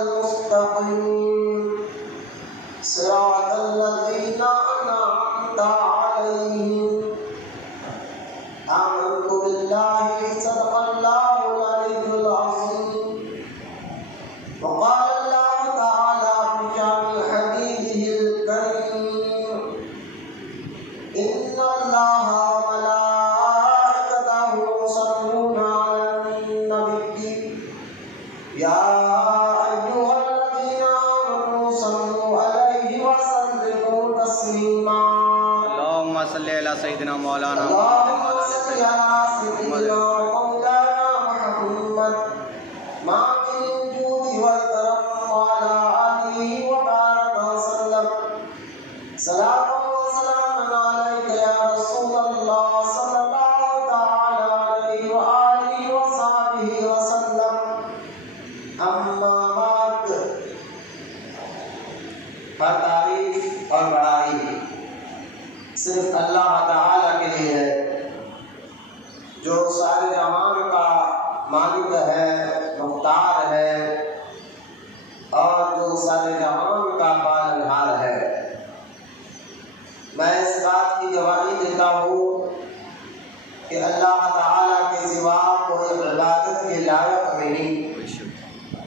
المستقيم صراط الذين أنعمت عليهم آمنت بالله صدق الله العلي العظيم وقال الله تعالى في شأن حبيبه الكريم إن الله وملائكته يصلون على النبي يا أيها الذين آمنوا صلوا عليه وسلموا تسليما اللهم صل على سيدنا مولانا اللهم صل على سيدنا مولانا محمد ماكن الجود والكرم وعلى آله وبارك وسلم صلاة وسلام عليك يا رسول الله صلى الله تعالى عليه وآله وصحبه وسلم اما بعد پر تعریف اور بڑائی صرف اللہ تعالی کے لیے ہے جو سارے جہان کا مالک ہے، مختار ہے اور جو سارے جہان کا پالنہار ہے۔ میں اس بات کی گواہی دیتا ہوں کہ اللہ تعالی کے سوا کوئی عبادت کے لائق نہیں،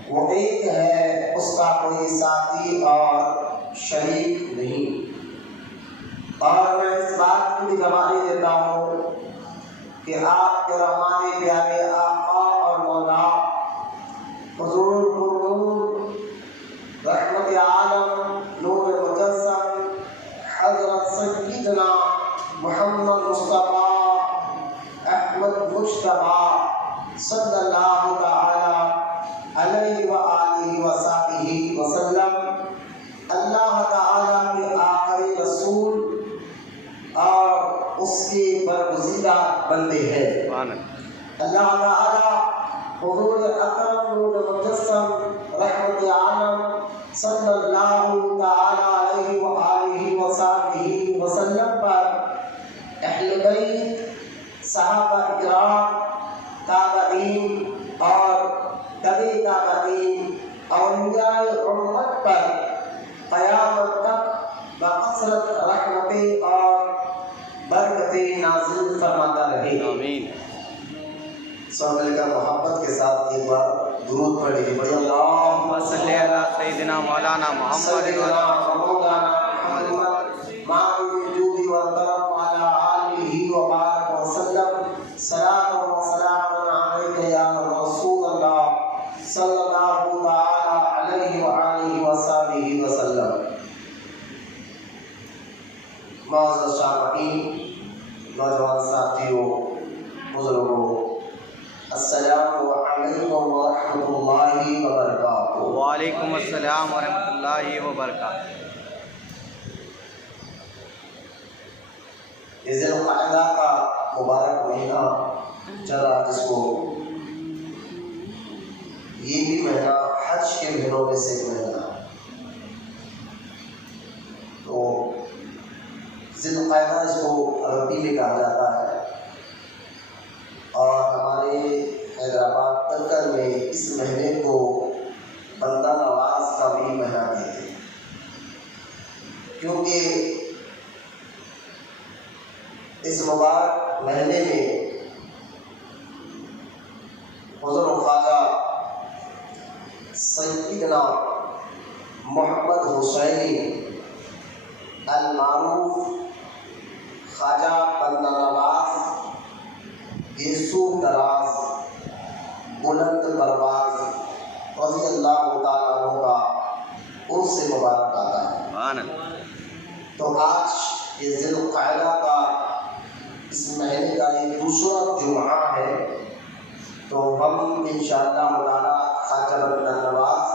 وہ ایک ہے، اس کا کوئی ساتھی اور شریک نہیں۔ اور میں اس بات کی بھی گواہی دیتا ہوں کہ آپ کے ہمارے پیارے آقا اور مولا حضور پرنور رحمت عالم نور مجسم حضرت سیدنا محمد مصطفیٰ احمد مجتبیٰ صلی اللہ تعالی علیہ وآلہ وصحبہ وسلم اللہ تعالیٰ کے آخری رسول اور اس کے برگزیدہ بندے ہیں۔ اللہ تعالیٰ حضور اکرم نور مجسم رحمت عالم صلی اللہ تعالیٰ علیہ وآلہ وصحبہ وسلم پر اہل بیت، صحابہ اکرام، تابعین اور تبع تابعین، اولیاء امت پر قیامت تک بکثرت رحمتیں اور برکتیں نازل فرماتا رہے۔ آمین۔ سب مل کر محبت کے ساتھ ایک بار درود پڑھ لیجیے، بڑی اللہم صلی علی سیدنا مولانا محمد سیدنا مولانا محمد ماکن الجود والکرم وعلی آلہ وبارک وسلم صلاۃ و سلام علیک یا رسول اللہ صلی اللہ تعالی علیہ وآلہ وصحبہ وسلم۔ معزز سامعین، نوجوان ساتھیوں، بزرگوں، السلام علیکم ورحمۃ اللہ وبرکاتہ۔ وعلیکم السلام ورحمۃ اللہ وبرکاتہ۔ یہ ذی القعدہ کا مبارک مہینہ چل رہا جس کو یہ بھی مہینہ حج کے مہینوں میں سے ایک مہینہ ہے۔ تو ذی القعدہ اس کو عربی میں کہا جاتا ہے اور ہمارے حیدرآباد تکر میں اس مہینے کو بندہ نواز کا بھی مہینہ کہتے ہیں، کیونکہ اس مبارک مہینے میں حضور خواجہ سیدنا محمد حسینی المعروف خواجہ بندہ نواز یسوع دراز بلند پرواز رضی اللہ تعالیٰ عنہ کا عرس مبارک آتا ہے۔ تو آج یہ ذی القعدہ کا اس مہینے کا یہ دوسرا جمعہ ہے، تو ہم انشاءاللہ تعالیٰ خواجہ بندہ نواز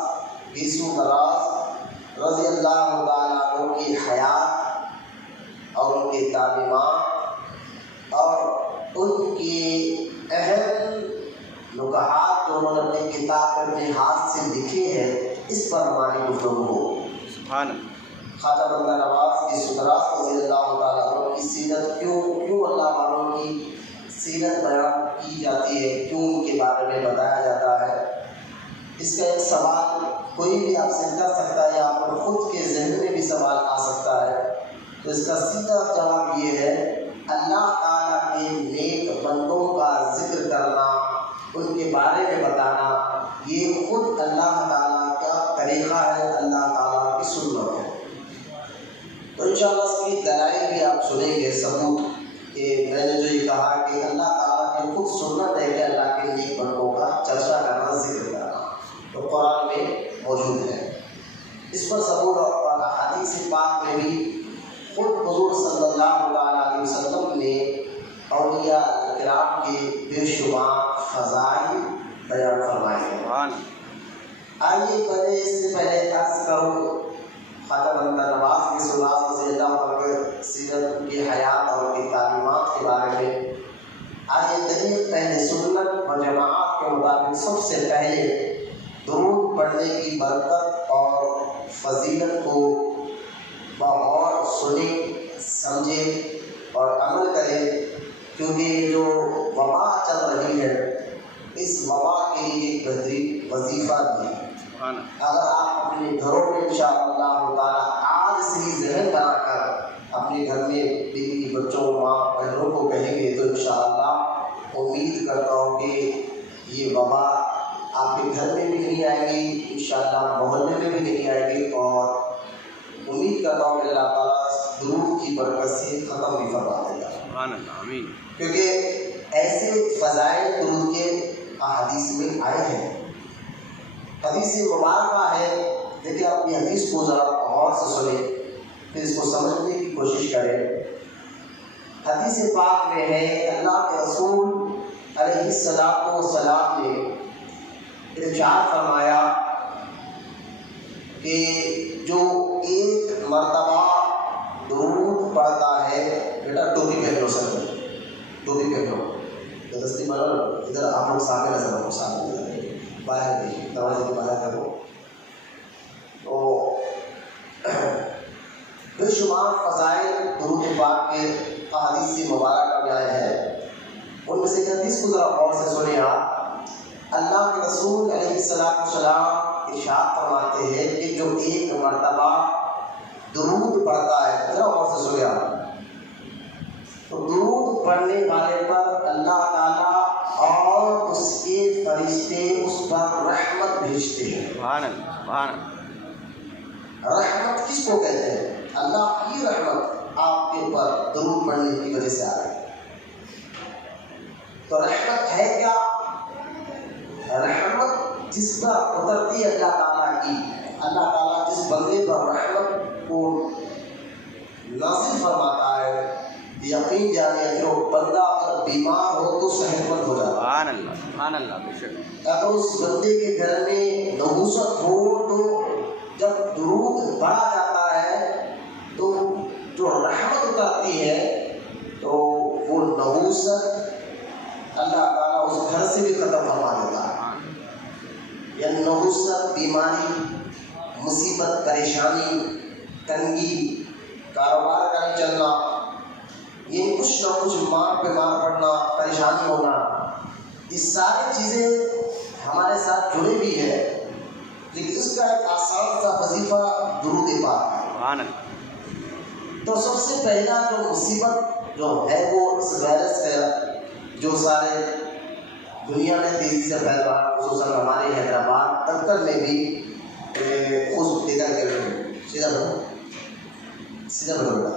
یسوع دراز رضی اللہ تعالیٰ عنہ کی حیات اور ان کے تعلیمات اور ان کی اہم نکات جو انہوں نے اپنی کتاب میں اپنے ہاتھ سے لکھے ہیں، اس پر ہماری گفتگو ہو۔ سبحان خواجہ بندہ نواز یسوع دراز رضی اللہ تعالیٰ عنہ کی سیرت کیوں اللہ والوں کی سیرت بیان کی جاتی ہے، کیوں ان کے بارے میں بتایا جاتا ہے، اس کا ایک سوال کوئی بھی آپ سے کر سکتا ہے یا آپ خود کے ذہن میں بھی سوال آ سکتا ہے، تو اس کا سیدھا جواب یہ ہے، اللہ تعالیٰ کے نیک بندوں کا ذکر کرنا، ان کے بارے میں بتانا، یہ خود اللہ تعالیٰ کا طریقہ ہے، اللہ تعالیٰ کی سنت ہے۔ تو انشاءاللہ اس کی دلائل بھی آپ سنیں گے، ثبوت کہ میں نے جو یہ کہا کہ اللہ تعالیٰ کی خود سنت ہے کہ اللہ کے نیک بندوں کا چرچا کرنا، ذکر کرنا، تو قرآن میں موجود ہے۔ اس پر ثبوت اور حدیث پاک میں بھی خود حضور صلی اللہ علیہ وسلم نے اولیاء کرام کے بے شمار فضائل بیان فرمائے ہیں۔ آئیے پہلے اس سے پہلے عرض کروں خاتم النبوات کی سنت رضی اللہ عنہ کے سیرت کی حیات اور کی تعلیمات کے بارے میں۔ آئیے طریق پہلے سنت و جماعت کے مطابق سب سے پہلے درود پڑھنے کی برکت اور فضیلت کو بغور سنیں، سمجھیں اور عمل کریں، کیونکہ یہ جو وبا چل رہی ہے اس وبا کے لیے ایک بہترین وظیفہ بھی ہے۔ اگر آپ اپنے گھروں میں انشاءاللہ تعالیٰ آج سے ہی ذہن بنا کر اپنے گھر میں بیوی بچوں ماں بہنوں کو کہیں گے تو انشاءاللہ امید کرتا ہوں کہ یہ وبا آپ کے گھر میں بھی نہیں آئے گی، انشاءاللہ محلے میں بھی نہیں آئے گی، اور امید کرتا ہوں کہ اللہ تعالیٰ درود کی برکت سے ختم بھی فرما دے گا، کیونکہ ایسے فضائل درود کے احادیث میں آئے ہیں۔ حدیث مبارکہ ہے، دیکھیں آپ یہ حدیث کو ذرا غور سے سنیں، پھر اس کو سمجھنے کی کوشش کریں۔ حدیث پاک میں ہے اللہ کے رسول علیہ السلام نے ارشاد فرمایا کہ جو ایک مرتبہ درود پڑھتا ہے، بیٹا ٹوپی پہن لو، سر ٹوپی پہن لو، دستی بنا لو، ادھر آپ لوگ سامنے نظر رکھو، سامنے نظر رکھو، باہر دیکھیے، دروازے کے باہر کرو۔ تو بے شمار فضائل درود پاک کے احادیث مبارکہ میں آئے ہیں، ان میں سے ایک حدیث کو ذرا غور سے سنیں آپ۔ اللہ کے رسول علیہ السلام ارشاد فرماتے ہیں کہ جو ایک مرتبہ درود پڑھتا ہے، ذرا غور سے سنیں آپ، تو درود پڑھنے والے پر اللہ تعالیٰ اور اس کے فرشتے اس پر رحمت بھیجتے ہیں۔ سبحان اللہ، سبحان اللہ۔ رحمت کس کو کہتے ہیں؟ اللہ کی رحمت آپ کے اوپر درود پڑھنے کی وجہ سے آ رہی ہے۔ تو رحمت ہے کیا؟ رحمت جس پر اترتی ہے اللہ تعالیٰ کی، اللہ تعالیٰ جس بندے پر رحمت کو نازل فرماتا ہے، یقین جانیے کہ وہ بندہ اگر بیمار ہو تو صحت مند ہو جاتا ہے۔ سبحان اللہ، سبحان اللہ، بے شک۔ اگر اس بندے کے گھر میں نحوست ہو تو جب درود پڑھا جاتا ہے تو جو رحمت اترتی ہے تو وہ نحوست اللہ تعالیٰ اس گھر سے بھی ختم فرما دیتا ہے۔ یعنی نحوست، بیماری، مصیبت، پریشانی، تنگی، کاروبار کا نہیں چلنا، یہ کچھ نہ کچھ مار پہ مار پڑنا، پریشانی ہونا، یہ ساری چیزیں ہمارے ساتھ جڑے بھی ہیں، لیکن اس کا ایک آسان سا وظیفہ درود پاک ہے۔ تو سب سے پہلا جو مصیبت جو ہے وہ اس وائرس ہے جو سارے دنیا میں تیزی سے پھیل رہا ہے، خصوصاً ہمارے حیدرآباد دفتر میں بھی خود دیکھا کہ سیدھا بڑھا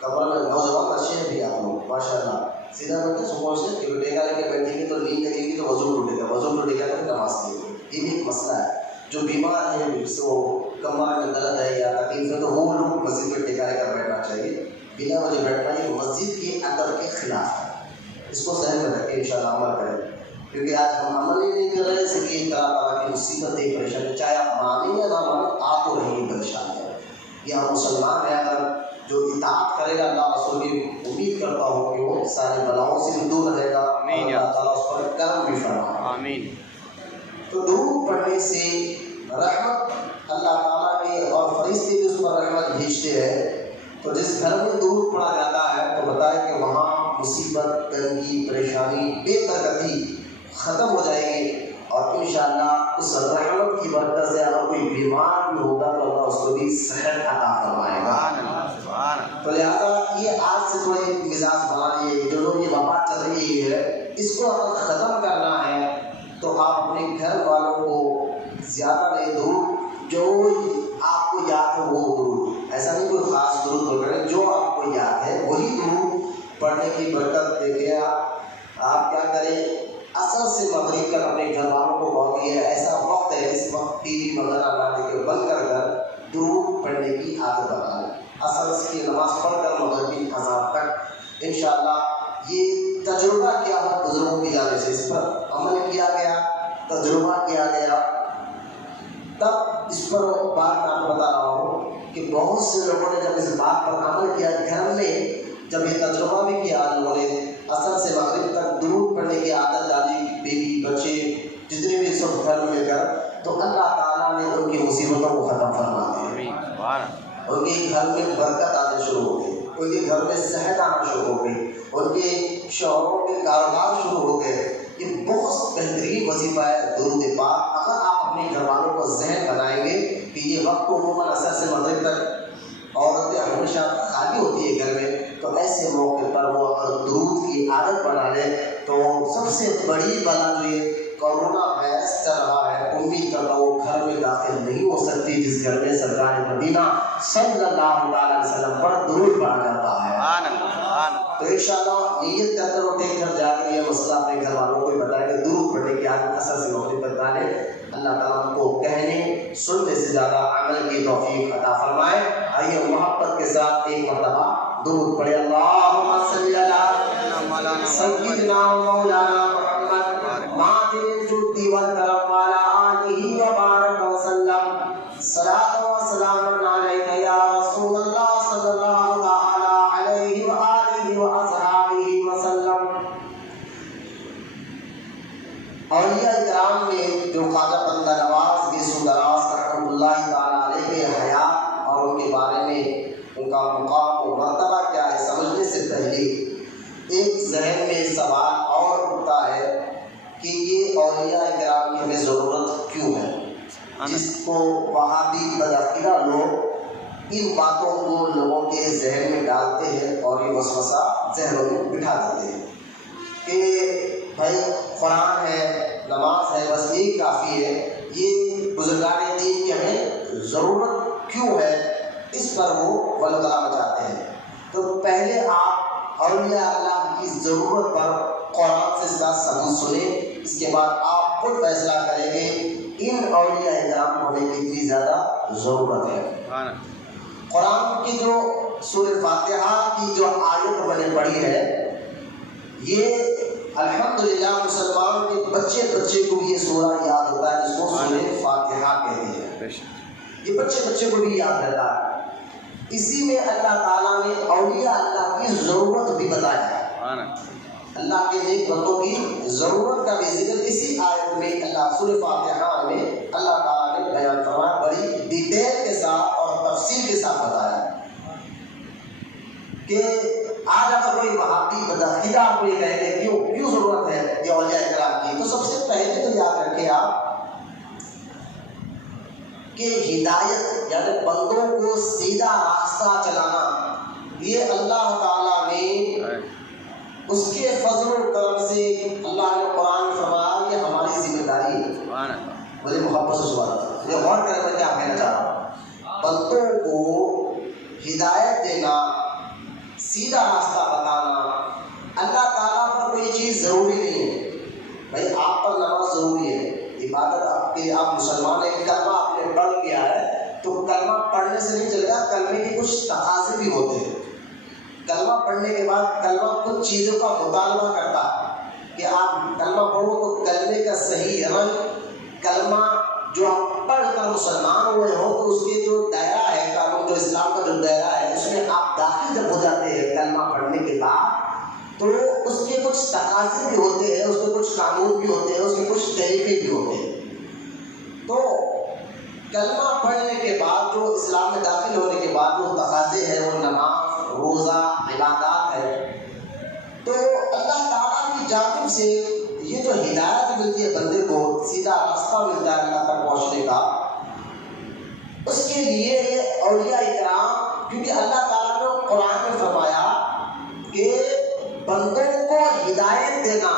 کمرہ میں نوجوان بچے ہیں بھی آپ لوگ ماشاء اللہ، سیدھا بیٹھے صبح سے ٹیکا لے کے بیٹھیں گے تو نیند لگے گی تو وضو ٹوٹے گا، وضو ٹوٹے گا تو نماز نہیں ہوگی۔ یہ بھی ایک مسئلہ ہے، جو بیمار ہے جس کو کمر میں درد ہے یا تکلیف ہے تو وہ لوگ مسجد میں ٹیکا لے کر بیٹھنا چاہیے، بنا وجہ بیٹھنا یہ مسجد کے ادب کے خلاف ہے۔ اس کو ذہن میں رکھ کے انشاءاللہ عمل کریں، کیونکہ آج ہم عمل ہی نہیں کر رہے، اس لیے طرح طرح کی مصیبتیں پریشانی، چاہے آپ مانیں یا نہ مانیں، آپ کو رہیں گی پریشانی۔ یہ ہم مسلمان ہیں، اگر جو اطاعت کرے گا اللہ رسول کی، امید کرتا ہوں کہ وہ سارے بلاؤں سے بھی دور رہے گا، اللہ تعالیٰ اس پر کرم بھی فرمائے۔ آمین۔ تو درود پڑھنے سے رحمت اللہ تعالیٰ کے اور فرشتے بھی اس پر رحمت بھیجتے ہیں۔ تو جس گھر میں درود پڑھا جاتا ہے تو بتائے کہ وہاں مصیبت، تنگی، پریشانی، بے برکتی ختم ہو جائے گی، اور انشاءاللہ اس رحمت بیمار بھی ہوگا تو اللہ اس کو بھی صحت عطا فرمائے گا. تو لہٰذا یہ آج سے تھوڑے مزاج بنا لیے. جو لوگ یہ وبا چل رہی ہے اس کو اگر ختم کرنا ہے تو آپ اپنے گھر والوں کو زیادہ نہیں درود جو آپ کو یاد ہے وہ درود, ایسا نہیں کوئی خاص درود بول رہے, جو آپ کو یاد ہے وہی درود پڑھنے کی برکت دیکھیں. آپ کیا کریں, اثر سے مغرب تک اپنے گھر والوں کو کہو کہ ایسا وقت ہے اس وقت ٹی وی وغیرہ نہ دے کے بند کر کر درود پڑھنے کی عادت بنا لیں. اثر کی نماز پڑھ کر مغربی اذان تک انشاءاللہ. یہ تجربہ کیا ہوا بزرگوں کی جانب سے, اس پر عمل کیا گیا, تجربہ کیا گیا, تب اس پر بات میں آپ کو بتا رہا ہوں کہ بہت سے لوگوں نے جب اس بات پر عمل کیا, گھر میں جب یہ تجربہ بھی کیا لوگوں نے, اثر سے مغرب تک درود پڑھنے کی عادت ڈالی, بیوی بچے جتنے بھی سب گھر میں کر, تو اللہ تعالیٰ نے ان کی مصیبتوں کو ختم فرما دیا. ان کے گھر میں برکت آنے شروع ہو گئی, ان کے گھر میں صحت آنا شروع ہو گئی, ان کے شوہروں کے کاروبار شروع ہو گئے. یہ بہت بہترین وظیفہ ہے درود پاک. اگر آپ اپنے گھر والوں کو ذہن بنائیں گے کہ یہ وقت عموماً اثر سے مغرب تک عورتیں ہمیشہ خالی ہوتی ہے گھر میں, تو ایسے موقع پر وہ اگر درود کی عادت بنا لیں تو سب سے بڑی بلا جو یہ کورونا وائرس چل رہا ہے, امید کرتا ہوں گھر میں داخل نہیں ہو سکتی جس گھر میں سرکار مدینہ صلی اللہ علیہ وسلم پر درود پڑھا جاتا ہے. تو انشاءاللہ نیت کر کر اٹھے گھر جا کے یہ مسئلہ اپنے گھر والوں کو بتائیں کہ درود پڑھنے کی عادت اثر سے مغرب تک ڈالیں. اللہ تعالیٰ کو کہنے سننے سے زیادہ عمل کی توفیق عطا فرمائے. آئیے محبت کے ساتھ ایک مرتبہ درود پڑھے. اللہم صلی علی سیدنا مولانا محمد ماجد الجود والکرم وعلی آلہ وبارک وسلم. صلاۃ و سلام علیک یا رسول اللہ صلی اللہ تعالی علیہ وآلہ واصحابہ وسلم. اولیاء کرام میں جو خواجہ بندہ نواز کے دراز رحمۃ اللہ تعالی علیہ کے حیات اور ان کے بارے میں ان کا مقام و مرتبہ کیا ہے سمجھنے سے پہلے ایک ذہن میں سوال اور اٹھتا ہے کہ یہ اولیاء کرام کی ہمیں ضرورت کیوں ہے, جس کو وہابی بدعقیدہ لوگ ان باتوں کو لوگوں کے ذہن میں ڈالتے ہیں اور یہ وسوسہ ذہنوں میں بٹھا دیتے ہیں کہ بھائی قرآن ہے, نماز ہے, بس یہی کافی ہے. یہ بزرگان دین کی ہمیں ضرورت کیوں ہے, اس پر وہ ولولہ مچاتے ہیں. تو پہلے آپ اولیاء اللہ کی ضرورت پر قرآن سے ثبوت سنیں, اس کے بعد آپ خود فیصلہ کریں گے ان اولیاء کرام کو ہمیں کتنی زیادہ ضرورت ہے. قرآن کی جو سورہ فاتحہ کی جو آیت میں نے پڑھی ہے, یہ الحمدللہ مسلمان کے بچے بچے کو بھی یہ سورہ یاد ہوتا ہے جس کو سورہ فاتحہ کہتے ہیں. یہ بچے بچے کو بھی یاد رہتا ہے. اسی میں اللہ تعالیٰ نے اولیاء اللہ کی ضرورت بھی بتایا ہے. اللہ کے نیک بندوں کی ضرورت کا بھی ذکر اسی آیت میں اللہ سورہ فاتحہ میں اللہ تعالیٰ نے بیان فرمایا, بڑی ڈیٹیل کے ساتھ اور تفصیل کے ساتھ بتایا کہ آج اگر کوئی وہابی بدعقیدہ آپ کو یہ کہے کہ کیوں ضرورت ہے یہ اولیاء کرام کی, تو سب سے پہلے تو یاد رکھیں آپ کہ ہدایت یعنی بندوں کو سیدھا راستہ چلانا یہ اللہ تعالیٰ نے اس کے فضل و کرم سے اللہ نے قرآن میں فرمایا یہ ہماری ذمہ داری ہے. مجھے محبت سے سوال یہ غور کریں میں کیا کہنا چاہ رہا ہوں. بندوں کو ہدایت دینا, سیدھا راستہ بتانا, اللہ تعالیٰ پر کوئی چیز ضروری نہیں ہے. بھائی آپ پر نماز ضروری ہے, عبادت آپ کے, آپ مسلمان ہیں, کلمہ آپ نے پڑھ لیا ہے تو کلمہ پڑھنے سے نہیں چلے گا, کلمے کے کچھ تقاضے بھی ہوتے ہیں. کلمہ پڑھنے کے بعد کلمہ کچھ چیزوں کا مطالبہ کرتا ہے کہ آپ کلمہ پڑھو تو کلمے کا صحیح رنگ, کلمہ جو آپ پڑھ کر مسلمان ہوئے ہو تو اس کے جو دائرہ ہے قانون, جو اسلام کا جو دائرہ ہے اس میں آپ داخل جب ہو جاتے ہیں کلمہ پڑھنے کے بعد, تو اس کے کچھ تقاضے بھی ہوتے ہیں, اس کے کچھ قانون بھی ہوتے ہیں, اس کے کچھ طریقے بھی ہوتے ہیں. تو کلمہ پڑھنے کے بعد جو اسلام میں داخل ہونے کے بعد جو تقاضے ہیں وہ نماز, روزہ, عبادات ہے. تو اللہ تعالیٰ کی جانب سے یہ جو ہدایت ملتی ہے بندے کو, سیدھا راستہ ملتا ہے اللہ تک پہنچنے کا, اس کے لیے یہ اولیاء اکرام، کیونکہ اللہ تعالیٰ نے قرآن میں فرمایا کہ بندوں کو ہدایت دینا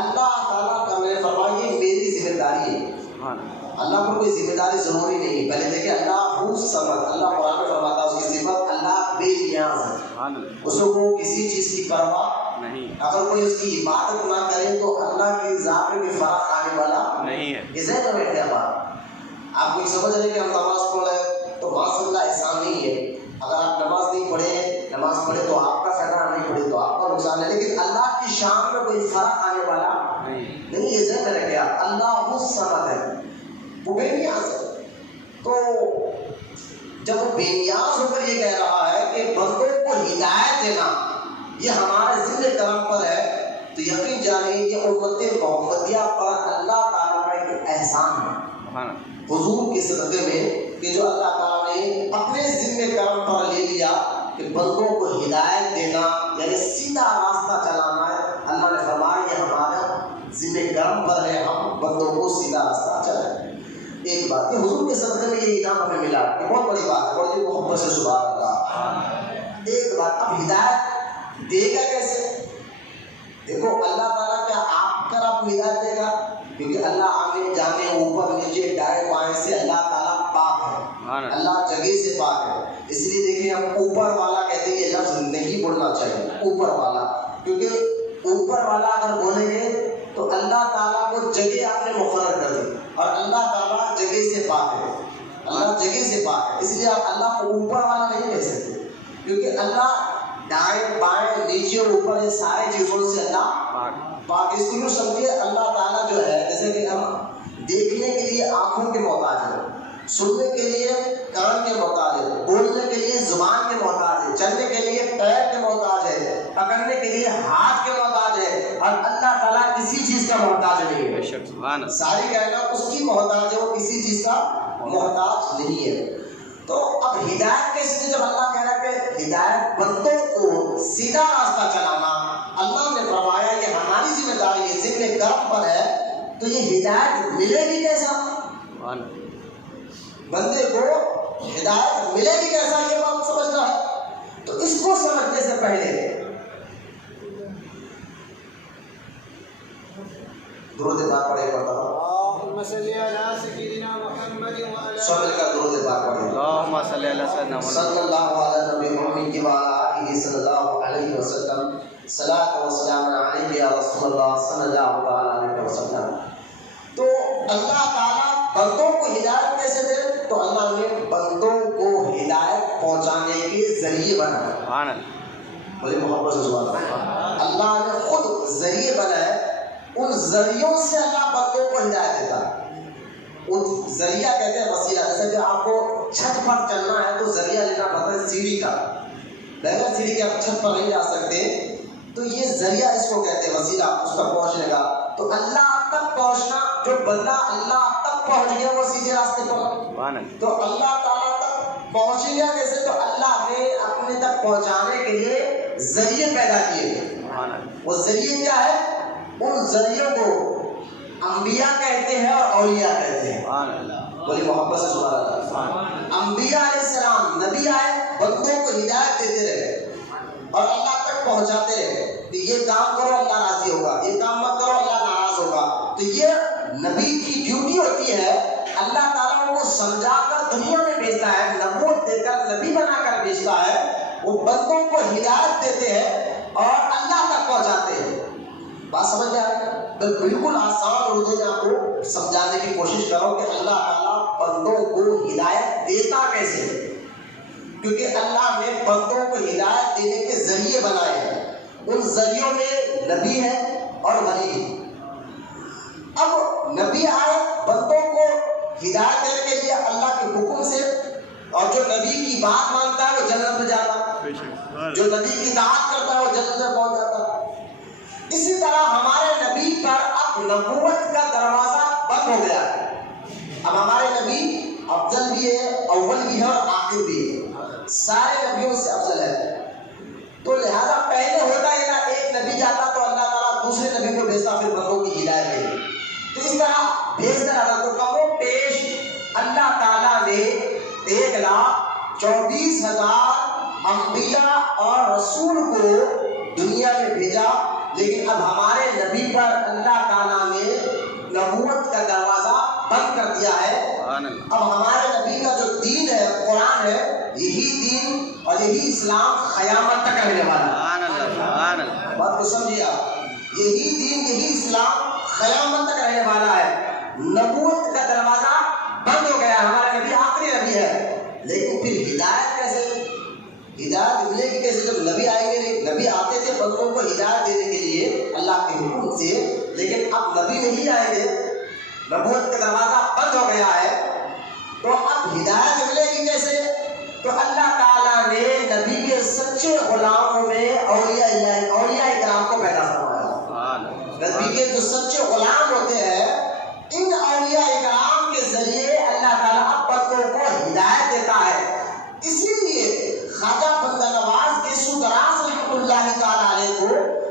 اللہ تعالیٰ کا، میں نے فرمایا یہ میری ذمہ داری ہے. اللہ پر کوئی ذمہ داری ضروری نہیں. پہلے دیکھیں اللہ الصمد، اللہ قرآن میں فرماتا ہے اس کی صفت اللہ بے نیاز ہے، اس کو کسی چیز کی پرواہ نہیں. اگر کوئی اس کی عبادت نہ کرے تو اللہ کی ذات میں بھی فرق آنے والا نہیں ہے. یہ ذہن میں بیٹھے بات. آپ کو سمجھ رہے کہ ہم نماز پڑھ رہے تو ماشاء اللہ احسان نہیں ہے. اگر آپ نماز نہیں پڑھے، نماز پڑھے تو آپ کا فائدہ، نہیں پڑھے تو آپ کا نقصان ہے. لیکن اللہ کی شان میں کوئی فرق آنے والا نہیں. یہ ذہن میں رکھے اللہ الصمد ہے، وہ بے نیاز ہے. تو جب وہ بے نیاز ہو کر یہ کہہ رہا ہے کہ بندوں کو ہدایت دینا یہ ہمارے ذمہ کرم پر ہے، تو یقین جانیے یہ امت محمدیہ پر اللہ تعالیٰ کا ایک احسان ہے حضور کے صدقے میں، کہ جو اللہ تعالیٰ نے اپنے ذمہ کرم پر لے لیا کہ بندوں کو ہدایت دینا یعنی سیدھا راستہ چلانا ہے. اللہ نے فرمایا یہ ہمارا ذمہ کرم پر ہے، ہم بندوں کو سیدھا راستہ چلائیں. ایک بات کہ حضور کے صدقے میں یہ انعام ہمیں ملا، یہ بہت بڑی بات ہے. بڑی محبت سے سبحان اللہ. ایک بات، اب ہدایت دے گا کیسے؟ دیکھو اللہ تعالیٰ کیا آپ کر آپ کو ہدایت دے گا؟ کیونکہ اللہ آگے جانے اوپر نیچے دائیں بائیں سے اللہ تعالیٰ پاک ہے، اللہ جگہ سے پاک ہے. اس لیے دیکھیں ہم اوپر والا کہتے ہیں، یہ لفظ نہیں بولنا چاہیے اوپر والا، کیونکہ اوپر والا اگر بولیں گے تو اللہ تعالیٰ کو جگہ آپ نے مقرر کر دی، اور اللہ تعالیٰ جگہ سے پاک ہے، اللہ جگہ سے پاک ہے. اس لیے آپ اللہ کو اوپر والا نہیں کہہ سکتے، کیونکہ اللہ دائیں بائیں نیچے اوپر یہ سارے چیزوں سے اللہ پاک. اس کو یوں سمجھیے اللہ تعالیٰ جو ہے، جیسے کہ ہم دیکھنے کے لیے آنکھوں کے محتاج ہیں، سننے کے لیے کان کے محتاج ہے، بولنے کے لیے زبان کے محتاج ہے، چلنے کے لیے پیر کے محتاج ہے، پکڑنے کے لیے ہاتھ کے محتاج ہے، اور اللہ تعالیٰ کسی چیز کا محتاج نہیں ہے. ساری کائنات اس کی محتاج ہے، وہ کسی چیز کا محتاج نہیں ہے. تو اب ہدایت کیسے؟ جب اللہ کہہ رہا ہے کہ ہدایت بندوں کو سیدھا راستہ چلانا، اللہ نے فرمایا یہ ہماری ذمہ داری ہے، ذمہ کرم پر ہے، تو یہ ہدایت ملے گی کیسا؟ بندے کو ہدایت ملے گی کیسا، یہ بات سمجھنا ہے. تو اس کو سمجھنے سے پہلے درود پاک پڑھے پڑھتا ہوں. سب مل کر درود پاک پڑھیں. اللہم صلی علی سیدنا محمد صلی اللہ علیہ نبی محمد کی وعلی آلہ صلی اللہ علیہ وسلم. صلاۃ و سلام علیک یا رسول اللہ صلی اللہ تعالی علیہ وسلم. تو اللہ تعالیٰ بندوں کو ہدایت کیسے دے؟ تو اللہ نے بندوں کو ہدایت پہنچانے کے ذریعے بنایا. بڑی محبت سے سبحان اللہ. اللہ نے خود ذریعے بنائے، ان ذریعوں سے اللہ بندوں کو ہدایت دیتا ہے. ان ذریعہ کہتے ہیں وسیلہ. جیسے کہ آپ کو چھت پر چلنا ہے تو ذریعہ لینا پڑتا ہے سیڑھی کا، بغیر سیڑھی کے آپ چھت پر نہیں جا سکتے، تو یہ ذریعہ اس کو کہتے ہیں وسیلہ اس تک پہنچنے کا. تو اللہ تک پہنچنا، جو بندہ اللہ تک پہنچ گیا وہ سیدھے راستے پر. تو اللہ تعالیٰ تک پہنچ گیا کیسے؟ تو اللہ نے اپنے تک پہنچانے کے لیے ذریعے پیدا کیے. وہ ذریعے کیا ہے؟ ان ذریعوں کو انبیاء کہتے ہیں اور اولیاء کہتے ہیں. بڑی محبت سے سبحان اللہ. انبیاء علیہ السلام نبی آئے، بندوں کو ہدایت دیتے رہے اور اللہ تک پہنچاتے رہے کہ یہ کام کرو اللہ راضی ہوگا، یہ کام مت کرو اللہ ناراض ہوگا. تو یہ نبی کی ڈیوٹی ہوتی ہے. اللہ تعالیٰ ان کو سمجھا کر دنیا میں بھیجتا ہے، نبوت دے کر نبی بنا کر بھیجتا ہے. وہ بندوں کو ہدایت دیتے ہیں اور اللہ تک پہنچاتے ہیں. بات سمجھ میں آ رہی ہے؟ بالکل آسان اردو میں آپ کو سمجھانے کی کوشش کرو کہ اللہ تعالیٰ بندوں کو ہدایت دیتا کیسے، کیونکہ اللہ نے بندوں کو ہدایت دینے کے ذریعے بنائے ہیں. ان ذریعوں میں نبی ہے اور ولی ہے. اب نبی آئے بندوں کو ہدایت دینے کے لیے اللہ کے حکم سے، اور جو نبی کی بات مانتا ہے وہ جنت میں جاتا، جو نبی کی اطاعت کرتا ہے وہ جنت میں پہنچ جاتا. اسی طرح ہمارے نبی پر اب نبوت کا دروازہ بند ہو گیا ہے. اب ہمارے نبی افضل بھی ہے، اول بھی ہے اور آخر بھی ہے، سارے نبیوں سے افضل ہے. تو لہذا پہلے ہوتا ہے نا، ایک نبی جاتا تو اللہ تعالیٰ دوسرے نبی کو بھیجتا، پھر بندوں کی ہدایت دے. تو اس طرح بھیجتا رہا. تو کم و پیش اللہ تعالیٰ نے خلاف 24,000 انبیاء اور رسول کو دنیا میں بھیجا، لیکن اب ہمارے نبی پر اللہ تعالیٰ نے نبوت کا دروازہ بند کر دیا ہے۔ اب ہمارے نبی کا جو دین ہے، قرآن ہے، یہی دین اور یہی اسلام قیامت تک رہنے والا ہے۔ بات کو سمجھیے آپ، یہی دین یہی اسلام قیامت تک رہنے والا ہے۔ نبوت کا دروازہ بند ہو گیا، ہمارا نبی آخری نبی ہے، لیکن پھر ہدایت کیسے؟ ہدایت ملے گی کیسے جب نبی آئیں گے؟ نبی آتے تھے بندوں کو ہدایت دینے کے لیے اللہ کے حکم سے، لیکن اب نبی نہیں آئیں گے، نبوت کا دروازہ بند ہو گیا ہے، تو اب ہدایت ملے گی کیسے؟ تو اللہ تعالیٰ نے نبی کے سچے غلاموں میں اولیاء کرام کو پیدا فرمایا۔ نبی کے جو سچے غلام ہوتے ہیں، ان اولیاء کرام کے ذریعے اللہ تعالیٰ اب بندوں کو ہدایت دیتا ہے۔ اسی لیے خواجہ بندہ نواز کیسو دراز رحمۃ اللہ تعالیٰ علیہ کو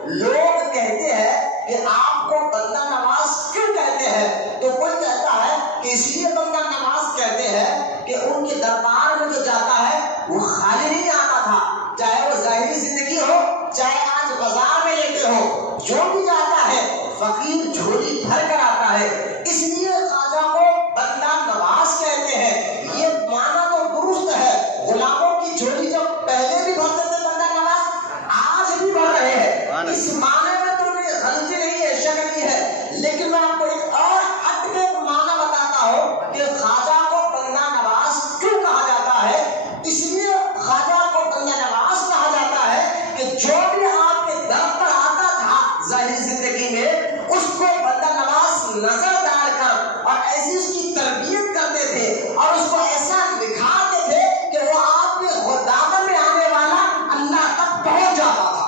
لوگ کہتے ہیں کہ آپ کو بندہ نواز کیوں کہتے ہیں؟ تو کوئی کہتا ہے کہ اس لیے بندہ نواز کہتے ہیں کہ ان کے دربار میں جو جاتا ہے وہ خالی نہیں آتا تھا، چاہے وہ ظاہری زندگی ہو چاہے آج بازار میں لیتے ہو، جو بھی جاتا ہے فقیر جھولی بھر کر آتا ہے، اس لیے خواجہ کو بندہ نواز کہتے ہیں۔ یہ معنی تو درست ہے، غلاموں کی جھولی جب پہلے بھی بھرتے تھے بندہ نواز، آج بھی بھر رہے ہیں، اس معنی میں تو غلطی نہیں ہے، شک نہیں ہے، لیکن میں آپ کو ایک اور ہٹ کے معنی بتاتا ہوں کہ خواجہ کو بندہ نواز کیوں کہا جاتا ہے۔ اس لیے خواجہ کو بندہ نواز کہا جاتا ہے کہ جو بھی آپ کے در پر آتا تھا ظاہری زندگی میں، اس کو بندہ نواز نظر ڈال کر اور ایسی اس کی تربیت کرتے تھے اور اس کو ایسا دکھاتے تھے کہ وہ آپ کے خدامت میں آنے والا اللہ تک پہنچ جاتا تھا۔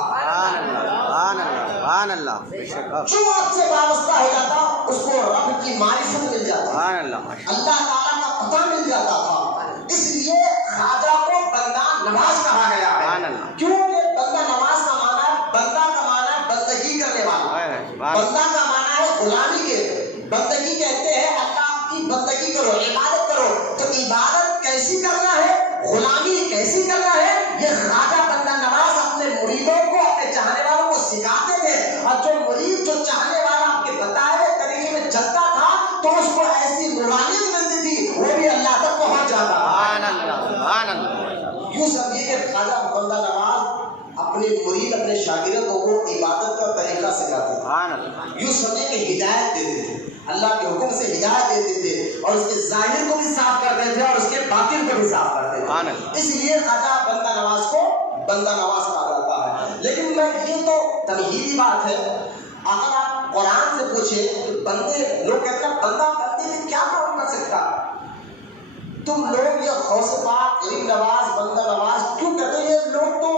جو آپ سے وابستہ ہو جاتا اس کو رب کی معرفت مل جاتی، اللہ تعالیٰ کا پتہ مل جاتا تھا۔ اس لیے خواجہ کو بندہ نواز کہا گیا ہے۔ کیوں؟ یہ بندہ نواز کا معنی ہے، بندہ کا معنی ہے بندگی کرنے والا، بندہ کا معنی ہے غلامی کے، بندگی کہتے ہیں اللہ کی بندگی کرو، عبادت کرو، تو عبادت کیسی کرنا ہے، غلامی کیسی کرنا ہے، یہ خواجہ بندہ نواز اپنے مریدوں کو، اپنے چاہنے والوں کو سکھاتے تھے، اور جو مرید جو چاہنے والا آپ کے بتائے ہوئے طریقے میں چلتا تھا تو اس کو ایسی نورانیت ملتی تھی، وہ بھی اللہ تک پہنچ جاتا۔ یوں سمجھیے کہ خواجہ بندہ نواز اپنے مرید اپنے شاگردوں کو عبادت کا طریقہ سکھاتے تھے، یوں سمجھے کہ ہدایت دیتے تھے، اللہ کے حکم سے ہدایت دیتے تھے، اور اس کے ظاہر کو بھی صاف کرتے تھے اور اس کے باطن کو بھی صاف کرتے تھے۔ اس لیے خواجہ بندہ نواز کو بندہ نواز کہا جاتا ہے۔ لیکن میں یہ تو تمہیدی بات ہے، اگر آپ قرآن سے پوچھیں کہ بندے، لوگ کہتے ہیں بندہ بندے میں کیا کام کر سکتا، تم لوگ یہ غوث پاک، غریب نواز، بندہ نواز کیوں کہتے ہیں؟ یہ لوگ تو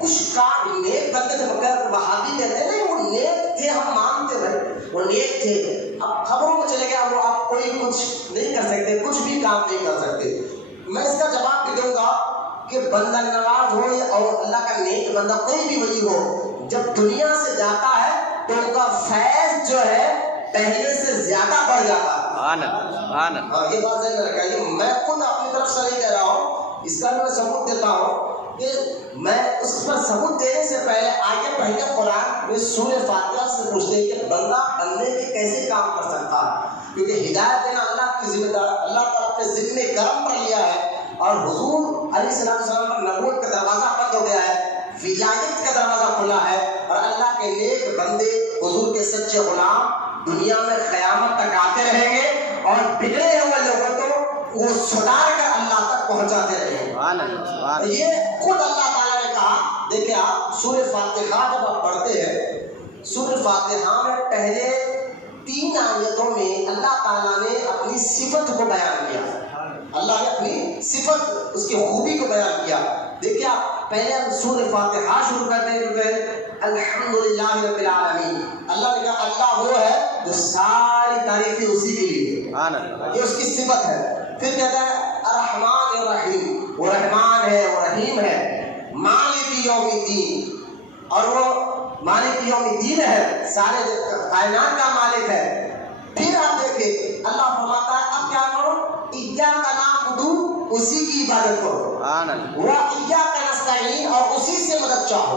کچھ کام نیک بندے تھے، مگر وہابی کہتے ہیں نہیں وہ نیک تھے، ہم مانتے بھائی وہ نیک تھے، اب خبروں میں چلے گیا وہ آپ کوئی کچھ نہیں کر سکتے، کچھ بھی کام نہیں کر سکتے۔ میں اس کا جواب بھی دوں گا کہ بندہ نواز ہو اور اللہ کا نیک بندہ کوئی بھی ولی ہو، جب دنیا سے جاتا ہے تو ان کا فیض جو ہے پہلے سے زیادہ بڑھ جاتا ہے۔ یہ بات ذہن میں رکھیں، میں خود اپنی طرف سے نہیں کہہ رہا ہوں، اس کا میں ثبوت دیتا ہوں کہ میں اس پر ثبوت دینے سے پہلے آگے پڑھ کے قرآن میں سورہ فاتحہ سے پوچھتے ہیں کہ بندہ بندے کے کیسے کام کر سکتا ہے، کیونکہ ہدایت دینا اللہ کی ذمہ دار، اللہ تعالیٰ نے ذمہ کرم پر لیا ہے، اور حضور علیہ السلام پر نبوت کا دروازہ بند ہو گیا ہے، ولایت کا دروازہ کھلا ہے، اور اللہ کے نیک بندے حضور کے سچے غلام دنیا میں قیامت تک آتے رہیں گے، اور بگڑے ہوئے لوگوں کو وہ سدھار کر اللہ تک پہنچاتے رہیں گے۔ یہ خود اللہ تعالیٰ نے کہا، دیکھیں آپ سورہ فاتحہ جب آپ پڑھتے ہیں، سورہ فاتحہ میں پہلے 3 آیتوں میں اللہ تعالیٰ نے اپنی صفت کو بیان کیا، اللہ نے اپنی صفت، اس کی خوبی کو بیان کیا۔ دیکھیں آپ پہلے ہم سورہ فاتحہ شروع کرتے ہیں، الحمدللہ رب العالمین، اللہ نے کہا اللہ وہ ہے جو ساری تعریفیں اسی کے لیے، یہ اس کی صفت ہے۔ پھر کہتا ہے الرحمن الرحیم، وہ رحمان ہے وہ رحیم ہے، مالک یوم الدین، اور وہ مالک یوم الدین ہے، سارے کائنات کا مالک ہے۔ پھر آپ دیکھیں اللہ فرماتا ہے اب کیا کرو، ایاک نعبد اسی کی عبادت کرو، سبحان اللہ، وَإِيَّاكَ نَسْتَعِينُ، اور اسی سے مدد چاہو.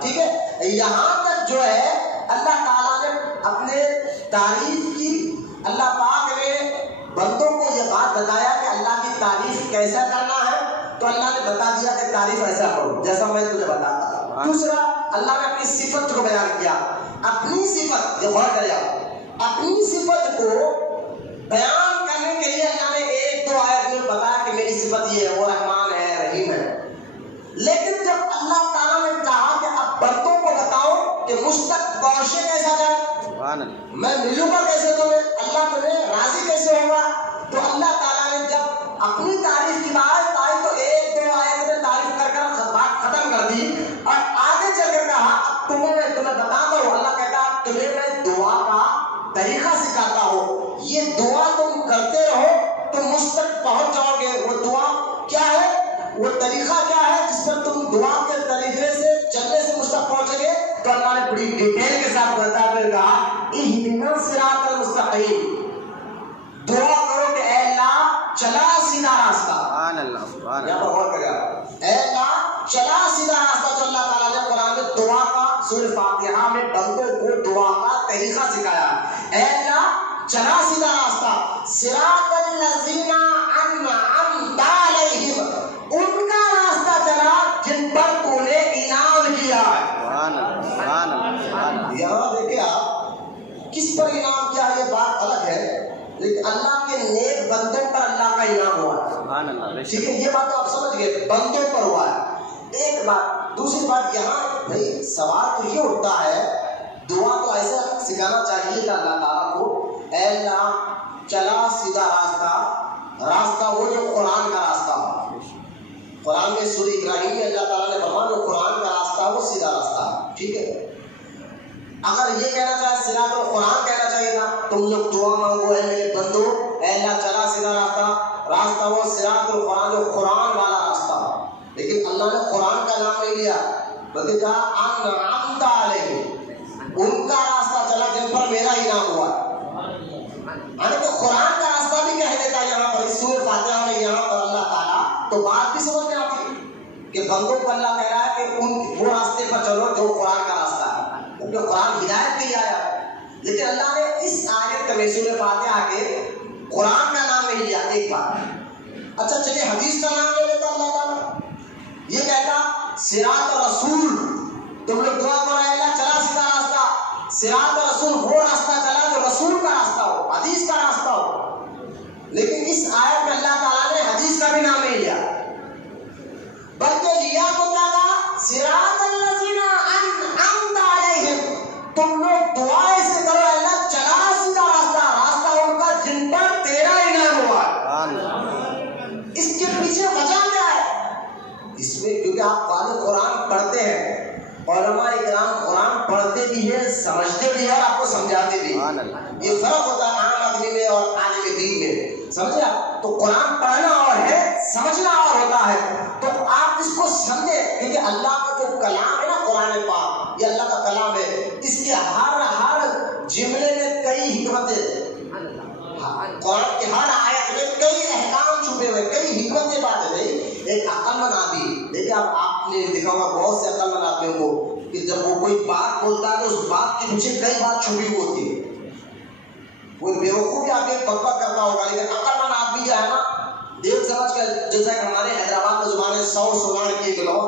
ٹھیک ہے، یہاں تک جو ہے اللہ تعالیٰ نے اپنے تعریف کی. اللہ پاک نے بندوں کو یہ بات بتایا کہ اللہ کی تعریف کیسا کرنا ہے، تو اللہ نے بتا دیا کہ تعریف ایسا کرو جیسا میں تمہیں بتاتا. دوسرا، اللہ نے اپنی صفت کو بیان کیا. اپنی صفت، یہ غور کرے آپ، اپنی صفت کو بیان کرنے کے لیے اللہ نے ایک دو آیت میں بتایا کہ میری صفت یہ ہے، وہ رحمان ہے، رحیم ہے. لیکن جب اللہ تعالیٰ نے کہا کہ اب بندوں کو بتاؤ کہ مجھ تک پہنچے کیسا جائے، سبحان اللہ، میں ملوں گا کیسے تمہیں، اللہ تمہیں راضی کیسے ہوگا، تو اللہ تعالیٰ نے جب اپنی تعریف کی بات آئی تو ایک دو آیت میں تعریف کر بات ختم کر دی، اور آگے چل کر کہا اب تمہیں بتا دو. اللہ کہتا ہے تمہیں میں دعا کا طریقہ سکھاتا ہوں، یہ دعا تم کرتے رہو تو مجھ تک پہنچ جاؤ گے. وہ دعا کیا ہے، وہ طریقہ کیا ہے جس پر تم دعا کے طریقے سے چلنے سے مجھ تک پہنچے گے. تو اللہ نے بڑی ڈیٹیل کے ساتھ بتا کر کہا اہدنا الصراط المستقیم، دعا کرو کہ اے اللہ چلا سیدھا راستہ. سبحان اللہ، سبحان یہاں پر اللہ، غور کریں، اے اللہ چلا سیدھا راستہ. جو اللہ تعالیٰ نے قرآن میں دعا کا، سورہ فاتحہ میں بندوں کو دعا کا طریقہ سکھایا. اے اللہ چلا سیدھا راستہ، صراط الذین انعمت علیہم، ان کا راستہ چلا جن پر تو نے انعام کیا ہے. سبحان اللہ، سبحان اللہ، سبحان اللہ. یہاں دیکھیں آپ کس پر انعام کیا، یہ بات الگ ہے، لیکن اللہ کے نیک بندوں پر اللہ کا انعام ہوا ہے. سبحان اللہ، ٹھیک ہے، یہ بات تو آپ سمجھ گئے، بندوں پر ہوا ہے. ایک بات. دوسری بات، یہاں بھائی سوال تو یہ اٹھتا ہے، دعا تو ایسا سکھانا چاہیے کہ اللہ تعالیٰ کو اے اللہ چلا سیدھا راستہ وہ جو قرآن کا راستہ ہو. قرآن میں سورہ ابراہیم میں اللہ تعالیٰ نے فرمایا جو قرآن کا راستہ وہ سیدھا راستہ ہے. ٹھیک ہے، اگر یہ کہنا چاہے صراط القرآن کہنا چاہیے تھا، تم لوگ دعا مانگو اے میرے بندو اے اللہ چلا سیدھا راستہ وہ صراط القرآن جو قرآن والا راستہ. لیکن اللہ نے قرآن کا نام نہیں لیا بلکہ کہا انعمت علیہم، ان کا راستہ چلا جن پر میرا انعام ہوا. یعنی کہ قرآن کا راستہ بھی کہہ دیتا یہاں پر اس سورہ فاتحہ میں یہاں پر اللہ تعالیٰ، تو بات بھی سمجھ میں آتی کہ بندوں کو اللہ کہہ رہا ہے کہ وہ راستے پر چلو جو قرآن کا راستہ ہے، کیونکہ قرآن ہدایت کے لیے آیا. لیکن اللہ نے اس آیت میں سورہ فاتحہ کے قرآن کا نام نہیں لیا. ایک بات، اچھا چلیے حدیث کا نام لے لیتا اللہ تعالیٰ. یہ کہتا صراط رسول، تم لوگ دعا کرو اے اللہ چلا سیدھا راستہ. صراط رسول وہ راستہ چلا جو رسول کا راستہ ہو، حدیث کا راستہ ہو. لیکن اس آیت میں اللہ تعالیٰ نے حدیث کا بھی نام نہیں لیا، بلکہ لیا تو کیا کہا صراط الذین انعمت علیہم، تم لوگ دعا ایسے کرو اے اللہ چلا سیدھا راستہ ان کا جن پر تیرا انعام ہوا ہے. اس کے پیچھے وجہ کیا ہے؟ اس میں کیونکہ آپ قرآن پڑھتے ہیں، علماء اکرام قرآن پڑھتے بھی ہیں، سمجھتے بھی ہیں اور آپ کو سمجھاتے بھی ہیں. یہ فرق ہوتا ہے عام آدمی میں اور عالم دین میں، سمجھے آپ؟ تو قرآن پڑھنا اور ہے، سمجھنا اور ہوتا ہے. تو آپ اس کو سمجھے، کیونکہ اللہ کا جو کلام ہے نا قرآن پاک، یہ اللہ کا کلام ہے، اس کے ہر جملے میں کئی حکمتیں، قرآن کی ہر آیت میں کئی احکام چھپے ہوئے، کئی حکمتیں باتیں. نہیں ایک عقل مند آدمی، دیکھیں آپ نے دیکھا ہوگا بہت سے عقل مند آدمیوں کو کہ جب وہ کوئی بات بولتا ہے تو اس بات کے پیچھے کئی بات چھپی ہوئی ہوتی ہے. وہ بیوقوف آدمی بکبک کرتا ہوگا، لیکن عقل مند آدمی جو ہے نا دیکھ سمجھ کر، جیسا کہ ہمارے حیدرآباد میں زبان ہے 100 سوال کی گلو،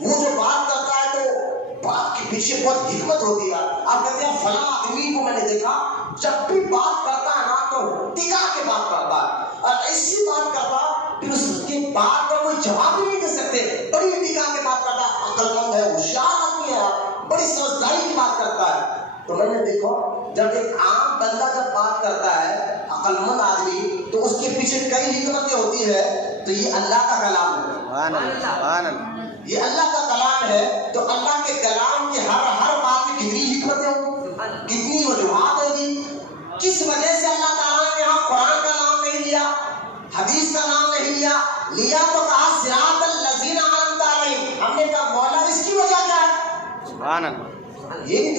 وہ جو بات کرتا ہے تو بات کے پیچھے بہت حکمت ہوتی ہے. آپ کہتے ہیں فلاں آدمی کو میں نے دیکھا جب بھی بات کرتا ہے نا تو ٹکا کے بات کرتا ہے، اور ایسی بات کرتا پھر اس کی بات کا کوئی جواب بھی نہیں دے سکتے، بڑی ٹکا کے بات کرتا ہے. عقل مند ہے، ہوشیار آدمی ہے، بڑی سمجھداری کی بات کرتا ہے. تو میں نے دیکھو جب ایک عام بندہ جب بات کرتا ہے عقل مند آدمی تو اس کے پیچھے کئی حکمتیں ہوتی ہے. تو یہ اللہ کا کلام ہے، یہ اللہ کا کلام ہے. تو اللہ کے کلام کی ہر بات میں کتنی حکمتیں ہوگی، کتنی وجوہات ہوگی. کس وجہ سے اللہ تعالیٰ نے یہاں قرآن کا نام نہیں لیا، حدیث کا نام نہیں لیا تو کہا صراط الذین انعمت علیہم. ہم نے کہا مولا اس کی وجہ کیا ہے؟ سبحان اللہ. یہ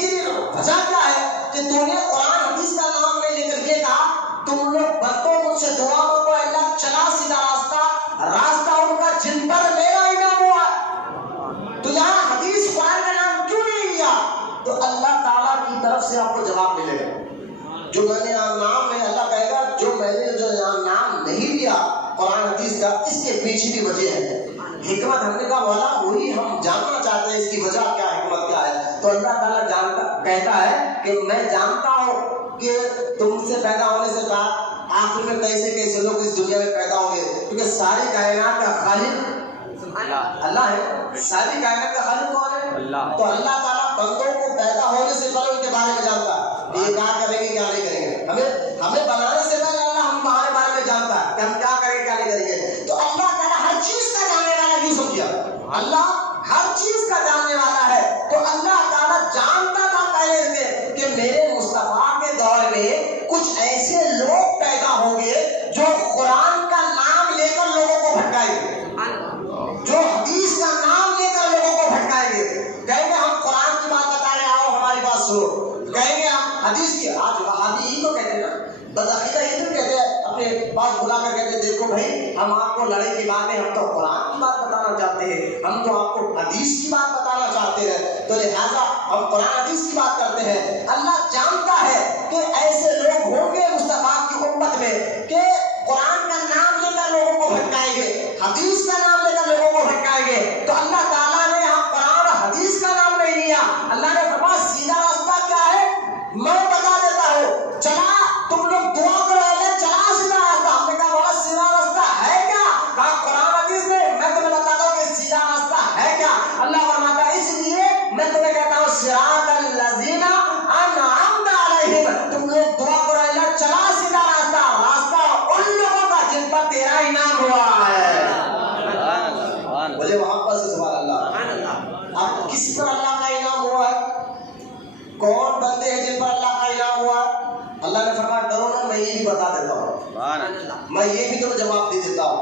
تیری وجہ کیا ہے کہ تو نے قرآن حدیث کا نام نہیں لے کر یہ کہا تم لوگ بندوں مجھ سے دعا مانگو اللہ چلا سیدھا راستہ جو میں نے یہاں نام ہے، اللہ کہے گا جو میں نے جو یہاں نام نہیں دیا قرآن حدیث کا، اس کے پیچھے بھی وجہ ہے، حکمت۔ ہم نے کہا والا وہی ہم جاننا چاہتے ہیں اس کی وجہ کیا، حکمت کیا ہے۔ تو اللہ تعالیٰ کہتا ہے کہ میں جانتا ہوں کہ تم سے پیدا ہونے سے بعد آخر میں کیسے کیسے لوگ اس دنیا میں پیدا ہوں گے، کیونکہ ساری کائنات کا خالق اللہ ہے۔ ساری کائنات کا خالق کون ہے؟ اللہ۔ تو اللہ تعالیٰ بندوں کو پیدا ہونے سے پہلے ان کے بارے میں جانتا ہے، یہ کیا کریں گے کیا نہیں کریں گے۔ ہمیں بنانے سے پہلے اللہ ہمارے بارے میں جانتا ہے کہ ہم کیا کریں گے کیا نہیں کریں گے۔ تو اللہ تعالیٰ ہر چیز کا جاننے والا یوں سمجھیا، اللہ ہر چیز کا جاننے والا ہے۔ تو اللہ تعالیٰ جانتا تھا پہلے سے کہ میرے مصطفیٰ کے دور میں کچھ ایسے لوگ پیدا ہوں گے جو قرآن کا نام لے کر لوگوں کو بھٹکائیں گے، جو حدیث کا نام لے کر لوگوں کو بھٹکائیں گے۔ کہیں گے ہم قرآن کی بات بتا رہے ہیں، آؤ ہماری بات سنو۔ کہیں گے ہم حدیث کی، آج وہابی ہی تو کہتے ہیں نا، بدعقیدہ ہی تو کہتے ہیں، اپنے پاس بلا کر کہتے ہیں دیکھو بھائی ہم آپ کو لڑے کی بات ہے، ہم تو قرآن کی بات بتانا چاہتے ہیں، ہم تو آپ کو حدیث کی بات بتانا چاہتے ہیں، تو لہٰذا ہم قرآن حدیث کی بات کرتے ہیں۔ اللہ جانتا ہے کہ ایسے لوگ ہوں گے مصطفیٰ کی امت میں کہ قرآن کا نام لے کر لوگوں کو بھٹکائیں گے، حدیث کا نام لے کر لوگوں کو بھٹکائیں گے۔ تو اللہ تعالیٰ نے یہاں قرآن اور حدیث کا نام نہیں لیا، اللہ نے فرمایا سیدھا راستہ کیا ہے میں بتا دیتا ہوں، چلا تم لوگ دعا کرو اللہ چلا سیدھا راستہ۔ ہم نے کہا بڑا سیدھا راستہ ہے کیا؟ کہا قرآن حدیث میں تمہیں بتاتا ہوں کہ سیدھا راستہ ہے کیا۔ اللہ فرماتا ہے اس لیے میں تمہیں کہتا ہوں صراط الذین انعمت علیہم، تم لوگ دعا کرو اللہ چلا سیدھا راستہ، راستہ ان لوگوں کا جن پر تیرا انعام ہوا ہے۔ بولے وہاں پر سے سبحان اللہ۔ اب کس پر اللہ کا انعام ہوا ہے؟ کون بندے ہیں جن پر اللہ کا انعام ہوا ہے؟ اللہ نے فرمایا ڈرو نا، میں یہ بھی بتا دیتا ہوں، میں یہ بھی تمہیں جواب دے دیتا ہوں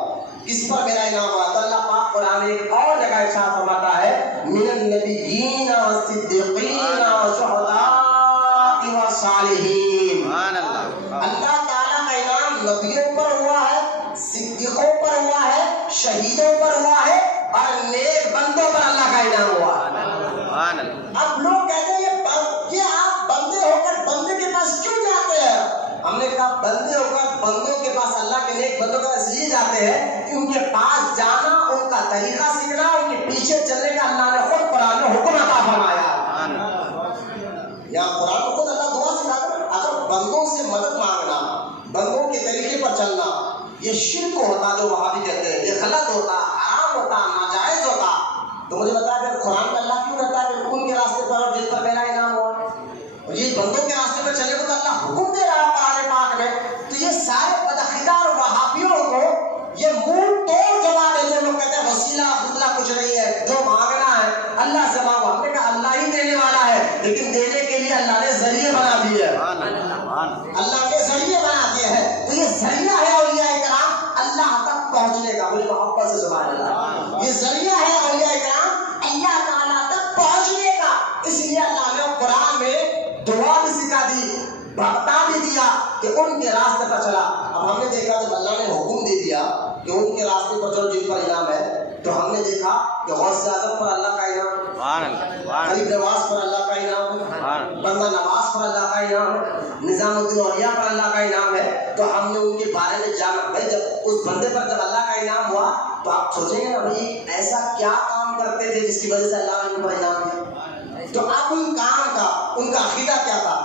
کس پر میرا انعام ہوا۔ تو اللہ پاک قرآن میں ایک اور جگہ ارشاد فرماتا ہے من النبیین والصدیقین والشہداء والصالحین۔ اللہ تعالیٰ کا انعام نبیوں پر ہوا ہے، صدیقوں پر ہوا ہے، شہیدوں پر ہوا ہے اور نیک بندوں پر اللہ کا انعام ہوا ہے۔ اب لوگ کہتے ہیں یہ آپ بندے ہو کر بندے کے پاس کیوں جاتے ہیں؟ ہم نے کہا بندے ہو کر بندوں کے پاس، اللہ کے نیک بندوں کا اس لیے جاتے ہیں کہ ان کے پاس جانا، ان کا طریقہ سیکھنا، ان کے پیچھے چلنے کا اللہ نے خود قرآن میں حکم عطا فرمایا۔ یہاں قرآن میں خود اللہ دعا سکھاتا ہے، اگر بندوں سے مدد مانگنا، بندوں کے طریقے پر چلنا یہ شرک ہوتا جو وہابی کہتے ہیں، یہ غلط ہوتا، حرام ہوتا، ناجائز ہوتا، تو مجھے بتا کہ قرآن میں اللہ کیوں کہتا ہے کہ ان کے راستے پر اور جن پر میرا انعام ہوا ہے، اور یہ بندوں کے راستے پر چلے کو تو اللہ حکم دے رہا ہے قرآن پاک میں۔ تو یہ سارے بدعقیدہ اور وہابیوں کو یہ منہ توڑ جواب ہے جو لوگ کہتے ہیں وسیلہ خدلہ کچھ نہیں ہے، جو مانگنا ہے اللہ سے مانگو۔ ہم نے کہا اللہ ہی دینے والا ہے، لیکن دینے کے لیے اللہ نے ذریعے بنا دیے ہیں، اللہ نے ذریعے بنا دیے ہیں۔ تو یہ ذریعہ ہے اولیاء کرام اللہ تک پہنچنے کا، مجھے محبت سے سبحان اللہ، یہ ذریعہ ہے اولیاء کرام اللہ تعالیٰ تک پہنچنے کا۔ اس لیے اللہ نے قرآن میں دعا بھی سکھا دی، بتا بھی دیا کہ ان کے راستے پر چلا۔ اب ہم نے دیکھا جب اللہ نے حکم دے دیا کہ ان کے راستے پر چلو جن پر انعام ہے، تو ہم نے دیکھا کہ غوث اعظم پر اللہ کا انعام، غریب نواز پر اللہ کا انعام ہے، بندہ نواز پر اللہ کا انعام ہے، نظام الدین اولیاء پر اللہ کا انعام ہے۔ تو ہم نے ان کے بارے میں جانا، بھائی جب اس بندے پر جب اللہ کا انعام ہوا تو آپ سوچیں گے نا بھائی ایسا کیا کام کرتے تھے جس کی وجہ سے اللہ نے ان پر انعام دیا، تو آپ ان کام کا، ان کا عقیدہ کیا تھا،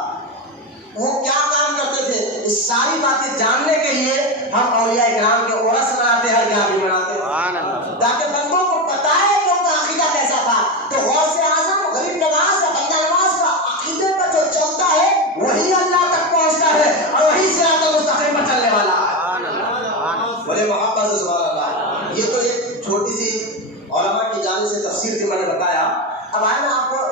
وہ کیا کام کرتے تھے، اس ساری باتیں جاننے کے لیے ہم اولیاء کرام کے عرس مناتے ہیں، کیا بھی مناتے ہیں، تاکہ بندوں کو پتا ہے کہ ان کا عقیدہ کیسا تھا۔ تو غوث اعظم غریب نواز بندہ نواز کا عقیدے پر جو چلتا ہے وہی اللہ تک پہنچتا ہے اور وہی صراط المستقیم پر چلنے والا ہے۔ بڑے محبت سے سبحان اللہ۔ یہ تو ایک چھوٹی سی علماء کی جانب سے تفسیر تھی، میں نے بتایا۔ اب آئے نا آپ کو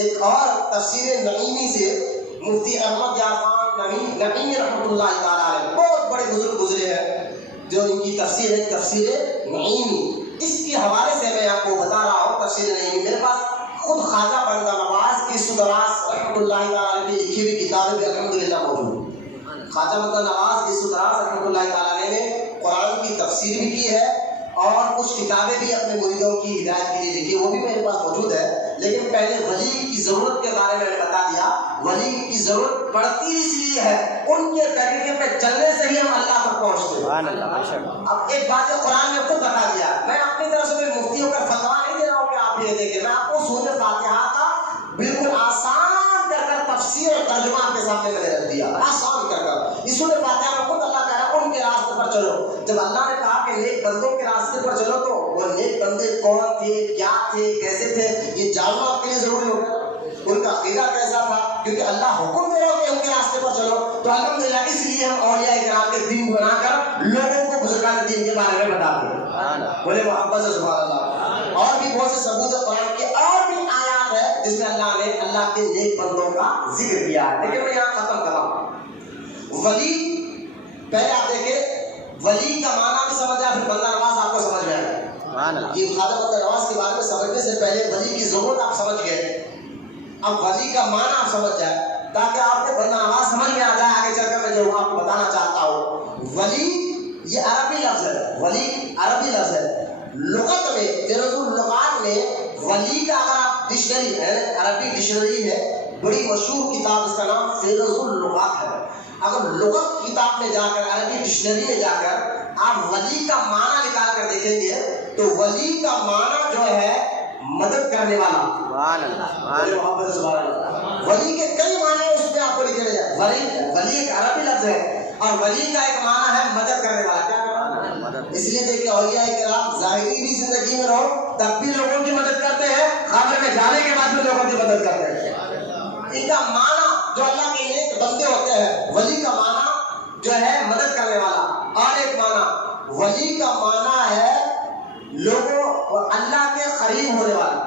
ایک اور تفسیر نعیمی سے، مفتی احمد یار خان نعیمی رحمۃ اللہ تعالیٰ علیہ، بہت بڑے بزرگ گزرے ہیں، جو ان کی تفسیر ہے تفسیر نعیمی، اس کے حوالے سے میں آپ کو بتا رہا ہوں تفسیر نعیمی۔ میرے پاس خود خواجہ بندہ نواز کی سدراس رحمۃ اللہ تعالیٰ علیہ کی لکھی ہوئی کتابیں بھی الحمدللہ موجود۔ خواجہ بندہ نواز کی سدراس رحمۃ اللہ تعالیٰ علیہ نے قرآن کی تفسیر بھی کی ہے اور کچھ کتابیں بھی اپنے مریدوں کی ہدایت کے لیے لکھی، وہ بھی میرے پاس موجود ہے۔ لیکن پہلے ولی کی ضرورت کے بارے میں نے بتا دیا، ولی کی ضرورت پڑتی اس لیے ہے ان کے طریقے پہ چلنے سے ہی ہم اللہ تک پہنچتے ہیں. سبحان اللہ بے شک. اب ایک بات ہے قرآن نے خود بتا دیا. میں اپنی طرف سے کوئی مفتی ہو کر فتوا نہیں دے رہا ہوں کہ آپ یہ دیکھیں. میں آپ کو سورۃ فاتحہ کا بالکل آسان کر کر تفسیر اور ترجمہ آپ کے سامنے میں نے رکھ دیا. آسان کر کر اس سورۃ فاتحہ میں خود اللہ کہہ رہا ہے ان کے راستے پر چلو. جب اللہ نے کہا کہ نیک بندوں کے راستے پر چلو تو وہ نیک بندے کون تھے, کیا تھے, کیسے تھے, یہ جاننا آپ کے لیے ضروری ہوگا. ان کا عقیدہ کیسا تھا, کیونکہ اللہ حکم دے رہا ہو کہ ان کے راستے پر چلو. تو الحمدللہ اس لیے ہم اولیاء کرام کے دین بنا کر لوگوں کو بزرگان دین کے بارے میں بتاتے ہیں. بولے محبت سے سبحان اللہ. اور بھی بہت سے ثبوت قرآن کے اور بھی آیات ہے جس میں اللہ نے اللہ کے نیک بندوں کا ذکر کیا ہے. لیکن میں یہاں ختم کر رہا ہوں. ولی پہلے آپ دیکھیں, ولی کا معنی بھی سمجھا, پھر بندہ نواز آپ کو سمجھ میں آیا. یہ خواجہ بندہ نواز کے بارے میں سمجھنے سے پہلے ولی کی ضرورت آپ سمجھ گئے. اب ولی کا معنی آپ سمجھ جائے تاکہ آپ کو بندہ نواز سمجھ میں آ جائے. آگے چل کر میں جو آپ کو بتانا چاہتا ہوں, ولی یہ عربی لفظ ہے. ولی عربی لفظ ہے. لغت میں فیروز اللغات میں ولی کا اگر آپ ڈکشنری ہے, عربی ڈکشنری ہے, بڑی مشہور کتاب, اس کا نام فیروز اللغات ہے. اگر لغت کتاب میں جا کر, عربی ڈکشنری میں جا کر آپ ولی کا معنی نکال کر دیکھیں گے تو ولی کا معنی جو ہے مدد کرنے والا. ولی کے کئی معنی اس میں آپ کو لکھے جائے. ولی ایک عربی لفظ ہے اور ولی کا ایک معنی ہے مدد کرنے والا. کیا اس لیے دیکھیں اولیاء کرام ظاہری بھی زندگی میں رہو تب بھی لوگوں کی مدد کرتے ہیں, قبر میں جانے کے بعد بھی لوگوں کی مدد کرتے ہیں. ان کا معنی جو اللہ کے نیک بندے ہوتے ہیں, ولی کا معنی جو ہے مدد کرنے والا. اور ایک معنی ولی کا معنی ہے لوگوں اللہ کے قریب ہونے والا,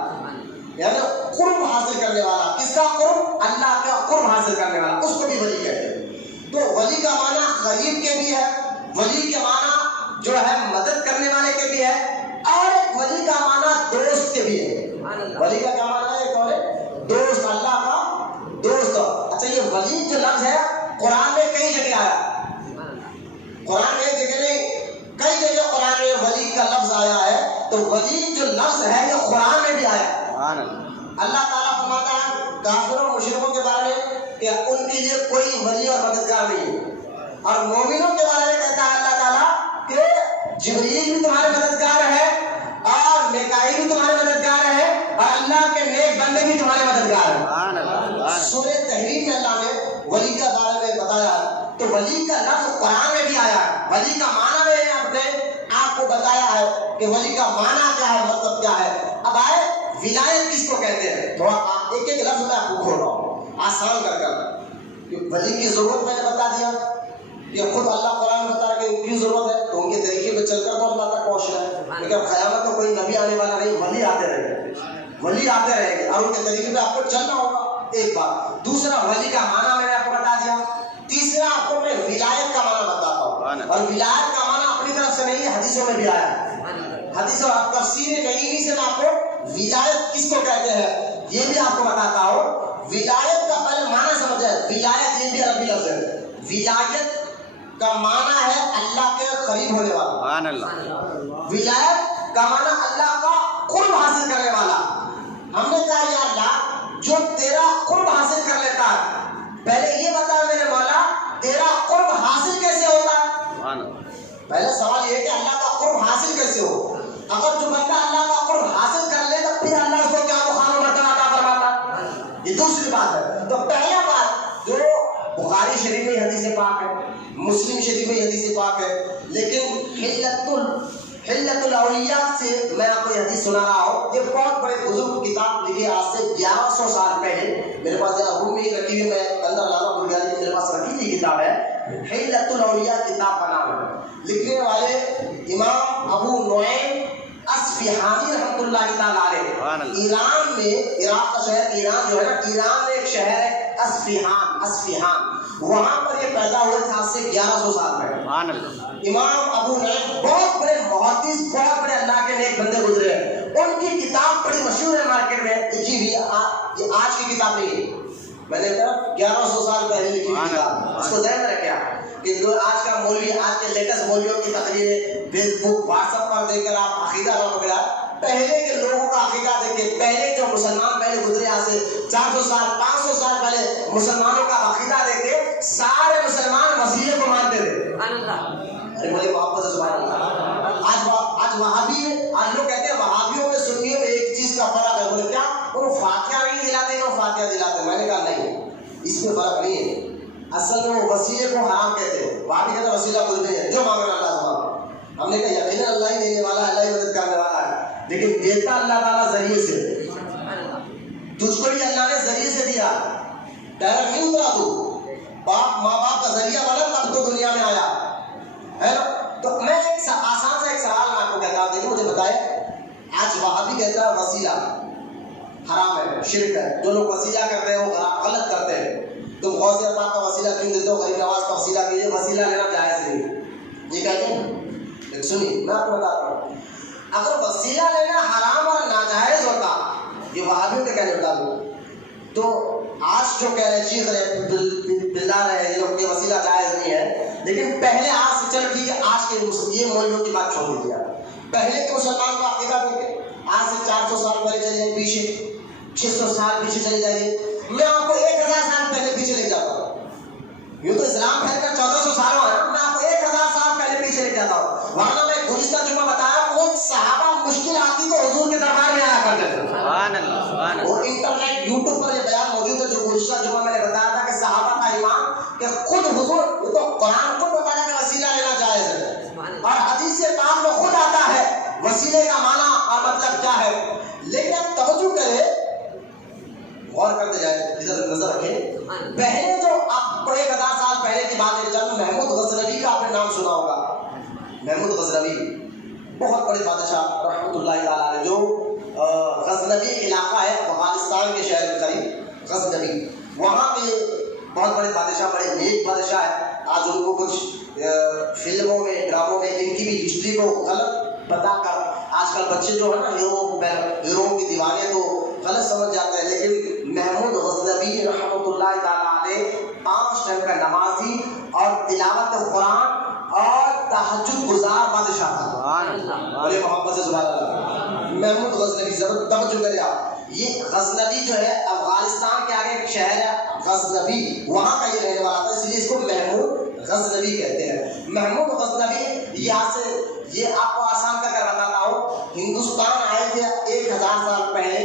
یعنی قرب حاصل کرنے والا. کس کا قرب؟ اللہ کا قرب حاصل کرنے والا, اس کو بھی ولی کہتے ہیں. تو ولی کا معنی قریب کے بھی ہے, ولی کے معنی جو ہے مدد کرنے والے کے بھی ہے, اور ایک ولی کا معنی دوست کے بھی ہے. ولی کا کیا معنی ہے؟ ایک اور دوست, اللہ کا دوست. اچھا, یہ ولی جو لفظ ہے قرآن میں کئی جگہ آیا. قرآن میں ایک جگہ نہیں, کئی جگہ قرآن میں ولی کا لفظ آیا ہے. تو ولی جو لفظ ہے یہ قرآن میں بھی آیا. اللہ تعالیٰ فرماتا ہے کافروں اور مشرکوں کے بارے میں کہ ان کے لیے کوئی ولی اور مددگار نہیں ہے, اور مومنوں کے بارے میں کہتا ہے اللہ تعالیٰ کہ جبریل بھی تمہارے مددگار ہے اور میکائیل بھی تمہارے مددگار ہے اور اللہ کے نیک بندے بھی تمہارے مددگار ہیں. سورہ تحریم میں اللہ نے ولی کے بارے میں بتایا. تو ولی کا لفظ قرآن میں بھی آیا ہے. ولی کا معنی میں آپ کو بتایا ہے کہ ولی کا معنی کیا ہے, مطلب کیا ہے. اب آئے ولایت کس کو کہتے ہیں. تھوڑا ایک ایک لفظ میں آپ کو کھول رہا ہوں آسان کر کر. ولی کی ضرورت میں نے بتا دیا کہ خود اللہ قرآن میں بتا رہا کہ کیوں ضرورت ہے, تو ان کے طریقے پہ چل کر تو اللہ تک پہنچنا ہے. لیکن اب قیامت میں کوئی نبی آنے والا نہیں, ولی آتے رہیں گے, ولی آتے رہیں گے, اور ان کے طریقے پہ آپ کو چلنا ہوگا. ایک بات. دوسرا, ولی کا معنی میں نے آپ کو بتا دیا. تیسرا آپ کو میں ولایت کا معنی بتاتا ہوں, اور ولایت کا معنی اپنی طرف سے نہیں ہے, حدیثوں میں بھی آیا ہے. حدیثوں تفسیر کہیں سے میں آپ کو ولایت کس کو کہتے ہیں یہ بھی آپ کو بتاتا ہوں. ولایت کا پہلے معنی سمجھے. ولایت یہ بھی عربی لفظ ہے. ولایت کا معنی ہے اللہ کے قریب ہونے والا. ولایت کا معنی اللہ کا قرب حاصل کرنے والا. ہم نے کہا یا اللہ جو تیرا قرب حاصل کر لیتا ہے, پہلے یہ بتا میرے مولا تیرا قرب حاصل کیسے ہوتا ہے. پہلے سوال یہ کہ اللہ کا قرب حاصل کیسے ہو. اگر جو بندہ اللہ کا قرب حاصل کر لے تو پھر اللہ اس کو کیا مقام و مرتبہ عطا فرماتا, یہ دوسری بات ہے. تو پہلا بات جو بخاری شریف میں حدیث پاک ہے, مسلم شریف میں حدیث پاک ہے, لیکن حلت الاولیاء سے میں آپ کو یہ حدیث سنا رہا ہوں. یہ بہت بڑے بزرگ کتاب لکھے آج سے 1100 سال پہلے. میرے پاس ذرا روم میں ہی رکھی ہوئی, میں اندر لانا بھول گیا, میرے پاس رکھی ہوئی کتاب ہے. حلت الاولیاء کتاب کا نام ہے. لکھنے والے امام ابو نعیم اصفہانی رحمۃ اللہ تعالیٰ علیہ. ایران میں, عراق کا شہر ایران جو ہے نا, ایران میں ایک شہر ہے اصفہان, وہاں پر یہ پیدا ہوئے تھے آج سے 1100 سال پہلے. امام ابو نعیم بہت بڑے محدث, بہت بڑے اللہ کے نیک بندے گزرے ہیں. ان کی کتاب بڑی مشہور ہے مارکیٹ میں لکھی ہوئی. یہ آج کی کتاب نہیں ہے, میں نے کہا 1100 سال پہلے لکھی ہوئی کتاب. اس کو ذہن میں رکھا کہ جو آج کا مولوی, آج کے لیٹسٹ مولویوں کی تقریریں فیس بک واٹس ایپ پر دیکھ کر آپ عقیدہ نہ پکڑا. پہلے کے لوگوں کا عقیدہ دیکھیں, پہلے جو مسلمان پہلے گزرے آج سے 400 سال 500 سال پہلے مسلمانوں کا عقیدہ دیکھیں سارے مسلمان وسیلے کو مانتے تھے. ارے بولے محبت سے سبحان اللہ. آج وہابی آج لوگ کہتے ہیں وہابیوں میں سنیوں میں ایک چیز کا فرق ہے. بولے کیا؟ وہ فاتحہ نہیں دلاتے نا فاتحہ دلاتے. میں نے کہا نہیں, اس میں فرق نہیں ہے. اصل میں وہ وسیلے کو حرام کہتے ہیں. وہابی کہتے ہیں وسیلہ بولتے ہیں جو مانگنا اللہ سے مانگو. ہم نے کہا یقیناً اللہ ہی دینے والا ہے, اللہ ہی مدد کرنے والا ہے, لیکن دیتا اللہ تعالیٰ ذریعے سے. تجھ کو بھی اللہ نے ذریعے سے دیا, ڈائریکٹ نہیں اترا. تو ماں باپ کا ذریعہ بنا تب تو دنیا میں آیا ہے نا. تو میں ایک آسان سے ایک سوال میں آپ کو کہتا ہوں, دیکھو مجھے بتائے. آج وہابی کہتا ہے وسیلہ حرام ہے, شرک ہے. جو لوگ وسیلہ کرتے ہیں وہ غلط کرتے ہیں. تم غوث پاک کا وسیلہ کیوں دیتے ہو, غریب نواز کا وسیلہ کیجیے. وسیلہ لینا جائز نہیں, یہ کہتے ہیں. سنیے میں آپ کو بتاتا ہوں, اگر وسیلہ لینا حرام اور ناجائز ہوتا یہ وہابیوں کے کہنے بتا دوں, تو آج جو کہہ رہے چیخ رہے بلا رہے یہ لوگ, یہ وسیلہ جائز نہیں ہے. لیکن پہلے آج سے چل ٹھیک ہے, آج کے یہ مولویوں کی بات چھوڑ دیا. پہلے کے مسلمان کو عقیدہ دیں گے, آج سے 400 سال پہلے چلے جائیں پیچھے, 600 سال پیچھے چلے جائیے. میں آپ کو 1000 سال پہلے پیچھے لے جاتا ہوں. یوں تو اسلام پھیل کر 1400 سال ہوا ہے, میں آپ کو 1000 سال پہلے پیچھے لے جاتا ہوں. ورنہ میں گزشتہ جمعہ بتایا وہ صحابہ مشکل آتی تو حضور کے دربار میں آیا کرتے تھے. سبحان اللہ سبحان اللہ. اور انٹرنیٹ یوٹیوب پر یہ بیان موجود ہے جو گزشتہ جمعہ میں نے بتایا تھا کہ صحابہ کا ایمان کہ خود حضور, وہ تو قرآن خود بتایا کہ وسیلہ لینا جائز ہے, اور حدیث پاک میں خود آتا ہے وسیلے کا معنی اور مطلب کیا ہے. لیکن اب توجہ کرے, غور کرتے جائے, ادھر نظر رکھیں. پہلے جو آپ کو 1000 سال پہلے کی بات ہے, جب محمود غزنوی کا آپ نے نام سنا ہوگا. محمود غزنوی بہت بڑے بادشاہ رحمۃ اللہ تعالیٰ علیہ, جو غزنوی علاقہ ہے افغانستان کے شہر کے قریب غزنوی, وہاں پہ بہت بڑے بادشاہ, بڑے نیک بادشاہ ہیں. آج ان کو کچھ فلموں میں ڈراموں میں ان کی بھی ہسٹری کو غلط بتا کر آج کل بچے جو ہے نا ہیرو کی دیوانے تو غلط سمجھ جاتے ہیں. لیکن محمود غزنوی رحمۃ اللہ تعالیٰ علیہ 5 ٹائم کا نمازی اور تلاوت قرآن اور تہجد گزار بادشاہ تھا. بولے محبت سے سبحان اللہ. محمود غزنوی, ضرور توجہ کریں آپ. یہ غزنوی جو ہے افغانستان کے آگے ایک شہر ہے غزنوی, وہاں کا یہ رہنے والا تھا, اس لیے اس کو محمود غزنوی کہتے ہیں. محمود غزنوی یہاں سے, یہ آپ کو آسان کر کے بتاتا ہوں, ہندوستان آئے تھے 1000 سال پہلے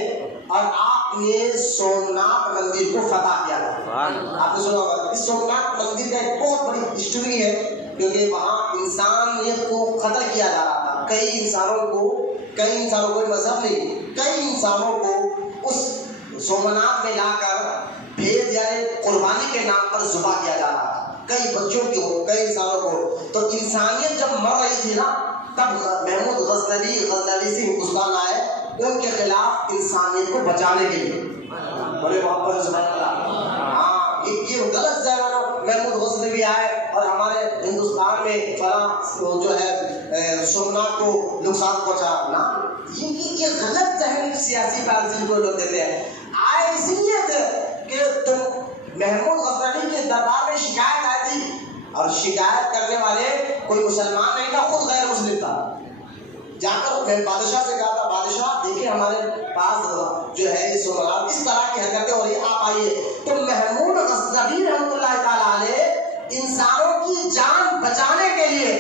اور آپ نے سومناتھ مندر کو فتح کیا تھا. آپ نے سنا ہوگا اس سومناتھ مندر کا ایک بہت بڑی ہسٹری ہے, کیونکہ وہاں انسانیت کو قتل کیا جا رہا تھا. کئی انسانوں کو کوئی مذہب نہیں, کئی انسانوں کو اس سومناتھ میں لا کر بھیج یعنی قربانی کے نام پر ذبح کیا جا رہا تھا, کئی بچوں کو, کئی انسانوں کو. تو انسانیت جب مر رہی تھی نا, تب محمود غزنوی سے ہندوستان آئے ان کے خلاف انسانیت کو بچانے کے لیے. بڑے محبت سے سبحان اللہ. ہاں یہ غلط ہے, محمود غزنوی آئے اور ہمارے ہندوستان میں فلاں جو ہے سومناتھ کو نقصان پہنچا نا, یہ غلط ذہن سیاسی پالیسی کو لوگ دیتے ہیں. آئے اس لیے کہ تم محمود غزنوی کے دربار میں شکایت آئی تھی, اور شکایت کرنے والے کوئی مسلمان نہیں تھا, خود غیر مسلم تھا. جا کر میں بادشاہ سے کہا تھا, بادشاہ دیکھیں ہمارے پاس جو ہے اس طرح کی حرکتیں ہو رہی, آپ آئیے. تو محمود غزنوی رحمۃ اللہ تعالیٰ علیہ انسانوں کی جان بچانے کے لیے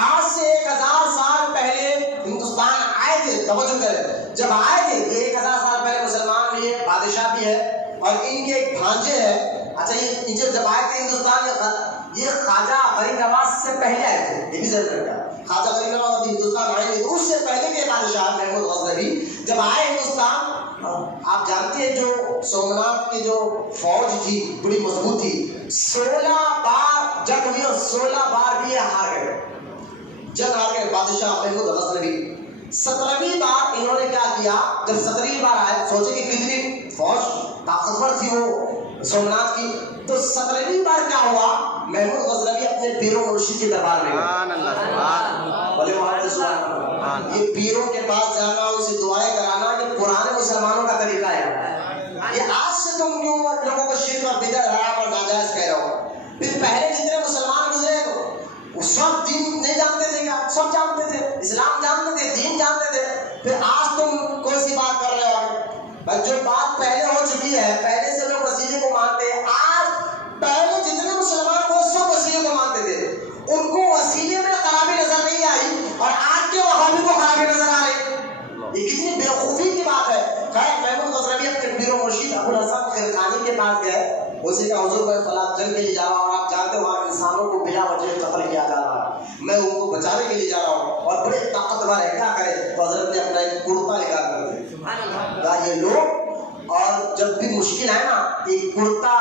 آج سے 1000 سال پہلے ہندوستان آئے تھے. توجہ کریں, جب آئے تھے یہ 1000 سال پہلے مسلمان بھی ہے, بادشاہ بھی ہے, اور ان کے ایک بھانجے ہیں. اچھا یہ جب آئے تھے ہندوستان, یہ خواجہ غریب نواز سے پہلے آئے تھے, یہ بھی ضرور کرتا. خواجہ غریب نواز ابھی ہندوستان آئے نہیں, اس سے پہلے کے بادشاہ محمود غزنوی جب آئے ہندوستان. آپ جانتے ہیں جو سومناتھ کی جو فوج تھی بڑی مضبوط تھی, 16 بار جنگ ہوئی اور 16 بار بھی ہار گئے, جنگ ہار گئے بادشاہ محمود غزنوی. 17ویں بار انہوں نے کیا کیا, جب 17ویں بار آئے, سوچے کہ کتنی فوج طاقتور تھی وہ سومناتھ کی, تو 17ویں بار کیا ہوا, محمود غزنوی اپنے پیر و مرشد کے دربار میں بولے یہ پیروں کے پاس جانا, اسے دعائیں کرانا, یہ پرانے مسلمانوں کا طریقہ ہے. یہ آج سے تم کیوں لوگوں کو شرک اور بدعت حرام اور ناجائز کہہ رہے ہو. پھر پہلے جتنے مسلمان گزرے وہ سب دین نہیں جانتے تھے کیا, سب جانتے تھے, اسلام جانتے تھے, دین جانتے تھے. پھر آج تم کون سی بات کر رہے ہو, جو بات پہلے ہو چکی ہے, پہلے سے لوگ وسیلے کو مانتے ہیں. آج پہلے جتنے مسلمان میں ان کو بچانے کے لیے جا رہا ہوں، اور بڑے طاقتور ہے، کیا کرے؟ تو حضرت نے اپنا ایک کرتا نکال کر دیا یہ لوگ، اور جب بھی مشکل ہے نا ایک کرتا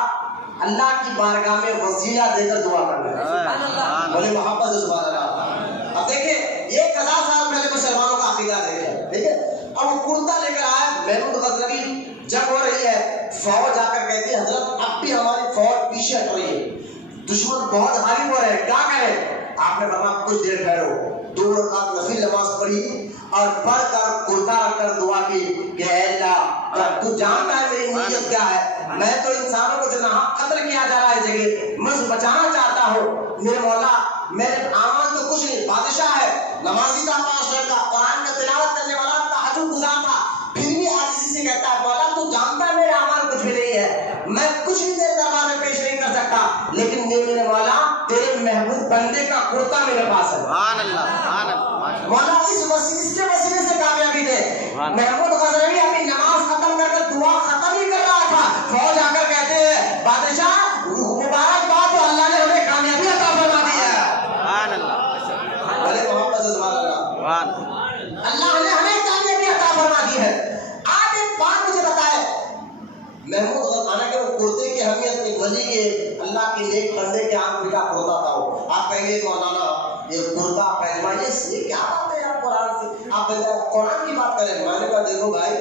اللہ کی بارگاہ میں وسیلہ دے کر دعا کرنا، بولے محبت سے سبحان اللہ۔ اب دیکھیں یہ 1000 سال پہلے مسلمانوں کا عقیدہ دیکھیں، ٹھیک ہے؟ اب وہ کرتا لے کر آیا، محمود غزنوی جنگ ہو رہی ہے، فوج آ کر کہتی ہے حضرت اب بھی ہماری فوج پیچھے ہٹ رہی ہے، دشمن بہت غالب ہو رہے ہیں، کیا کریں؟ آپ نے فرمایا کچھ دیر ٹھہرو، 2 رکعت نفل نماز پڑھی اور پڑھ کر کرتا رکھ کر دعا کی کہ اے اللہ تو جانتا ہے میری نیت کیا ہے، میں تو انسانوں کو جو ناحق قتل کیا جا رہا ہے جگہ میں بچانا چاہتا ہوں، میرے مولا میرے اعمال تو کچھ نہیں، بادشاہ ہے، نمازی تھا، 5 ٹائم کا قرآن کا تلاوت کرنے والا، تہجد گزار تھا، پھر بھی عاجزی سے کہتا ہے مولا تو جانتا ہے میرے اعمال کچھ بھی نہیں ہے، میں کچھ بھی تیرے دربار میں پیش نہیں کر سکتا، لیکن میرے مولا تیرے محبوب بندے کا کرتا میرے پاس ہے، سبحان اللہ سبحان اللہ، مولا اس کے وسیلے سے کامیابی دے۔ محمود غزنوی اپنی نماز ختم کر کے دعا ختم ہی کر رہا تھا، فوج آ کر کہتے ہیں بادشاہ مبارکباد ہو، اللہ نے ہمیں کامیابی عطا فرما دی ہے، سبحان اللہ بھلے محبت سے سبحان اللہ، سبحان اللہ۔ اللہ نے ہمیں کامیابی عطا فرما دی ہے۔ آپ ایک بات مجھے بتائیں، محمود غزنوی کے کرتے کی اہمیت ایک ولی کے اللہ کے نیک بندے کے آنکھ کا کرتا تھا، آپ کہیں گے مولانا یہ کرتا پیجما یہ کیا بات ہے، آپ قرآن سے آپ قرآن کی بات کریں، میں نے کہا دیکھو بھائی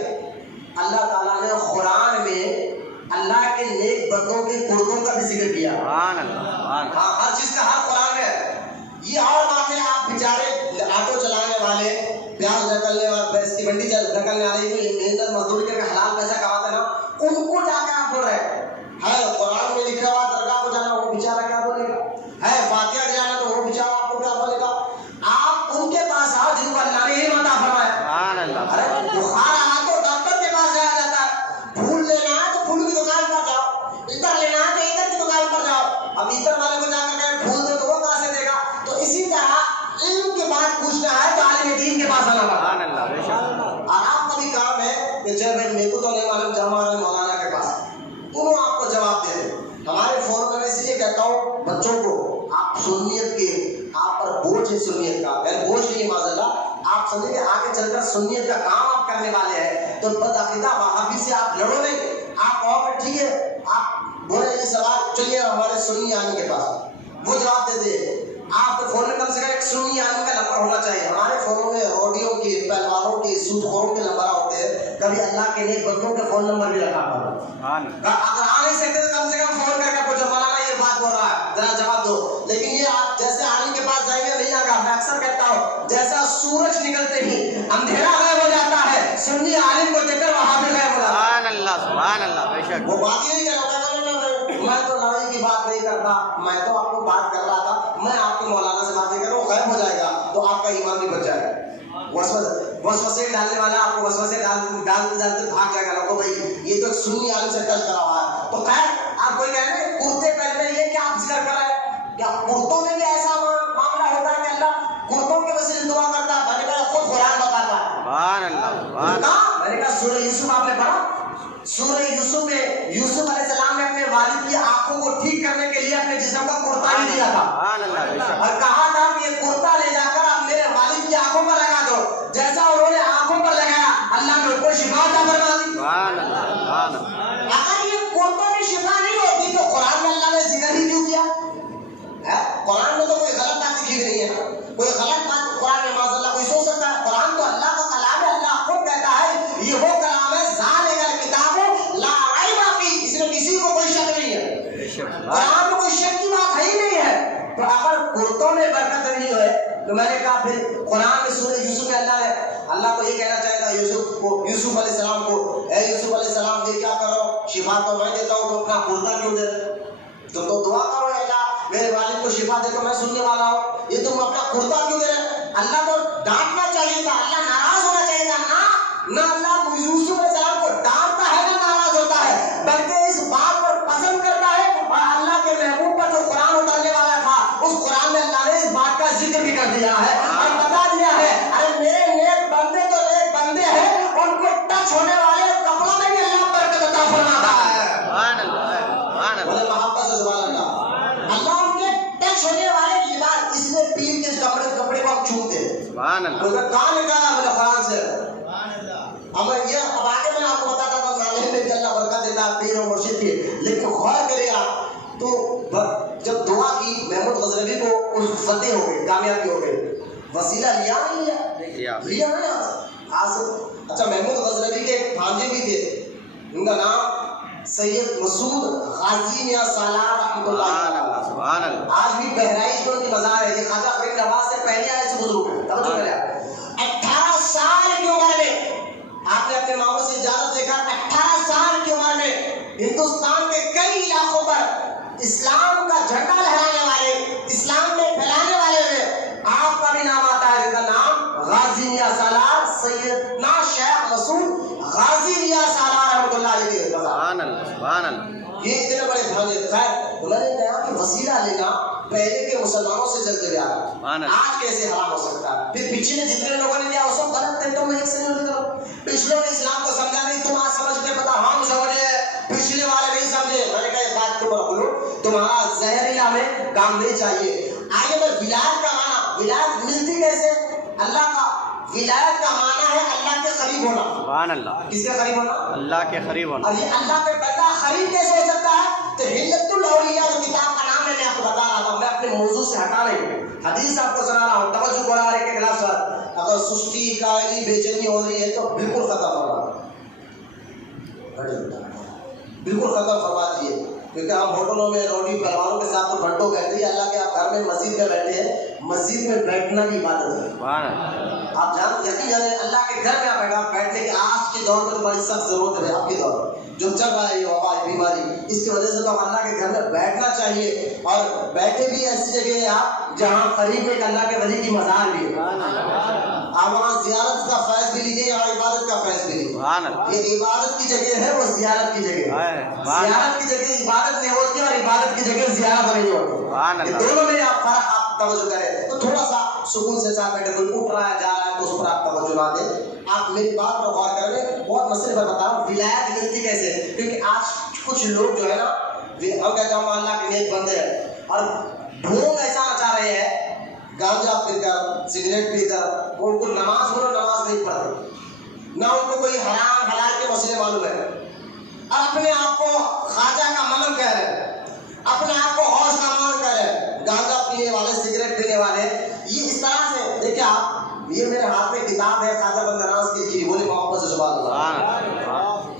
اللہ تعالیٰ نے قرآن میں اللہ کے نیک بندوں کے کرتوں کا بھی ذکر کیا، سبحان اللہ سبحان اللہ، ہاں ہر چیز کا ہر قرآن ہے۔ یہ اور بات ہے آپ بیچارے آٹو چلانے والے، پیاز نکلنے والے، اس کی منڈی نکلنے والے، محنت مزدوری کر کے حلال پیسہ کماتے ہیں نا، ان کو جا کے آپ بول رہے ہیں قرآن میں لکھا ہوا درگاہ کو جانا، وہ بیچارہ کیا بولے گا؟ ہے فاتحہ جانا تو وہ بیچارہ آپ کو کیا بولے گا؟ آپ ان کے پاس آؤ جن کو اللہ نے علم عطا فرمایا، سبحان اللہ، ارے بخار آ تو ڈاکٹر کے پاس جایا جاتا ہے، پھول لینا ہے تو پھول کی دکان پر جاؤ، عطر لینا ہے تو عطر کی دکان پر جاؤ، اب عطر والے کو جا کر کے پھول دو تو وہ کہاں سے دے گا؟ تو اسی طرح علم کی بات پوچھنا ہے تو عالم دین کے پاس آنا پڑتا ہے۔ سبحان اللہ، بے شک، اور آپ کا بھی کام ہے کہ چل بھائی میرے کو تو نہیں معلوم، جمع مولانا کے پاس انہوں آپ کو جواب دے دیں۔ ہمارے فورم میں اس لیے کہتا ہوں بچوں کو آپ سنیت کے آپ پر بوجھ ہے، سنیت کا بوجھ نہیں معاذ اللہ، آپ سمجھیں کہ آگے چل کر سنیت کا کام آپ کرنے والے ہیں، تو بدعقیدہ وہابی سے آپ لڑو نہیں، آپ کہو کہ ٹھیک ہے آپ بولے یہ سوال چلیے ہمارے سنی عالم کے پاس، وہ جواب دے دے۔ آپ کے فون میں کم سے کم ایک سنی عالم کا نمبر ہونا چاہیے، ہمارے فونوں میں روڈیوں کے، پہلوانوں کے، سود خوروں کے نمبر ہوتے ہیں، کبھی اللہ کے نیک بندوں کے فون نمبر بھی رکھا کرو، سبحان اللہ، اگر آ نہیں سکتے تو کم سے کم فون کر کے پوچھو مولانا یہ بات بول رہا ہے ذرا جواب دو۔ لیکن یہ آپ جیسے عالم کے پاس جائیں گے نہیں آگا، میں اکثر کہتا ہوں جیسا سورج نکلتے ہی اندھیرا غائب ہو جاتا ہے، سنی عالم کو دیکھ کر وہاں بھی غائب ہو جاتا ہے۔ سبحان اللہ سبحان اللہ، بے شک، وہ بات ہی نہیں کر رہا تھا، میں تو لڑائی کی بات نہیں کرتا، میں تو آپ کو بات کر رہا تھا، میں آپ کے مولانا سے بات نہیں کر رہا ہوں، غائب ہو جائے گا تو آپ کا ایمان بھی بچ جائے گا۔ وسوسے ڈالنے والا آپ کو وسوسے ڈالتے بھاگ جائے گا، لوگوں بھائی یہ تو سنی عالم سے ٹچ کرا ہوا ہے۔ تو خیر آپ کوئی کہہ رہے ہیں کرتے پہلے یہ کیا آپ ذکر کر رہے ہیں، کیا کرتوں میں بھی ایسا معاملہ ہوتا ہے کہ اللہ کرتوں کے وسیلے دعا کرتا ہے؟ میں نے کہا خود قرآن بتاتا ہے، سبحان اللہ سبحان اللہ، میں نے کہا سورہ یوسف آپ نے پڑھا؟ سورہ یوسف میں یوسف علیہ السلام نے اپنے والد کی آنکھوں کو ٹھیک کرنے کے لیے اپنے جسم کا کرتا بھی دیا تھا، سبحان اللہ، بے شک، اور کہا تھا کہ یہ کرتا لے جا کر آپ میرے والد کی آنکھوں پر لگا دو، جیسا انہوں نے آنکھوں پر لگایا اللہ نے ان کو شفا عطا فرما دی۔ سبحان اللہ سبحان اللہ، اگر یہ کرتوں میں شفا نہیں ہوتی تو قرآن میں اللہ نے ذکر ہی کیوں کیا؟ قرآن میں تو کوئی غلط بات لکھی نہیں ہے، کوئی غلط بات قرآن میں معاذ اللہ کوئی سوچ سکتا ہے؟ قرآن تو اللہ کا کلام ہے، اللہ خود کہتا ہے یہ وہ کلام ہے ذالک الکتاب لا ریب فیہ، اس میں کسی کو کوئی شک نہیں ہے، بے شک، قرآن میں کوئی شک کی بات ہے ہی نہیں ہے۔ تو اگر کرتوں میں برکت نہیں ہوئے تو میں نے کہا پھر قرآن میں سورہ یوسف میں اللہ کو یہ کہنا چاہے گا یوسف علیہ السلام کو، اے یوسف علیہ السلام یہ کیا کرو، شفا تو میں دیتا ہوں تو اپنا کرتا کیوں دے؟ تم تو دعا کرو اللہ میرے والد کو شفا دے تو میں سننے والا ہوں، یہ تم اپنا کرتا کیوں دے رہے؟ اللہ کو ڈانٹنا چاہیے تھا، اللہ ناراض ہونا چاہیے تھا، نہ اللہ یوسف علیہ السلام کو ڈانٹتا ہے نہ ناراض ہوتا ہے، بلکہ اس بات پر پسند کرتا ہے، اور اللہ کے محبوب پر جو قرآن اتارنے والا تھا اس قرآن میں اللہ نے اس بات کا ذکر بھی کر دیا ہے اور بتا دیا ہے ارے میرے نیک بندے تو نیک بندے ہیں، ان کو ٹچ ہونے والے کپڑوں میں بھی اللہ برکت عطا فرماتا ہے۔ سبحان اللہ سبحان اللہ، محبت سے سبحان اللہ، اللہ ان کے ٹچ ہونے والے لباس، اس میں پیر کے کپڑے سبحان اللہ ان کا کہاں لکھا ہے؟ بولے قرآن سے. اب آگے میں آپ کو بتاتا تھا نالے میں بھی اللہ برکت دیتا ہے پیر و مرشد کی، لیکن غور کرے آپ تو جب دعا کی محمود غزنوی کو فتح ہو گئی، کامیابی ہو گئی، وسیلہ لیا نہیں لیا نہیں آج. اچھا محمود غزنوی کے ایک بھانجے بھی تھے، ان کا نام سید مسعود غازی میاں سالار رحمۃ اللہ. سبحان اللہ. آج بھی بہرائچ میں ان کی مزار ہے. یہ خواجہ فرید نواز سے پہلے آئے سے بزرگ ہیں. توجہ کریں، 18 سال کی عمر میں آپ نے اپنے ماموں سے اجازت لے کر 18 سال کی عمر میں ہندوستان کے کئی علاقوں پر اسلام کا جھنڈا لہرانے والے، اسلام میں پھیلانے والے میں آپ کا بھی نام آتا ہے، جن کا نام غازی میاں سالار سیدنا شیخ مسعود غازی میاں سالار رحمۃ اللہ علیہ. سبحان اللہ. سبحان اللہ. یہ اتنے بڑے بھانجے. خیر انہوں نے کہا کہ وسیلہ لینا پہلے کے مسلمانوں سے جلد گیا، آج کیسے حرام ہو سکتا ہے؟ پھر پچھلے جتنے لوگوں نے لیا وہ سب غلط ہے، تم ایک سے نہیں کرو. پچھلوں نے اسلام کو سمجھا نہیں، تم آج سمجھتے پتا ہم سمجھے، پچھلے والے نہیں سمجھے. میں نے کہا یہ بات تم رکھ لو، تمہارا زہریلا میں کام نہیں چاہیے. آگے میں ولایت کا معنی، ولایت ملتی کیسے؟ اللہ کا ولایت کا معنی ہے اللہ کے قریب ہونا. سبحان اللہ. کس کے قریب ہونا؟ اللہ کے قریب ہونا. اور یہ اللہ کے بندہ قریب کیسے ہو سکتا ہے؟ تو ہلت الاولیاء جو کتاب کا نام میں آپ کو بتا رہا تھا، میں اپنے موضوع سے ہٹا نہیں حدیث آپ کو سنا رہا ہوں. توجہ کرا رہے کہ خلاف سر اگر سستی کائلی بے چینی ہو رہی ہے تو بالکل ختم فرما، بالکل ختم فرما دیجیے. کیونکہ ہم ہوٹلوں میں روٹی پروانوں کے ساتھ تو گھنٹوں بیٹھتے ہیں. اللہ کے آپ گھر میں مسجد میں بیٹھے ہیں، مسجد میں بیٹھنا بھی عبادت ہے. سبحان اللہ. آپ یقین جانے اللہ کے گھر میں آپ بیٹھنے کی آج کے دور میں تو بڑی سخت ضرورت ہے. آپ کے دور جو چل رہا ہے یہ وبا بیماری، اس کی وجہ سے تو ہم اللہ کے گھر میں بیٹھنا چاہیے. اور بیٹھے بھی ایسی جگہ ہے آپ جہاں قریب ایک اللہ کے ولی کی مزار بھی ہے. آپ وہاں زیارت کا فیض بھی لیجیے اور عبادت کا فیض بھی لیجیے. یہ عبادت کی جگہ ہے، وہ زیارت کی جگہ ہے. زیارت کی جگہ عبادت نہیں ہوتی اور عبادت کی جگہ زیارت نہیں ہوتی. یہ دونوں میں آپ فرق آپ توجہ کریں تو تھوڑا سا سکون سے چاہ بیٹھے. کوئی اٹھ رہا ہے جا رہا ہے تو اس پر آپ توجہ نہ دیں. آپ میری بات پر غور کریں. بہت مسئلے پر بتا رہا ہوں ولایت ملتی کیسے. کیونکہ آج کچھ لوگ جو ہے نا، ہم کہتے ہیں اللہ کے نیک بندے ہیں اور ڈھونگ ایسا مچا رہے ہیں، گانجا پی کر سگریٹ پی کر وہ ان کو نماز بولو نماز نہیں پڑھتے، نہ ان کو کوئی حرام حلال کے مسئلے معلوم ہے، اور اپنے آپ کو خواجہ کا ملک کہہ رہے ہیں، اپنے آپ کو حوض کا مان کہہ رہے ہیں. گانجا پینے والے، سگریٹ پینے والے، یہ اس طرح سے دیکھیں آپ، یہ میرے ہاتھ میں کتاب ہے خواجہ بندہ نواز کی لکھی، بولے محبت سے سبحان اللہ.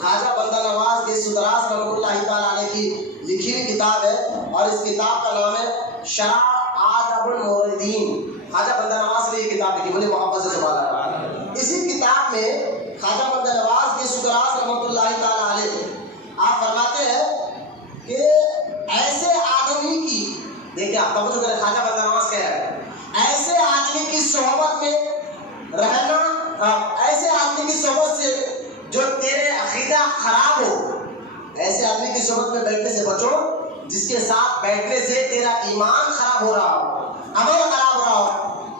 خواجہ بندہ نواز کے سدراس رحمۃ اللہ تعالیٰ علیہ کی لکھی ہوئی کتاب ہے اور اس کتاب کا نام ہے شرح آداب الموردین. خواجہ بندہ نواز نے یہ کتاب لکھی، بولے محبت سے سبحان اللہ. اسی کتاب میں خواجہ بندہ نواز کے سدراس رحمۃ اللہ تعالیٰ علیہ آپ فرماتے ہیں کہ ایسے آدمی کی، دیکھیں آپ توجہ کریں، خواجہ بندہ نواز کہہ رہے ہیں ایسے آدمی کی صحبت میں رہنا، ایسے آدمی کی صحبت سے جو تیرے عقیدہ خراب ہو، ایسے آدمی کی صحبت میں بیٹھنے سے بچو جس کے ساتھ بیٹھنے سے تیرا ایمان خراب ہو رہا ہو، عمل خراب ہو رہا ہو.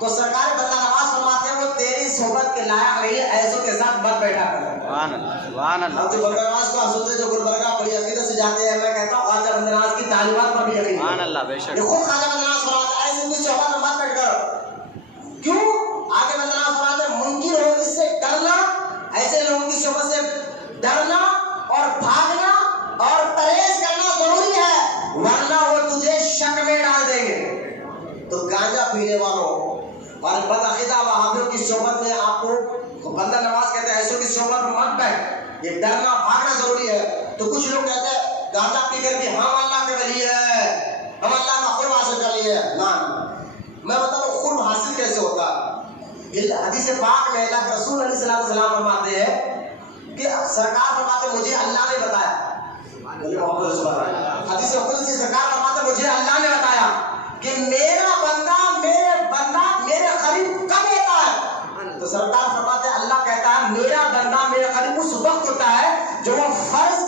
تو سرکار بندہ نواز فرماتے ہیں وہ تیری صحبت کے لائق نہیں ہے، ایسوں کے ساتھ مت بیٹھا کر. سبحان اللہ. سبحان اللہ. جو بندہ نواز کو آپ سنتے جو گلبرگہ بڑی عقیدت سے جاتے ہیں، میں کہتا ہوں خواجہ بندہ نواز کی تعلیمات پر بھی یقین. سبحان اللہ. بے شک. یہ خود خواجہ بندہ نواز فرماتے ہیں ایسے ان کی صحبت میں مت بیٹھ کر. کیوں؟ آگے بندہ نواز فرماتے ہیں منکر ہو اس سے ڈرنا، ایسے لوگوں کی صحبت سے ڈرنا اور بھاگنا اور پرہیز کرنا ضروری ہے، ورنہ وہ تجھے شک میں ڈال دیں گے. تو گانجا پینے والوں اور بدعقیدہ وہابیوں کی صحبت میں آپ کو بندہ نواز کہتے ہیں ایسوں کی صحبت میں مت بیٹھ، یہ ڈرنا بھاگنا ضروری ہے. تو کچھ لوگ کہتے ہیں گانجا پی کر کے ہم اللہ کے ولی ہیں، ہم اللہ کا قرب حاصل کر لیے. نہ میں بتا رہا ہوں قرب حاصل کیسے ہوتا ہے. حدیث پاک میں اللہ کے رسول علیہ الصلوۃ والسلام فرماتے ہیں کہ سرکار فرماتے مجھے اللہ نے بتایا، حدیث قدسی سرکار فرماتے مجھے اللہ نے بتایا کہ میرا بندہ میرے قریب کب ہوتا ہے. تو سرکار فرماتے ہیں اللہ کہتا ہے میرا بندہ میرے قریب اس وقت ہوتا ہے جو وہ فرض،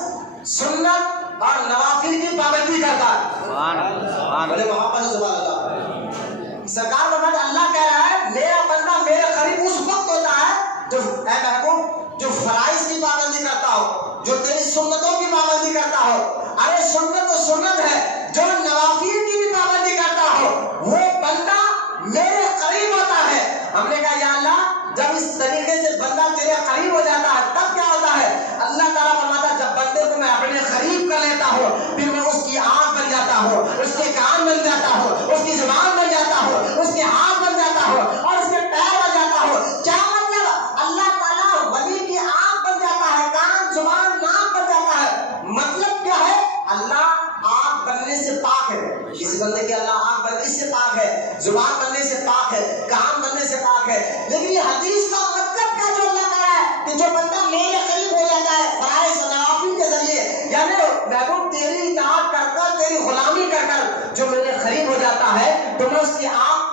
سنت اور نوافل کی پابندی کرتا ہے. سبحان اللہ. بڑے محبت سے سبحان اللہ. سرکار فرماتے اللہ کہہ رہا ہے میرا بندہ میرے قریب اس وقت ہوتا ہے جو اے محبوب جو فرائض کی پابندی کرتا ہو، جو تیری سنتوں کی پابندی کرتا ہو. ارے سنت تو سنت ہے، جو نوافل کی بھی پابندی کرتا ہو وہ بندہ میرے قریب ہوتا ہے. ہم نے کہا یا پاک ہے، زبان بننے سے پاک ہے، کان بننے سے پاک ہے. لیکن یہ حدیث کا مطلب کیا جو اللہ کہہ رہا ہے کہ جو بندہ میرے قریب ہو جاتا ہے فرائض نوافل کے ذریعے، یعنی محبوب تیری اطاعت کر کر، تیری غلامی کر کر جو میرے قریب ہو جاتا ہے تو میں اس کی آنکھ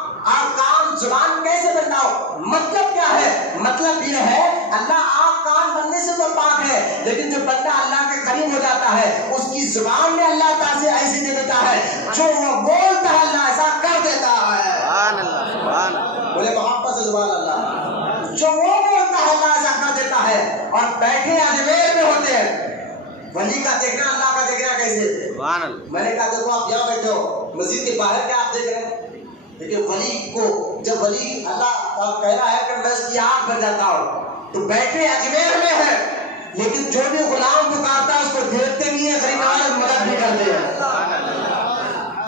کان زبان کیسے بنتا ہوں. مطلب کیا ہے؟ مطلب یہ ہے اللہ آنکھ کان بننے سے تو پاک ہے، لیکن جو بندہ اللہ کے قریب ہو جاتا ہے اس کی زبان میں اللہ تعالیٰ سے ایسی دے دیتا ہے جو وہ بولتا ہے اللہ ایسا کر دیتا ہے. سبحان اللہ، سبحان اللہ. بولے محبت سے سبحان اللہ. جو وہ بولتا ہے اللہ ایسا کر دیتا ہے. اور بیٹھے اجمیر میں ہوتے ہیں، ولی کا دیکھنا اللہ کا دیکھنا کیسے؟ سبحان اللہ. میں نے کہا دیکھو آپ یہاں بیٹھے ہو، مسجد کے باہر کیا آپ دیکھ رہے ہیں؟ لیکن ولی کو جب ولی اللہ کہہ رہا ہے کہ میں اس کی آنکھ بن جاتا ہوں تو بیٹھے اجمیر میں ہے، لیکن جو بھی غلام پکارتا ہے اس کو دیکھتے نہیں ہے، غریب نواز مدد بھی کرتے ہیں.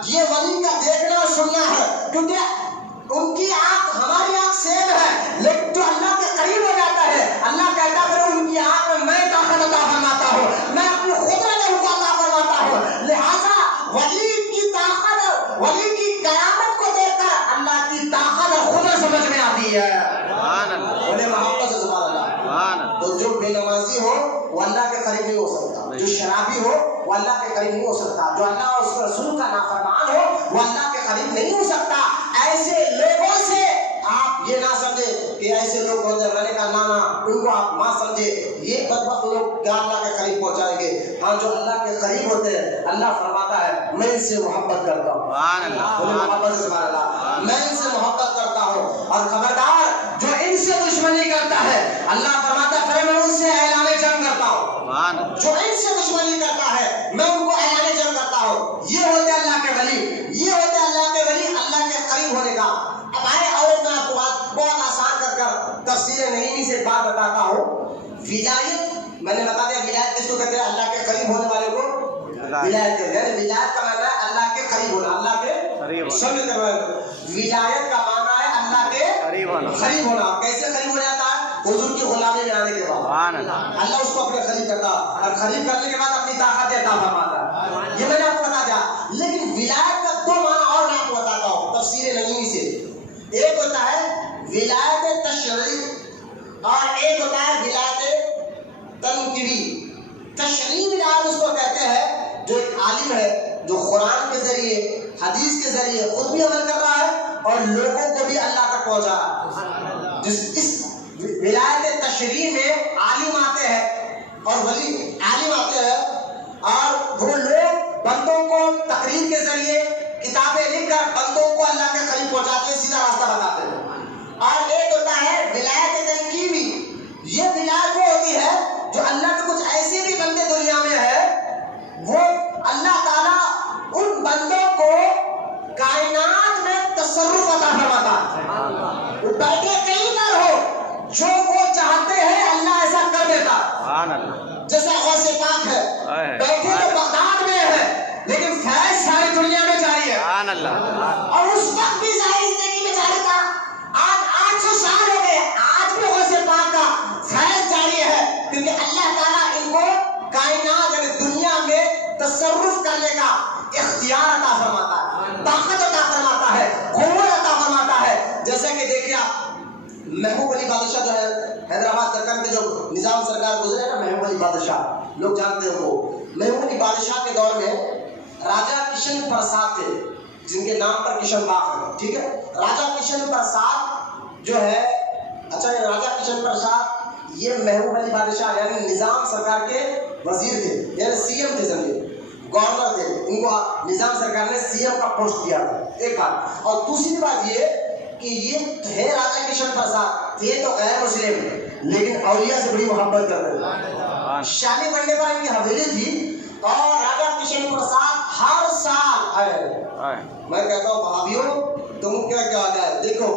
یہ ولی کا دیکھنا اور سننا ہے، کیونکہ ان کی آنکھ ہماری آنکھ سیم ہے، لیکن جو اللہ کے قریب ہو جاتا ہے اللہ کہتا ہے ان کی آنکھ میں طاقت عطا فرماتا ہوں، میں اپنی قدرت ان کو عطا فرماتا ہوں. لہذا ولی کی طاقت، ولی کی قیامت کو دیکھ کر اللہ کی طاقت اور قدرت سمجھ میں آتی ہے. سبحان اللہ. بولے محبت سے سبحان اللہ. سبحان اللہ. تو جو بے نمازی ہو وہ اللہ کے قریب نہیں ہو سکتا، جو شرابی ہو وہ اللہ کے قریب نہیں ہو سکتا، جو اللہ اور اس کے رسول کا نافرمان ہو وہ اللہ کے قریب نہیں ہو سکتا. ایسے لوگوں سے آپ یہ نہ سمجھے کہ ایسے لوگ ہوتے ہیں، میں نے کہا نانا ان کو آپ ماں سمجھے، یہ بدبخت لوگ کیا اللہ کے قریب پہنچائیں گے. ہاں جو اللہ کے قریب ہوتے ہیں اللہ فرماتا ہے میں ان سے محبت کرتا ہوں. سبحان اللہ. بولے محبت سے سبحان اللہ. میں ان سے محبت کرتا ہوں، اور خبردار جو ان سے دشمنی کرتا ہے اللہ فرماتا ہے پھر میں ان سے اعلان جنگ کرتا ہوں. سبحان اللہ. جو ان سے دشمنی کرتا ہے میں ان کو اعلان جنگ کرتا ہوں. یہ ہوتے اللہ کے ولی، یہ ہوتے اللہ کے ولی، اللہ کے قریب ہونے کا. اب آئے اور میں آپ کو بات بہت آسان کر تفسیر نعیمی سے بات بتاتا ہوں. ولایت میں نے بتا دیا، ولایت کس کو کہتے ہیں؟ اللہ کے قریب ہونے والے کو ولایت کہتے ہیں. ولایت کا معنی ہے اللہ کے قریب ہونا، اللہ کے سمجھ کر. ولایت کا معنی ہے اللہ کے قریب ہونا. کیسے قریب ہو جاتا ہے؟ حضور کی غلامی میں آنے کے بعد سبحان اللہ. اللہ اس کو اپنے قریب کرتا اور قریب کرنے کے بعد اپنی طاقت عطا فرماتا ہے. یہ میں نے آپ کو بتا دیا. لیکن ولایت کا دو معنی اور میں آپ کو بتاتا ہوں تفسیر نعیمی سے. ایک ہوتا ہے ولایت تشریع اور ایک ہوتا ہے ولایت تنقیری. تشریع ولایت اس کو کہتے ہیں جو ایک عالم ہے جو قرآن کے ذریعے حدیث کے ذریعے خود بھی عمل کر رہا ہے اور لوگوں کو بھی اللہ تک پہنچا رہا ہے. اس ولایت تشریع میں عالم آتے ہیں اور ولی عالم آتے ہیں اور وہ لوگ بندوں کو تقریر کے ذریعے کتابیں لکھ کر بندوں کو اللہ کے قریب پہنچاتے ہیں، سیدھا راستہ بتاتے ہیں. اور ایک ہوتا ہے ولایت تنقیبی. یہ ولایت وہ ہوتی ہے جو اللہ کے کچھ ایسے بھی بندے دنیا میں ہے وہ اللہ تعالیٰ ان بندوں کو کائنات میں تصرف عطا فرماتا ہے. وہ بیٹھے کہیں پر ہو، جو وہ چاہتے ہیں اللہ ایسا کر دیتا. سبحان اللہ. جیسا غوث پاک ہے، بیٹھے تو بغداد میں ہے لیکن فیض ساری دنیا میں جاری ہے. سبحان اللہ. اور اس وقت بھی ظاہر زندگی میں جاری تھا. آج 800 سال ہو گئے، آج بھی غوث پاک کا فیض جاری ہے کیونکہ اللہ تعالیٰ ان کو کائنات یعنی دنیا میں تصرف کرنے کا اختیار عطا فرماتا ہے، طاقت عطا فرماتا ہے، قوت عطا فرماتا ہے. جیسے کہ دیکھیے آپ محبوب علی بادشاہ جو ہے حیدرآباد دکن کے جو نظام سرکار گزرے نا، محبوب علی بادشاہ لوگ جانتے ہیں وہ. محبوب علی بادشاہ کے دور میں راجا کشن پرساد تھے جن کے نام پر کشن باغ ہے. ٹھیک ہے، راجا کشن پرساد جو ہے، اچھا یہ راجا کشن پرساد یہ محبوب علی بادشاہ یعنی نظام سرکار کے وزیر تھے، یعنی سی ایم تھے، سمجھے گورنر تھے. ان کو نظام سرکار نے سی ایم کا پوسٹ دیا تھا. ایک بات. اور دوسری بات یہ کہ یہ ہے راجا کشن پرساد تھے تو غیر مسلم لیکن اولیاء سے بڑی محبت کرتے تھے. شامی بننے پر ان کی حویلی تھی اور راجا کشن پرساد ہر سال میں کہتا ہوں بھابھیوں تم کیا حال ہے، دیکھو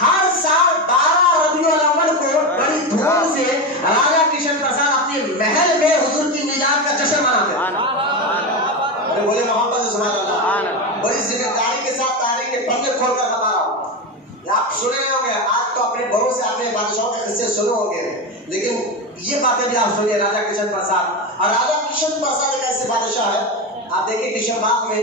ہر سال 12 ربیع الاول کو بڑی دھوم سے راجا کشن پرساد اپنے محل میں حضور کی میلاد کا جشن مناتے ہیں. بولے محبت سے سبحان اللہ. بڑی ذمہ داری کے ساتھ تاریخ کے پنے کھول کر بتا رہا ہوں. آپ سنے ہوں گے آج تو اپنے بڑوں سے اپنے بادشاہوں کے قصے سنے ہوں گے لیکن یہ باتیں بھی آپ سنیے. راجا کشن پرساد، اور راجا کشن پرساد ایک ایسے بادشاہ ہے آپ دیکھیں کشن باغ میں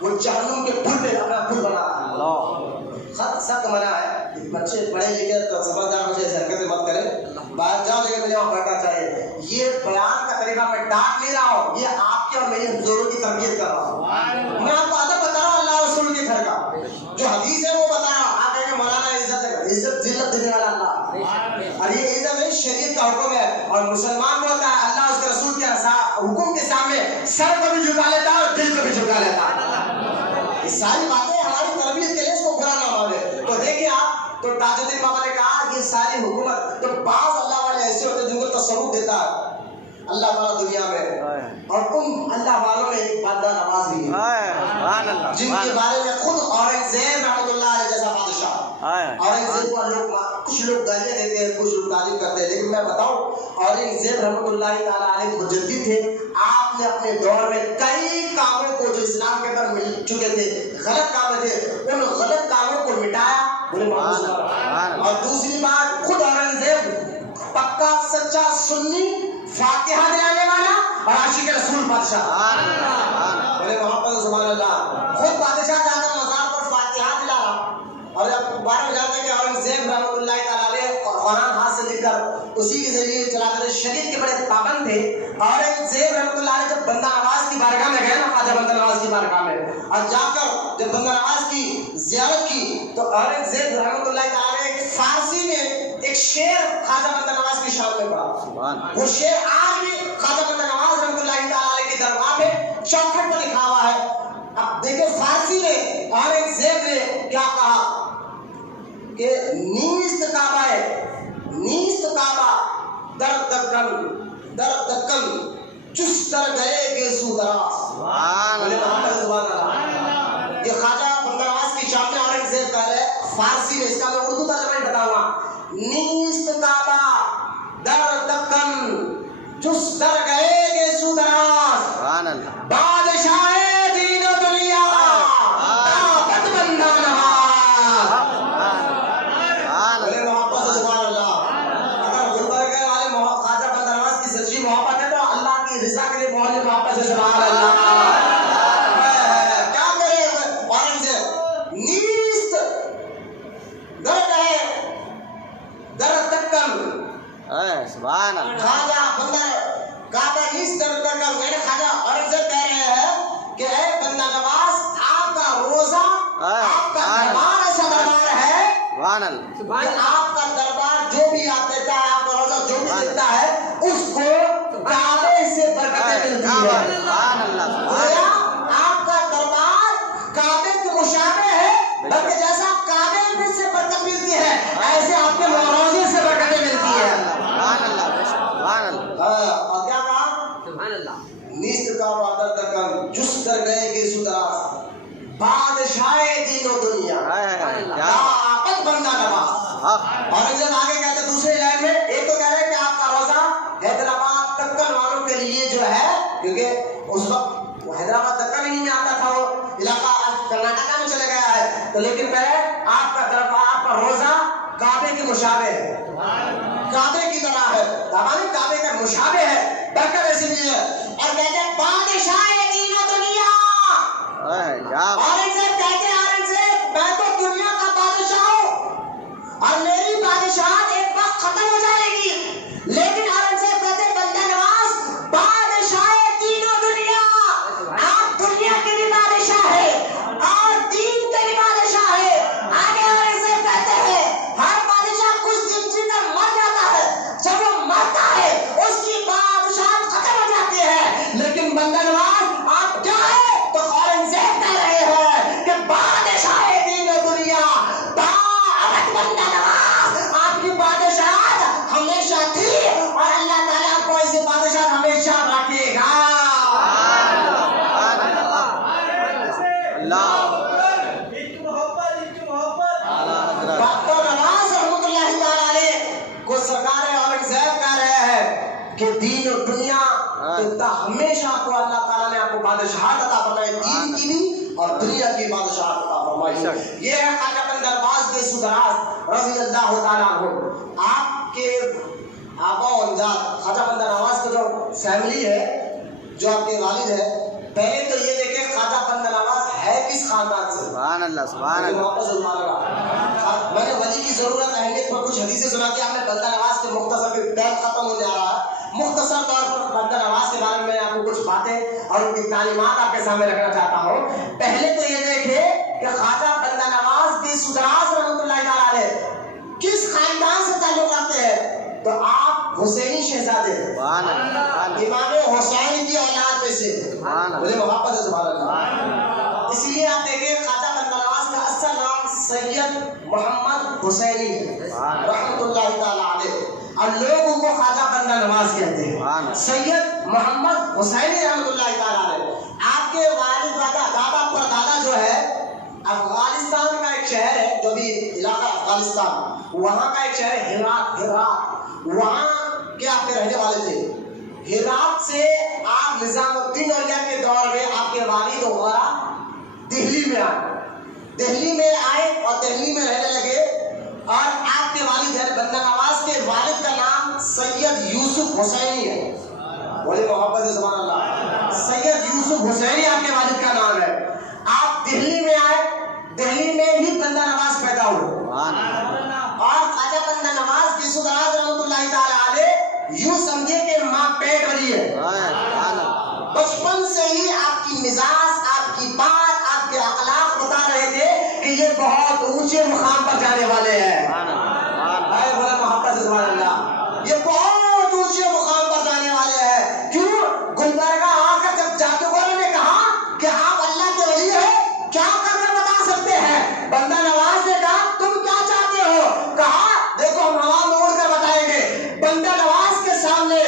وہ جہنم کے پل پہ اپنا پل بنا اللہ خط سخت منع ہے. بچے پڑھے لکھے تو سمجھدار ہو جائے حرکتیں مت کریں, باہر جاؤ لیکن مجھے وہاں پڑھنا چاہیے. یہ بیان کا طریقہ میں ڈانٹ نہیں رہا ہوں, یہ آپ کے اور میری حضوروں کی تربیت کر رہا ہوں. میں آپ کو ادب بتا رہا ہوں اللہ رسول کے گھر کا, جو حدیث ہے وہ بتا رہا ہوں. آپ کہیں گے مولانا عزت ذلت دینے والا اللہ, اور یہ عزت نہیں شریعت کا حکم ہے. اور مسلمان بولتا ہے اللہ اس کے رسول کے حکم کے سامنے سر کو بھی جھکا لیتا ہے اور دل کو بھی جھکا لیتا ہے. یہ ساری باتیں ہماری تربیت کے لیے اس کو برا نہ مانے. تو دیکھیں آپ, تو تاج الدین بابا نے کہا یہ ساری حکومت, تو بعض اللہ والے ایسے ہوتے ہیں جن کو تصرف دیتا ہے اللہ تعالیٰ دنیا میں, اور تم اللہ والوں میں ایک بندہ نواز بھی ہے جن کے بارے میں خود اورنگزیب رحمۃ اللہ علیہ جیسا بادشاہ. اورنگزیب کو لوگ کچھ لوگ گالیاں دیتے ہیں, کچھ لوگ تعریف کرتے ہیں, لیکن میں بتاؤں اورنگزیب رحمۃ اللہ تعالیٰ علیہ مجدد تھے. آپ نے اپنے دور میں کئی کاموں کو جو اسلام کے اندر مل چکے تھے, غلط کام تھے, ان غلط کاموں کو مٹایا. اور دوسری بات, خود اورنگزیب پکا سچا سنی فاتحہ دلانے والا اور عاشق رسول بادشاہ. بولے محمد سبحان اللہ. خود بادشاہ جا کر مزار پر فاتحہ دلا رہا, اور جب بارہ جاتے کہ اورنگزیب رحمۃ اللہ تعالیٰ علیہ قرآن ہاتھ سے لکھ کر اسی کے ذریعے چلاتے تھے, شریعت کے بڑے پابند تھے. اورنگزیب رحمۃ اللہ علیہ جب بندہ نواز کی بارگاہ میں گئے نا, خواجہ بندہ نواز کی بارگاہ میں, اور جا کر جب بندہ نواز کی زیارت کی تو اورنگزیب رحمۃ اللہ تعالیٰ علیہ فارسی میں ایک شعر خواجہ بندہ نواز کی شان میں پڑھا. وہ شعر آج بھی خواجہ بندہ نواز رحمۃ اللہ تعالیٰ علیہ کی درگاہ میں چوکھٹ پر لکھا ہوا ہے. اب دیکھیں فارسی میں اورنگزیب نے کیا کہا کہ نیست کعبہ ہے, نیست کعبہ در دکن چس در گئے گیسو دراز. یہ خواجہ بندہ نواز کی شان میں اورنگزیب کہہ رہے فارسی میں, اس کا میں اردو ترجمہ بتاؤں گا. نیست کعبہ در دکن چس در گئے گیسو دراز, بادشاہ دین و دنیا طاقت بندہ نواز. بولے محبت سے سبحان اللہ. اگر گلبرگہ والے خواجہ بندہ نواز کی سچی محبت ہے تو اللہ کی رضا کے لیے بہت محبت سے سبحان اللہ. کیا کرے اورنگزیب, نیست در گئے در دکن, سبحان اللہ. خواجہ بندہ کعبہ نیست در دکن. میرے خواجہ اورنگزیب کہہ رہے ہیں کہ اے بندہ نواز, آپ کا روزہ, آپ کا دربار ایسا دربار ہے کہ آپ کا دربار جو بھی آپ دیتا ہے, آپ کا روزہ جو بھی دیتا ہے, اس کو کعبے سے برکتیں ملتی ہے. آپ کا دربار کعبے کے مشابہ ہے, بلکہ جیسا کعبے میں سے برکت ملتی ہے ایسے آپ کے روزے سے برکتیں ملتی ہے. اور کیا کہا, نیست کعبہ در دکن چس در گئے گیسو دراز, بادشاہ دین و دنیا طاقت بندہ نواز. اورنگزیب آگے کہتے دوسرے لائن میں, ایک تو کہہ رہے کہ آپ کا روزہ حیدرآباد دکن والوں کے لیے جو ہے, کیونکہ اس وقت حیدرآباد دکن ہی میں آتا تھا, وہ علاقہ کرناٹکا میں چلے گیا ہے, تو لیکن کہہ رہے آپ کا دربار, آپ کا روزہ کعبے کے مشابہ ہے, کعبے کی طرح ہے, ہمارے کعبے کا مشابہ ہے, برکت ایسی بھی ہے. اور کہتے ہیں بادشاہ دین و دنیا. اورنگزیب کہتے ہیں اورنگزیب میں تو دنیا کا بادشاہ ہوں اور میری بادشاہت ایک وقت ختم ہو جائے گی, لیکن اورنگزیب کہتے ہیں بندہ نواز بادشاہ دین و دنیا, آپ دنیا کے بھی بادشاہ ہے اور دین کے بھی بادشاہ ہے. آگے اورنگزیب کہتے ہیں ہر بادشاہ کچھ دن جی کر مر جاتا ہے, جب وہ مرتا ہے اس کی بادشاہت ختم ہو جاتی ہے, لیکن بندہ نواز آپ کیا ہے, تو اورنگزیب کہہ رہے ہیں کہ بادشاہ دین و دنیا طاقت بندہ نواز, آپ کی بادشاہت ہمیشہ تھی اور اللہ تعالیٰ آپ کو ایسی بادشاہت ہمیشہ رکھے گا. ڈاکٹر نواز رحمۃ اللہ تعالیٰ علیہ کو سرکار اورنگزیب کہہ رہے ہیں کہ دین و دنیا ہمیشہ آپ کو اللہ تعالیٰ نے آپ کو بادشاہت عطا فرمائی, دین کی بھی اور دنیا کی بادشاہت عطا فرمائی. یہ ہے خواجہ بندہ نواز کے سدراز رضی اللہ تعالیٰ عنہ. آپ کے آبا و اجداد خواجہ بندہ نواز کا جو فیملی ہے, جو آپ کے والد ہے, پہلے تو یہ دیکھیں خواجہ بندہ نواز ہے کس خاندان سے؟ سبحان اللہ سبحان اللہ میں نے ولی کی ضرورت اہمیت پر کچھ حدیثیں سنا کے آپ نے بندہ نواز کے مختصر پہ ٹائم ختم ہونے آ رہا ہے، مختصر طور پر بندہ نواز کے بارے میں آپ کو کچھ باتیں اور ان کی تعلیمات آپ کے سامنے رکھنا چاہتا ہوں۔ پہلے تو یہ دیکھیں کہ خواجہ بندہ نواز بن سدراج رحمۃ اللہ تعالیٰ علیہ کس خاندان سے تعلق رکھتے ہیں؟ تو آپ حسینی شہزادے سبحان اللہ امام حسین کی اولاد میں سے، مجھے محبت ہے سبحان اللہ۔ اسی لیے آپ دیکھیں خواجہ بندہ نواز کا اصل نام سید محمد حسینی ہے رحمۃ اللہ تعالیٰ علیہ، اور لوگ ان کو خواجہ بندہ نواز کہتے ہیں۔ سید محمد حسینی رحمۃ اللہ تعالیٰ علیہ، آپ کے والد دادا پردادا جو ہے افغانستان کا ایک شہر ہے، جو بھی علاقہ افغانستان، وہاں کا ایک شہر ہے ہرات، وہاں کے آپ کے رہنے والے تھے۔ ہرات سے آپ نظام الدین اولیاء کے دور میں آپ کے والد وغیرہ دہلی میں آئے، دہلی میں آئے اور دہلی میں رہنے لگے، اور آپ کے والد بندہ نواز کے والد کا نام سید یوسف حسینی ہے، بڑی محبت ہے سبحان اللہ، سید یوسف حسینی آپ کے والد کا نام ہے۔ آپ دہلی میں آئے، دہلی میں ہی بندہ نواز پیدا ہوئے، اور خواجہ بندہ نواز بن سدراج رحمۃ اللہ تعالیٰ علیہ یوں سمجھے کہ ماں پیٹ والی ہے۔ بچپن سے ہی آپ کی مزاج، آپ کی بات، آپ کے اخلاق بتا رہے تھے کہ یہ بہت اونچے مقام پر جانے والے ہیں۔ بڑا محبت سے سبحان اللہ، یہ بہت اونچے مقام پر جانے والے ہیں۔ کیوں؟ گلبرگہ آ کر جب جادوگروں نے کہا کہ آپ اللہ کے ولی ہیں، کیا کر کے بتا سکتے ہیں؟ بندہ نواز نے کہا تم کیا چاہتے ہو؟ کہا دیکھو ہم ہوا میں اڑ کر بتائیں گے۔ بندہ نواز کے سامنے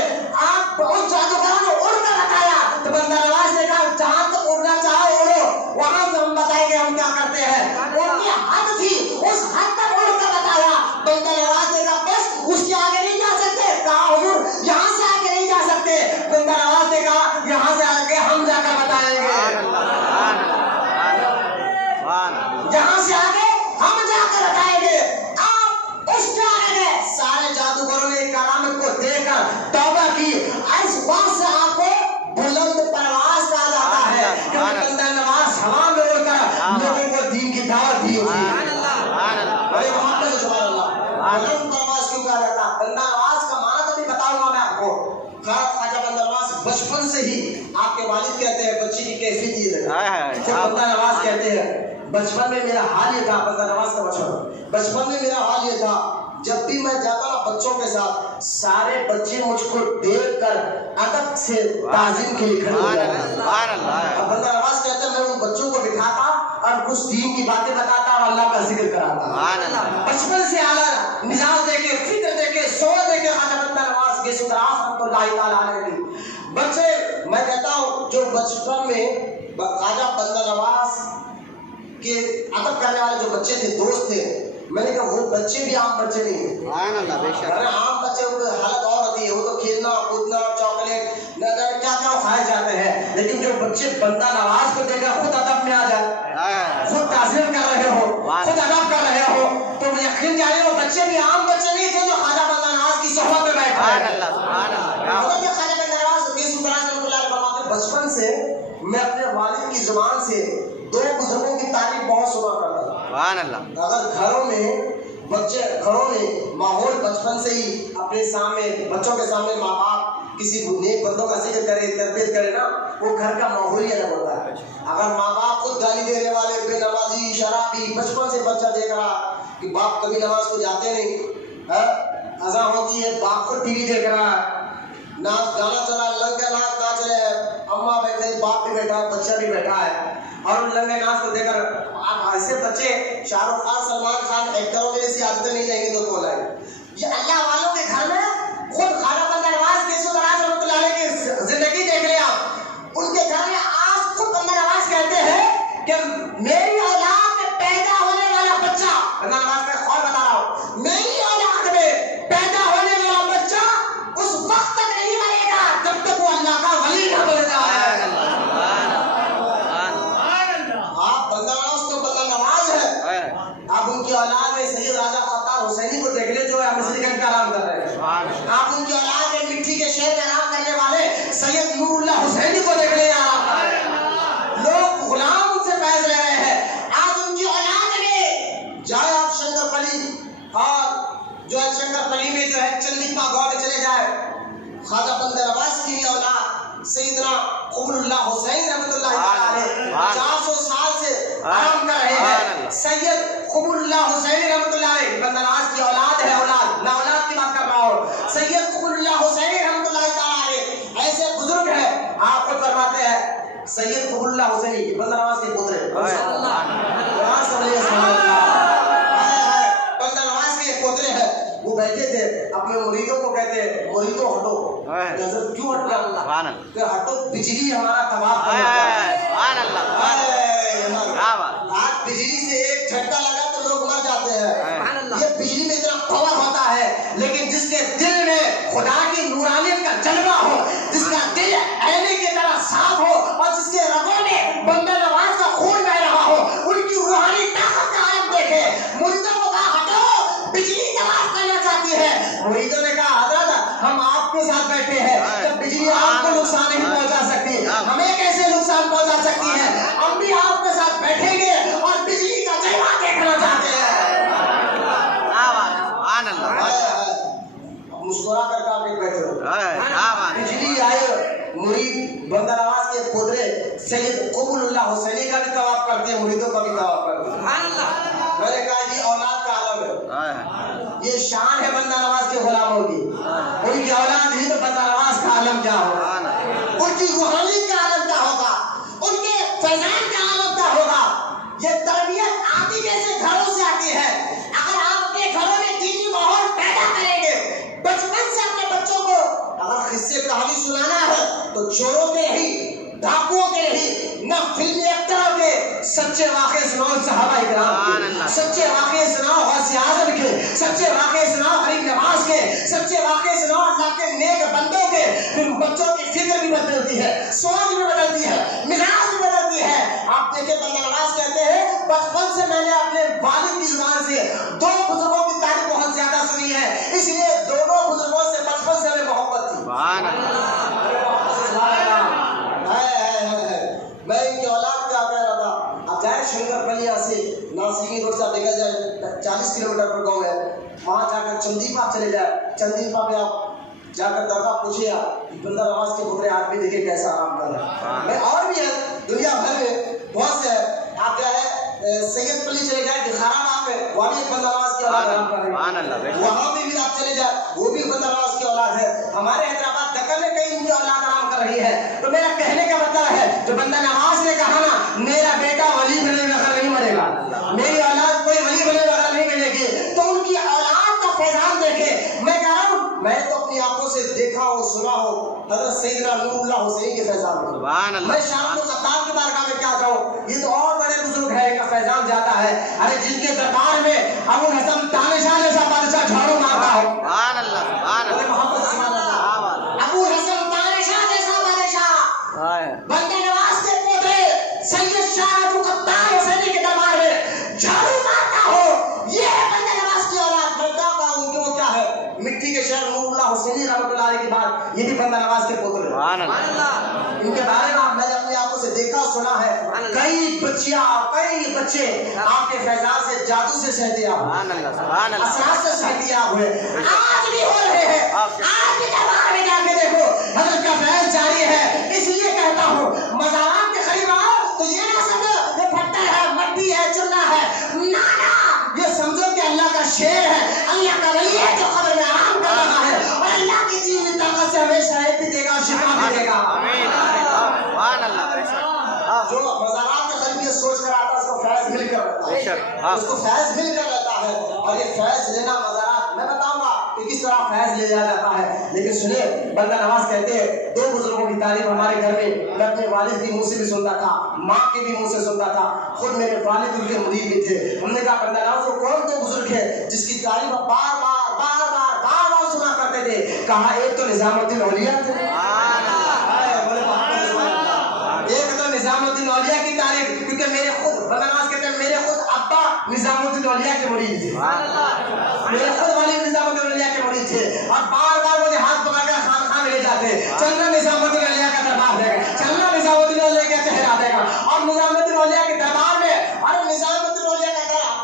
آپ اس جادوگروں نے اڑ کر بتایا، تو بندہ نواز نے کہا جہاں تک اڑنا چاہو اڑو، وہاں سے ہم بتائیں گے ہم کیا کرتے ہیں۔ ان کی حد تھی، اس حد تک اڑ کر بتایا۔ بندہ نواز نے کہا بس اس کے آگے نہیں جا سکتے؟ کہا حضور یہاں سے آگے نہیں جا سکتے۔ بندہ نواز نے کہا یہاں سے آگے ہم جا کر بتائیں گے، یہاں سے آگے ہم جا کر بتائیں گے۔ آپ اس کے آگے گئے، سارے جادوگروں نے کرامت کو دیکھ کر توبہ کی۔ اس وقت سے آپ کو بلند پرواز کہا جاتا ہے، کیونکہ بندہ نواز ہوا میں اڑ کر لوگوں کو دین کی دعوت دی ہوئی ہے۔ بڑے محبت سے سبحان اللہ، بلند پرواز کیوں کہا جاتا ہے؟ بندہ نواز کا معنی تو بھی بتاؤں گا میں آپ کو۔ خواجہ بندہ نواز بچپن سے ہی آپ کے والد کہتے ہیں بچے کی کیفیت یہ لگا، بندہ نواز کہتے ہیں بچپن میں میرا حال یہ تھا، بندہ نواز کا بچپن میں میرا حال یہ تھا، جب بھی میں جاتا نا بچوں کے ساتھ، سارے بچے مجھ کو دیکھ کر ادب سے تعظیم کے لیے کھڑے ہو جاتے ہیں۔ بندہ نواز کہتے ہیں میں ان بچوں کو بٹھاتا اور کچھ دین کی باتیں بتاتا اور اللہ کا ذکر کراتا۔ بچپن سے اعلیٰ مزاج دے کے، فکر دے کے، سوچ دے کے خواجہ بندہ نواز بن سدراج رحمۃ اللہ تعالیٰ علیہ کی بچے، میں کہتا ہوں جو بچپن میں خواجہ بندہ نواز کہ ادب کرنے والے جو بچے تھے، دوست تھے، میں نے کہا وہ بچے بھی عام بچے نہیں ہیں۔ عام بچے ان کی حالت اور ہوتی ہے، وہ تو کھیلنا کودنا چاکلیٹ نہ جانے کیا کیا کھائے جاتے ہیں، لیکن جو بچے بندہ نواز کو دیکھ کر خود ادب میں آ جائے، خود تعظیم کر رہے ہو، خود ادب کر رہے ہو، تو یقین جانے وہ بچے بھی عام بچے نہیں تھے جو خواجہ بندہ نواز کی صحبت میں بیٹھے ہیں۔ خواجہ بندہ نواز بن سدراج رحمۃ اللہ علیہ فرماتے بچپن سے میں اپنے والد کی زبان سے دو بزرگوں کی تعریف بہت سنا کرتا تھا۔ سبحان اللہ۔ اگر گھروں میں ماحول بچپن سے ہی اپنے سامنے بچوں کے سامنے ماں باپ کسی نیک بندوں کا ذکر کرے، تربیت کرے نا، وہ گھر کا ماحول ہی الگ ہوتا ہے۔ اگر ماں باپ خود گالی دینے والے، بے نمازی، شرابی، بچپن سے بچہ دیکھ رہا کہ باپ کبھی نماز کو جاتے نہیں، اذان ہوتی ہے باپ خود ٹی وی دیکھ رہا ہے، ناچ گانا چلا، لنگے ناچ ناچ رہے ہیں، اماں بیٹھے، باپ بھی بیٹھا ہے، بچہ بھی بیٹھا ہے، اور ان لنگے ناچ کو دیکھ کر آپ ایسے بچے شاہ رخ خان، سلمان خان ایکٹروں کے جیسی عادتیں نہیں لیں گے تو کون لائے؟ یہ اللہ والوں کے گھر میں خود خواجہ بندہ نواز بن سدراج رحمۃ اللہ علیہ کی زندگی دیکھ لیں آپ، ان کے گھر میں آج خود بندہ نواز کہتے ہیں کہ میری اولاد میں پیدا ہونے والا بچہ، بندہ نواز کا قول بتا رہا ہوں، میری اولاد میں پیدا ہونے والا بچہ اس وقت تک نہیں مرے گا جب تک وہ اللہ کا ولی نہ بن جائے۔ آپ بندہ نواز تو بندہ نواز ہے، آپ ان کی اولاد میں سید راجہ فتح حسینی کو دیکھ لیں جو مصری گنج کا آرام کر رہے ہیں، آپ ان کی اولاد میں مٹی کے شہر میں آرام کرنے والے سید نور اللہ حسینی کو دیکھ لیں، آپ لوگ غلام ان سے فیض لے رہے ہیں، جو شنکر پلی میں جو ہے چندیپا گاؤں میں چلے جائے، خواجہ بندہ نواز کی اولاد سیدنا قبول اللہ حسین رحمۃ اللہ علیہ 400 سال سے آرام کر رہے ہیں۔ سید قبول اللہ حسین رحمۃ اللہ علیہ بندہ نواز کی اولاد ہے، اولاد نہ اولاد کی بات کر رہا ہوں، سید قبول اللہ حسین رحمۃ اللہ علیہ ایسے بزرگ ہیں، آپ خود فرماتے ہیں سید قبول اللہ حسین بندہ نواز کے پوترے بندہ نواز کے پوترے ہیں۔ وہ بیٹھے تھے اپنے مریدوں کو کہتے ہیں مریدوں ہٹو، نظر کیوں ہٹ گیا کہ ہٹو بجلی ہمارا طواف کرنا چاہتا ہے۔ آج بجلی سے ایک جھٹکا لگا تو لوگ مر جاتے ہیں، یہ بجلی میں اتنا پاور ہوتا ہے، لیکن جس کے دل میں خدا کی نورانیت کا جلوہ ہو، جس کا دل آئینے کی طرح صاف ہو اور جس کے رگوں میں بندہ نواز کا خون بہ رہا ہو، ان کی روحانی طاقت کا عالم دیکھے۔ مریدوں کو کہا ہٹو بجلی طواف کرنا چاہتی ہے، مریدوں نے کہا حضرت ہم آپ کے ساتھ بیٹھے ہیں، جب بجلی آپ کو نقصان نہیں پہنچا سکتی ہمیں کیسے نقصان پہنچا سکتی ہے؟ ہم بھی آپ کے ساتھ بیٹھیں گے اور بجلی کا جلوہ دیکھنا چاہتے ہیں۔ مسکرا کر کے آپ ایک بیٹھے ہو، بجلی آئے، مرید بندہ نواز کے پوترے سید قبول اللہ حسینی کا بھی طواف کرتے ہیں، مریدوں کا بھی طواف کرتے ہیں۔ میں نے کہا یہ اولاد کا عالم ہے، یہ شان ہے بندہ نواز کے غلاموں کی، ان کی اولاد ہی تو بندہ نواز کا عالم کیا ہوگا، ان کی روحانی کا عالم کیا ہوگا، ان کے فیضان کا عالم کیا ہوگا۔ یہ تربیت آتی جیسے گھروں سے آتی ہے، اگر آپ اپنے گھروں میں دینی ماحول پیدا کریں گے، بچپن سے اپنے بچوں کو اگر قصے کہانی سنانا ہے تو چوروں کے نہیں، ڈاکوؤں کے نہیں، نہ فلمی ایکٹروں کے، سچے واقعے سناؤ صحابہ اکرام کے، سچے واقعے سناؤ غوث اعظم کے، سچے واقعے سناؤ غریب نواز کے، سچے واقعے سناؤ اللہ کے نیک بندوں کے۔ پھر بچوں کی فکر بھی بدلتی ہے، سوچ بھی بدلتی ہے، مزاج بھی بدلتی ہے۔ آپ دیکھیں بندہ نواز کہتے ہیں بچپن سے میں نے اپنے والد کی زبان سے دو بزرگوں کی تعریف بہت زیادہ سنی ہے، اس لیے دونوں بزرگوں سے بچپن سے ہمیں محبت تھی۔ میں ان کی اولاد کیا کہہ رہا تھا، اب جائے شنکر پلیا سے ناسری روڈ سے نکل جائے 40 کلومیٹر پر گاؤں ہے، وہاں جا کر چندیپا چلے جائے، چندیپا پہ آپ جا کر درگاہ پوچھے آپ بندہ نواز کے پترے آج بھی دیکھے کیسا آرام کر رہے ہیں۔ میں اور بھی ہے دنیا بھر میں بہت سے آپ کیا ہے سید پلی چلے جائے دکھارا وہاں پہ، وہاں بھی ایک بندہ نواز کی اولاد آرام کر رہے ہیں، وہاں پہ بھی آپ چلے جائے وہ بھی بندہ نواز کی اولاد ہے۔ ہمارے حیدرآباد دکن میں کئی ان کی اولاد آرام کر رہی ہے۔ تو میرا کہنے کا مطلب ہے جو بندہ نواز نے کہا نا میرا بیٹا ولی بنے بغیر نہیں مرے گا، میری اولاد کوئی ولی بنے بغیر نہیں ملے گی، تو ان کی اولاد کا فیضان دیکھے۔ میں کہہ رہا ہوں میں تو اپنی آنکھوں سے دیکھا ہوں سنا ہوں حضرت سیدنا نور اللہ حسین کے فیضان میں، میں شام کو ستار کی بارگاہ میں کیا جاؤں، یہ تو اور بڑے بزرگ ہے، ان کا فیضان جاتا ہے۔ ارے جن کے دربار میں ابو الحسن تانشاہ جیسا بادشاہ جھاڑو مارتا ہو، ابو الحسن تانشاہ جیسا بادشاہ بندہ نواز کے پوترے سید شاہ ابو قطار حسینی کے دربار میں جھاڑو مارتا ہو، یہ ہے بندہ نواز کی اولاد۔ میں کیا کہوں کہ وہ کیا ہے، مٹی کے شہر نور اللہ حسینی رحمۃ اللہ علیہ کی بات، یہ بھی بندہ نواز کے پوترے ان کے بارے میں میں نے اپنی آنکھوں سے دیکھا سنا ہے۔ کئی بچیاں کئی بچے آپ کے فیضان سے جادو سے صحتیاب اثرات سے صحتیاب ہوئے، آج بھی ہو رہے ہیں۔ آج بھی دربار میں جا کے دیکھو حضرت کا فیض جاری ہے۔ اس لیے کہتا ہوں مزارات کے قریب آؤ تو یہ نہ سمجھو یہ پتھر ہے مٹی ہے چنا ہے، نانا یہ سمجھو کہ اللہ کا شیر ہے، اللہ کا ولی ہے جو قبر میں آرام کر رہا ہے، اور اللہ کی دین طاقت سے ہمیں شاید بھی دے گا، شفا بھی دے گا۔ جو مزارات کے قریب یہ سوچ کر آتا ہے اس کو فیض مل کر رہتا ہے، اس کو فیض مل کر رہتا ہے۔ اور یہ فیض لینا مزارات میں بتاؤں گا کہ کس طرح فیض لے جایا جاتا ہے، لیکن سنیے بندہ نواز کہتے ہیں دو بزرگوں کی تعریف ہمارے گھر میں اپنے والد کی منہ سے بھی سنتا تھا، ماں کے بھی منہ سے سنتا تھا، خود میرے والد ان کے مرید بھی تھے۔ ہم نے کہا بندہ نواز وہ کون دو بزرگ ہے جس کی تعریف بار بار بار بار بار بار سنا کرتے تھے؟ کہا ایک تو نظام الدین اولیاء تھے، ایک تو نظام الدین اولیاء کی تعریف، کیونکہ میرے خود بندہ نواز کہتے ہیں میرے خود ابا نظام الدین اولیاء کے مرید تھے، میرے خود والد نظام الدین اولیاء کے مرید تھے، اور بار بار مجھے ہاتھ پکڑ کر خانقاہ میں لے جاتے، چلنا نظام الدین اولیاء کا دربار دے گا، چلنا نظام الدین اولیاء کا چہرہ دے گا، اور نظام الدین اولیاء کے دربار میں، اور نظام الدین اولیاء کا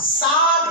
7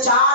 4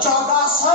1400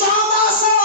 1400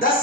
10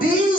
20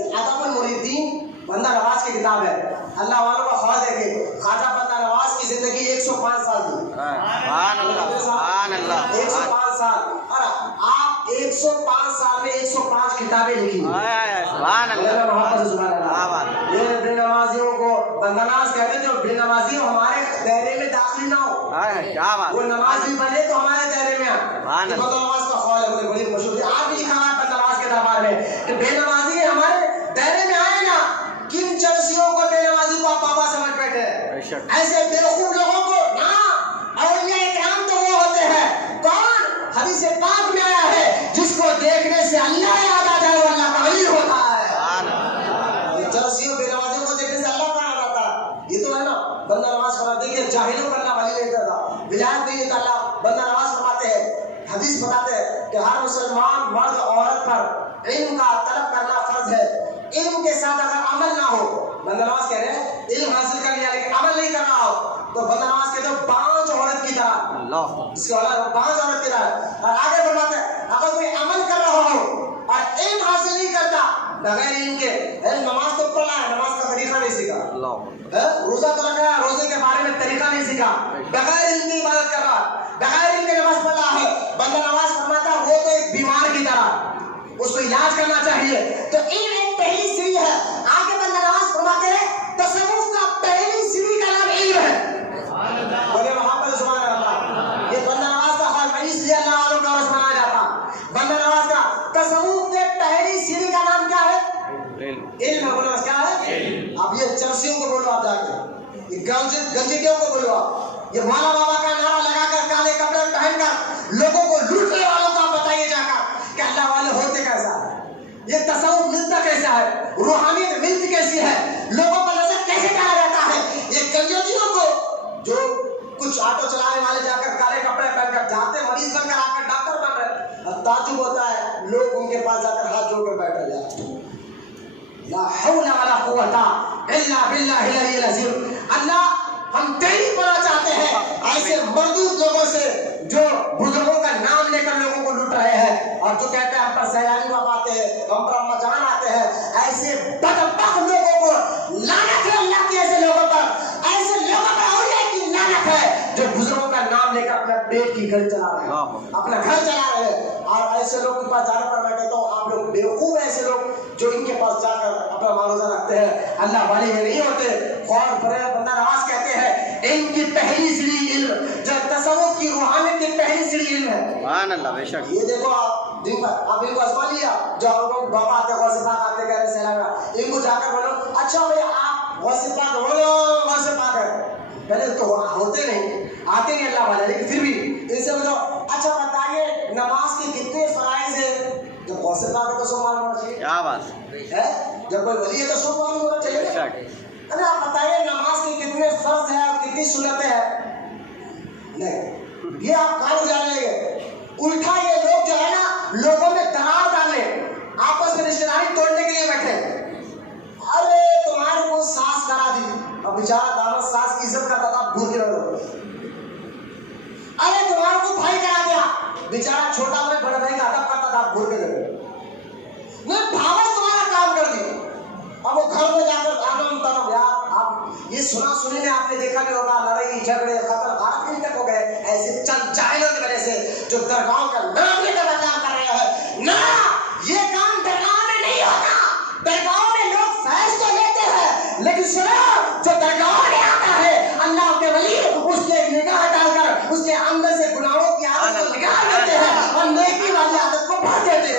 یہ ادب المریدین بندہ نواز کی کتاب ہے. اللہ والوں کا خواہش ہے کہ خواجہ بندہ نواز کی زندگی 105 سال تھی. سبحان اللہ سبحان اللہ 105 سال. اور آپ 105 سال میں 105 کتابیں لکھی. سبحان اللہ محمد سبحان اللہ. یہ بے نمازیوں کو بندہ نواز کہتے ہیں. جو بے نمازی ہمارے دائرے میں داخل نہ ہو, کیا بات, وہ نمازی بنے تو ہمارے دائرے میں آئے. بندہ نواز کا خواہش ہے, بڑی مشہور ہے. آپ بھی لکھا ہے بندہ نواز کے دربار میں کہ بے نمازی ہمارے دائرے میں آئے نا. کن چرسیوں کو بے نمازی کو آپ بابا سمجھ بیٹھے. ایسے بیوقوف لوگوں کو نہ. اولیاء کرام تو وہ ہوتے ہیں کون, حدیث پاک میں آیا ہے جس کو دیکھنے سے اللہ یاد آ جائے وہ اللہ کا ولی ہوتا ہے. چرسیوں بے نمازیوں کو دیکھنے سے اللہ کا یاد آتا ہے. یہ تو ہے نا بندہ نواز فرماتے. دیکھیے جاہلوں کا اللہ ولی نہیں کرتا, ولایت نہیں دیتا اللہ. بندہ نواز فرماتے ہیں, حدیث بتاتے ہیں کہ ہر مسلمان مرد عورت پر علم کا طلب کرنا فرض ہے. علم کے ساتھ اگر عمل نہ ہو, بندہ نواز کہہ رہے ہیں علم حاصل کر لیا لیکن عمل نہیں کر رہا ہو تو بندہ نواز کہتے ہیں بانج عورت کی طرح. اس کے اولاد بانج عورت کی طرح. اور آگے فرماتے ہیں اگر کوئی عمل کر رہا ہو اور علم حاصل نہیں کرتا بغیر علم کے, نماز تو پڑھ رہا ہے نماز کا طریقہ نہیں سیکھا, روزہ تو رکھ رہا ہے روزے کے بارے میں طریقہ نہیں سیکھا, بغیر علم کی عبادت کر رہا ہے, بغیر علم کی نماز پڑھ رہا ہے, بندہ نواز فرماتا ہے وہ تو ایک بیمار کی طرح, اس کو علاج کرنا چاہیے. تو علم ایک پہلی سیڑھی ہے. آگے بندہ نواز فرماتے ہیں تصوف کا پہلی سیڑھی کا نام علم ہے. بولے وہاں پر سبحان اللہ. یہ بندہ نواز کا حال ہے, اس لیے اللہ والوں کا رس مانا جاتا. بندہ نواز کا تصوف کے پہلی سیڑھی کا نام کیا ہے؟ علم ہے. بولے کیا ہے؟ اب یہ چرسیوں کو بولو آپ جا کے, یہ گنجیوں کو بولو آپ, یہ مولا بابا کا نعرہ لگا کر کالے کپڑے پہن کر لوگوں کو لوٹنے والوں کا بتائیے جا کر کہ اللہ والے ہوتے کیسا ہے, یہ تصوف ملتا کیسا ہے, روحانیت ملتی کیسی ہے, لوگوں پر نظر کیسے ڈالا جاتا ہے. یہ گنجیوں کو جو کچھ آٹو چلانے والے جا کر کالے کپڑے پہن کر جاتے مریض بن کر آ کر ڈاکٹر بن رہے, تعجب ہوتا ہے لوگ ان کے پاس جا کر ہاتھ جوڑ کر بیٹھ جاتے. لا حول ولا قوت الا باللہ العلی العظیم. اللہ ہم تیری پناہ چاہتے ہیں ایسے مردود لوگوں سے جو بزرگوں کا نام لے کر لوگوں کو لوٹ رہے ہیں اور جو کہتے ہیں ہم پر سیلانی بابا آتے ہیں, ہم پر اما جان آتے ہیں. ایسے بدبخت لوگوں کو لعنت ہے اللہ کی. ایسے لوگوں پر اولیاء کی لعنت ہے جو بزرگوں کا نام لے کر اپنا پیٹ کی گھر چلا رہے ہیں, اپنا گھر چلا رہے ہیں. اور ایسے لوگ کے پاس جانے پر میں کہتا ہوں آپ لوگ بیوقوف ہیں. ایسے لوگ جو ان کے پاس جا کر اپنا معروضہ رکھتے ہیں اللہ والے میں نہیں ہوتے. اور بندہ نواز کہتے ہیں علم کی پہلی سیڑھی علم, جو تصوف کی روحانیت کی پہلی سیڑھی علم ہے. سبحان اللہ. بے شک یہ دیکھو آپ دن پر آپ ان کو آزما لیا, جو لوگ بابا آتے غوث پاک آتے کہہ رہے سیلاب, ان کو جا کر بولو اچھا بھائی آپ غوث پاک بولو غوث پاک ہے. پہلے تو ہوتے نہیں, آتے نہیں اللہ والے, لیکن پھر بھی ان سے بولو اچھا بتائیے نماز کے کتنے فرائض ہیں. جب غوث پاک ہے تو سو معلوم ہونا چاہیے. کیا بات ہے, جب کوئی ولی ہے تو سو معلوم ہونا چاہیے. ارے آپ بتائیے نماز کے کتنے فرض ہیں اور کتنی سنتیں ہیں. نہیں, یہ آپ کہاں جانیں گے. الٹا یہ لوگ جو ہے نا لوگوں میں درار ڈالیں, آپس میں رشتے داری توڑنے کے لیے بیٹھے. ارے تمہارے کو ساس کرا دی, اب بیچارہ داماد ساس کی عزت کرتا تھا, بھول کے رہو. ارے تمہارے کو بھائی کرا دیا, بیچارہ چھوٹا بھائی بڑے بھائی کا ادب کرتا تھا, بھول کے رہو. نہیں بھاوت تمہارا کام کر دی. اب وہ گھر میں جا کر آنم تنم, یار آپ یہ سنا سنی میں آپ نے دیکھا بھی ہوگا لڑائی جھگڑے قتل غارت کہیں تک ہو گئے ایسے چند جاہلوں کی وجہ سے جو درگاہوں کا نام لے کر بدنام کر رہے ہیں. نہ, یہ کام درگاہ میں نہیں ہوتا. درگاہوں میں لوگ فیض تو لیتے ہیں لیکن سنو جو درگاہوں میں آتا ہے اللہ کے ولی اس کے نگاہ ڈال کر اس کے اندر سے گناہوں کی عادت کو نکال دیتے ہیں اور نیکی والی عادت کو بھر دیتے ہیں.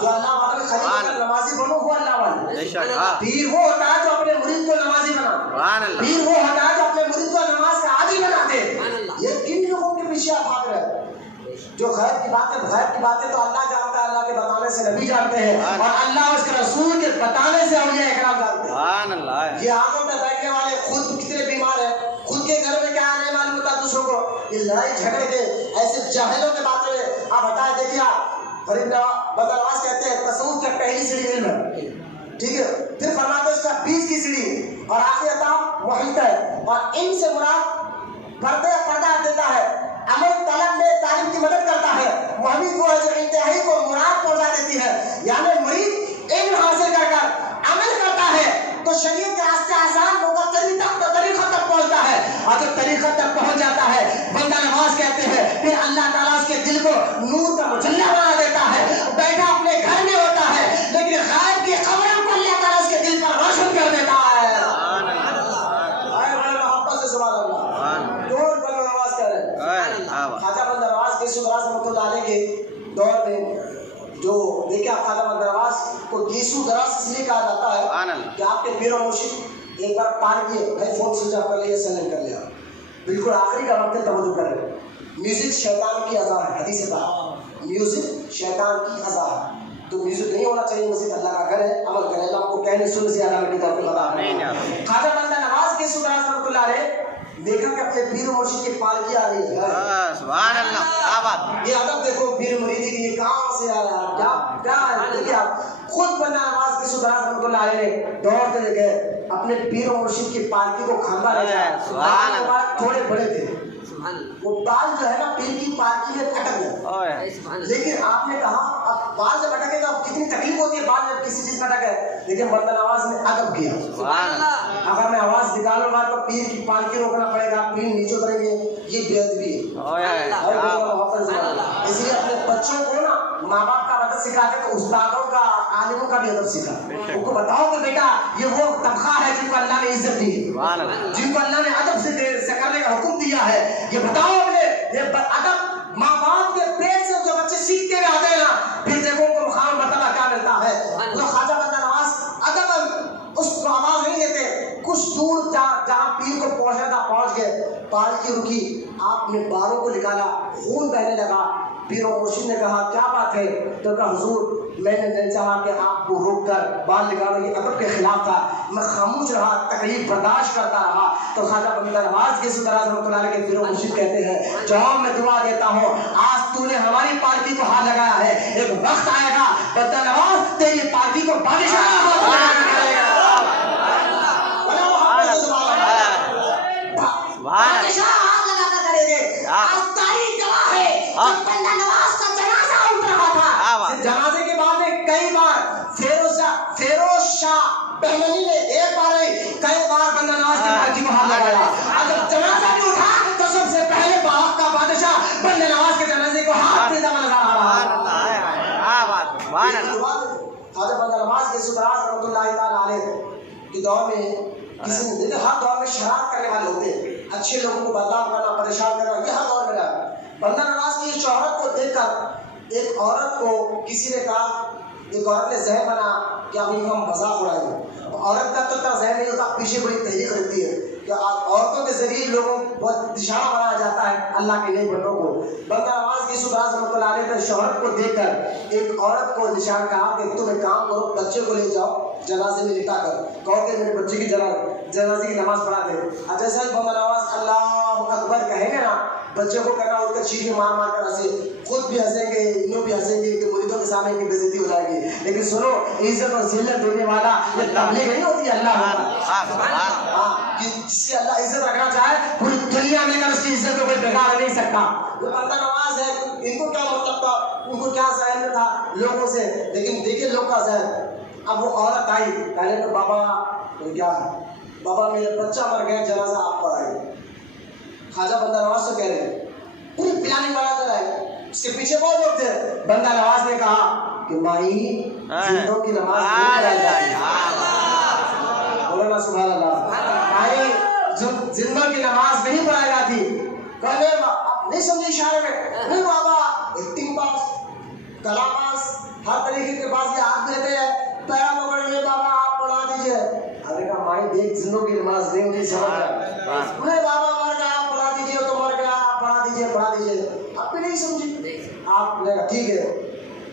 جو اللہ والے خلیفہ نمازی بنو وہ اللہ والے. پیر وہ ہوتا ہے جو اپنے مرید کو نمازی بنا, پیر وہ ہوتا ہے جو اپنے مرید کو نماز کا عادی بنا دے. یہ کن لوگوں کے پیچھے آپ بھاگ رہے ہیں؟ جو غیب کی باتیں تو اللہ جانتا ہے, اللہ کے بتانے سے نبی جانتے ہیں اور اللہ اس کے رسول کے بتانے سے اولیاء اکرام جانتے ہیں. یہ آنکھوں میں بیٹھنے والے خود کتنے بیمار ہیں, خود کے گھر میں کیا نہیں معلوم ہوتا دوسروں کو. یہ لڑائی جھگڑے کے ایسے جاہلوں کے باتیں آپ بتائیں. دیکھیے غریب بندہ نواز کہتے ہیں تصوف کی پہلی سیڑھی علم ہے, ٹھیک ہے. پھر فرماتے ہیں اس کا 20 کی سیڑھی اور آخری عطا محیط ہے. اور ان سے مراد پردہ دیتا ہے, عمل طلب میں تعلیم کی مدد کرتا ہے, وہی دعا ہے جو انتہائی کو مراد پہنچا دیتی ہے. یعنی مریض علم حاصل کر کر عمل کرتا ہے تو شریعت کے راستے آسان ہوگا, طریقہ تک پہنچتا ہے, اور جب طریقہ تک پہنچ جاتا ہے بندہ نواز کہتے ہیں, پھر اللہ تعالیٰ اس کے دل کو نور کا مجلہ بنا دیتا ہے. بیٹھا اپنے گھر میں ہوتا ہے لیکن غائب کی خبروں کو اللہ تعالیٰ اس کے دل پر روشن کر دیتا ہے. محبت سے سبحان اللہ. دور بندہ نواز کہہ رہے ہیں. خواجہ بندہ نواز کے سبراز رحمۃ اللہ علیہ کے دور میں جو دیکھیں آپ خواجہ بندہ نواز کو گیسو دراز اس لیے کہا جاتا ہے کہ آپ کے پیر و مرشد ایک بار پار کیے, بھائی فون سوئچ آف کر لیا, سلام کر لیا, بالکل آخری کا وقت توجہ کر رہے. میوزک شیطان کی اذان ہے, حدیث پاک, میوزک شیطان کی اذان ہے. تو میوزک نہیں ہونا چاہیے, مسجد اللہ کا گھر ہے, عمل کرے. اللہ کو کہنے سننے سے زیادہ کی طرف بتا. خواجہ بندہ نواز کے سبراز رحمۃ اللہ علیہ دیکھا کہ اپنے پیر و مرشد کی پالکی آ رہی ہے. سبحان اللہ, کیا بات. یہ ادب دیکھو پیر مریدی کی, یہ کہاں سے آیا, کیا ہے. دیکھیے آپ خود بندہ نواز کے سبراز رحمۃ اللہ علیہ نے دوڑتے گئے اپنے پیر و مرشد کی پالکی کو کھاندا لے جایا. تھوڑے بڑے تھے, وہ بال جو ہے نا پیر کی پالکی میں اٹک گئے. لیکن آپ نے کہا اب بال جب اٹکے تو اب کتنی تکلیف ہوتی ہے بال جب کسی چیز میں اٹک گئے. لیکن بندہ نواز نے ادب کیا. اگر میں آواز نکالوں گا تو پیر کی پالکی روکنا پڑے گا, پیر نیچے اتریں گے, یہ بے ادبی ہے. اس لیے اپنے بچوں کو نا ماں باپ کا ادب سکھاتے تو استادوں کا, عالموں کا بھی ادب سکھا. ان کو بتاؤ کہ بیٹا یہ وہ طبقہ ہے جن کو اللہ نے عزت دی ہے, جن کو اللہ نے ادب سے کرنے کا حکم دیا ہے. یہ بتاؤ اپنے یہ ادب ماں باپ کے پیٹ سے جو بچے سیکھتے ہوئے آتے ہیں نا, پھر دیکھو ان کو مقام مرتبہ کیا ملتا ہے. تو خواجہ بندہ نواز ادب اس کو آواز نہیں دیتے, کچھ دور جہاں پیر کو پہنچنا تھا پہنچ گئے. پالکی رکی, آپ نے بالوں کو نکالا, خون بہنے لگا. پیر و مرشد نے کہا کیا بات ہے, تو کہا حضور میں نے نہیں چاہا کہ آپ کو روک کر بال نکالو, یہ ادب کے خلاف تھا, میں خاموش رہا, تکلیف برداشت کرتا رہا. تو خواجہ بندہ نواز کے سبراز رحمۃ اللہ علیہ کے پیر و مرشد کہتے ہیں جاؤ میں دعا دیتا ہوں, آج تو نے ہماری پالکی کو ہاتھ لگایا ہے, ایک وقت آئے گا بندہ نواز تیری پالکی کو بادشاہ ہاتھ لگاتا کرے گے. آج تاریخ گواہ ہے جب بندہ نواز کا جنازہ اٹھ رہا تھا, جنازے کے بعد میں کئی بار فیروز شاہ بہمنی نے ایک بار نہیں کئی بار بندہ نواز کی پالکی کو ہاتھ لگایا. اگر جنازہ بھی اٹھا تو سب سے پہلے باپ کا بادشاہ بندہ نواز کے جنازے کو ہاتھ دیتا نظر آ رہا ہے. خواجہ بندہ نواز کے سبراز رحمۃ اللہ تعالیٰ علیہ کے دور میں کسی نے دیکھا, ہر دور میں شرارت کرنے والے ہوتے ہیں, اچھے لوگوں کو بدنام کرنا, پریشان کرنا, یہ ہر دور میں رہا. بندہ نواز کی شہرت کو دیکھ کر ایک عورت کو کسی نے کہا, ایک عورت نے ذہن بنا کہ ابھی ہم مذاق اڑائیں گے. عورت کا تو اتنا ذہن نہیں ہوتا, پیچھے بڑی تحریک رہتی ہے کہ عورتوں کے ذریعے لوگوں کو نشانہ بنایا جاتا ہے اللہ کے نیک بندوں کو. بندہ نواز کی سبراز رحمۃ اللہ علیہ کی شہرت کو دیکھ کر ایک عورت کو نشان کہا کہ تم ایک کام کرو, بچے کو لے جاؤ جنازے میں لٹا کر, کہو کہ میرے بچے کی جنازے کی نماز پڑھا دے. جیسے بندہ نواز اللہ اکبر کہیں گے نا, بچوں کو کرنا اس کا چیخیں مار مار کر ہنسے, خود بھی ہنسیں گے, انہوں بھی ہنسیں گے کہ مریدوں کے سامنے کی بے عزتی ہو جائے گی. لیکن سنو, عزت اور ذلت دینے والا یہ تبلیغ نہیں ہوتی ہے, اللہ ہوتا ہے. جس کی اللہ عزت رکھنا چاہے پوری دنیا میں کر اس کی عزت کو کوئی بگاڑ نہیں سکتا. وہ بندہ نواز ہے, ان کو کیا مطلب تھا, ان کو کیا ذہن میں تھا لوگوں سے, لیکن دیکھیے لوگ کا ذہن. اب وہ عورت آئی, کہنے تو بابا کیا ہے, بابا میرا بچہ مر گیا, جنازہ آپ پڑھائے. خواجہ بندہ نواز سے کہہ رہے ہیں پوری پلاننگ بنا کر آئے, اس کے پیچھے بہت لوگ تھے. بندہ نواز نے کہا کہ مائی زندوں کی نماز نہیں پڑھائی جاتی, بولو نا سبحان اللہ. مائی زندوں کی نماز نہیں پڑھائی جاتی. کہنے نہیں سمجھے اشارے میں, نہیں بابا ایکٹنگ پاس, کلام پاس, ہر طریقے کے پاس یہ ہاتھ دیتے ہیں, پیرا پکڑ لے بابا آپ پڑھا دیجیے. ارے کہا مائی دیکھ زندوں کی نماز نہیں ہوتی, سمجھ رہا نہیں بابا مر گیا آپ پڑھا دیجیے, تو مر گیا آپ پڑھا دیجیے. آپ بھی نہیں سمجھے, آپ نے کہا ٹھیک ہے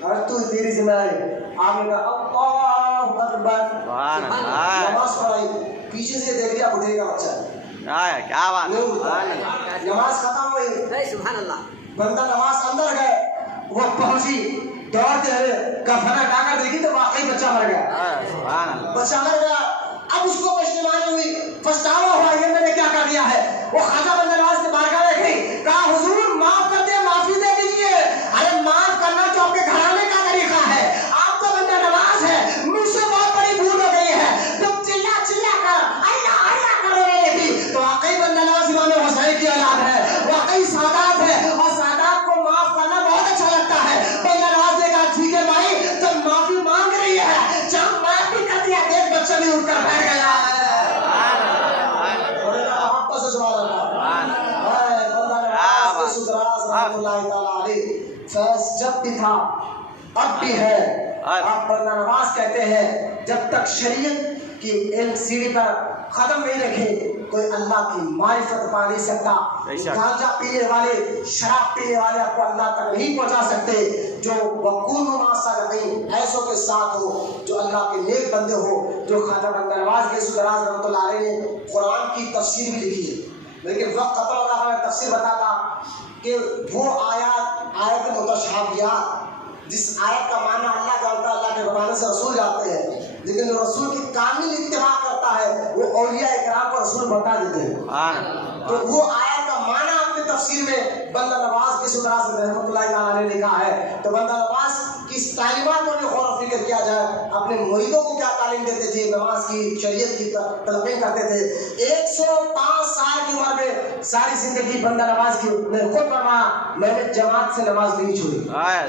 اگر تو تیری ذمہ داری. آپ نے کہا اللہ اکبر, نماز پڑھائی. پیچھے سے دیکھ لیا اٹھے گا بچہ, کیا بات. نماز ختم ہوئی, بندہ نماز اندر گئے, وہ پہنچی, دوڑتے ہوئے کفن ہٹا کر دیکھی تو واقعی بچہ مر گیا. بچہ مر گیا. اب اس کو پشیمانی ہوئی, پچھتاوا ہوا, یہ میں نے کیا کر دیا ہے. وہ خواجہ بندہ نواز کے بارگاہ میں گئی, کہا حضور معاف کر دے, معافی دے دیجیے. ارے معاف جب بھی تھا اب بھی ہے. آپ بندہ نواز کہتے ہیں جب تک شریعت کی ایک سیڑھی پر قدم نہیں رکھے کوئی اللہ کی معرفت پا نہیں سکتا. گانجا پینے والے شراب پینے والے آپ کو اللہ تک نہیں پہنچا سکتے. جو وقوع صالحین ایسوں کے ساتھ ہو جو اللہ کے نیک بندے ہو. جو خواجہ بندہ نواز کے سدراز رحمۃ اللہ علیہ نے قرآن کی تفسیر بھی لکھی ہے لیکن وقت ختم ہوتا ہے. میں تفسیر بتاتا کہ وہ آیت متشابہات جس آیت کا معنی اللہ جانتا ہے اللہ کے زبان سے رسول جانتے ہیں لیکن جو رسول کی کامل اتباع کرتا ہے وہ اولیاء اکرام کو رسول بتا دیتے ہیں. تو وہ آیت کا معنی اپنے تفسیر میں بندہ نواز کی سدراز رحمۃ اللہ علیہ نے لکھا ہے. تو بندہ نواز کی تعلیمات پر غور و فکر کیا جائے. اپنے مریدوں کو کیا تعلیم دیتے تھے نماز کی شریعت کی تلقین کرتے تھے. 105 سال کی عمر میں ساری زندگی بندہ نواز کی نے خود فرمایا میں نے جماعت سے نماز نہیں چھوڑی.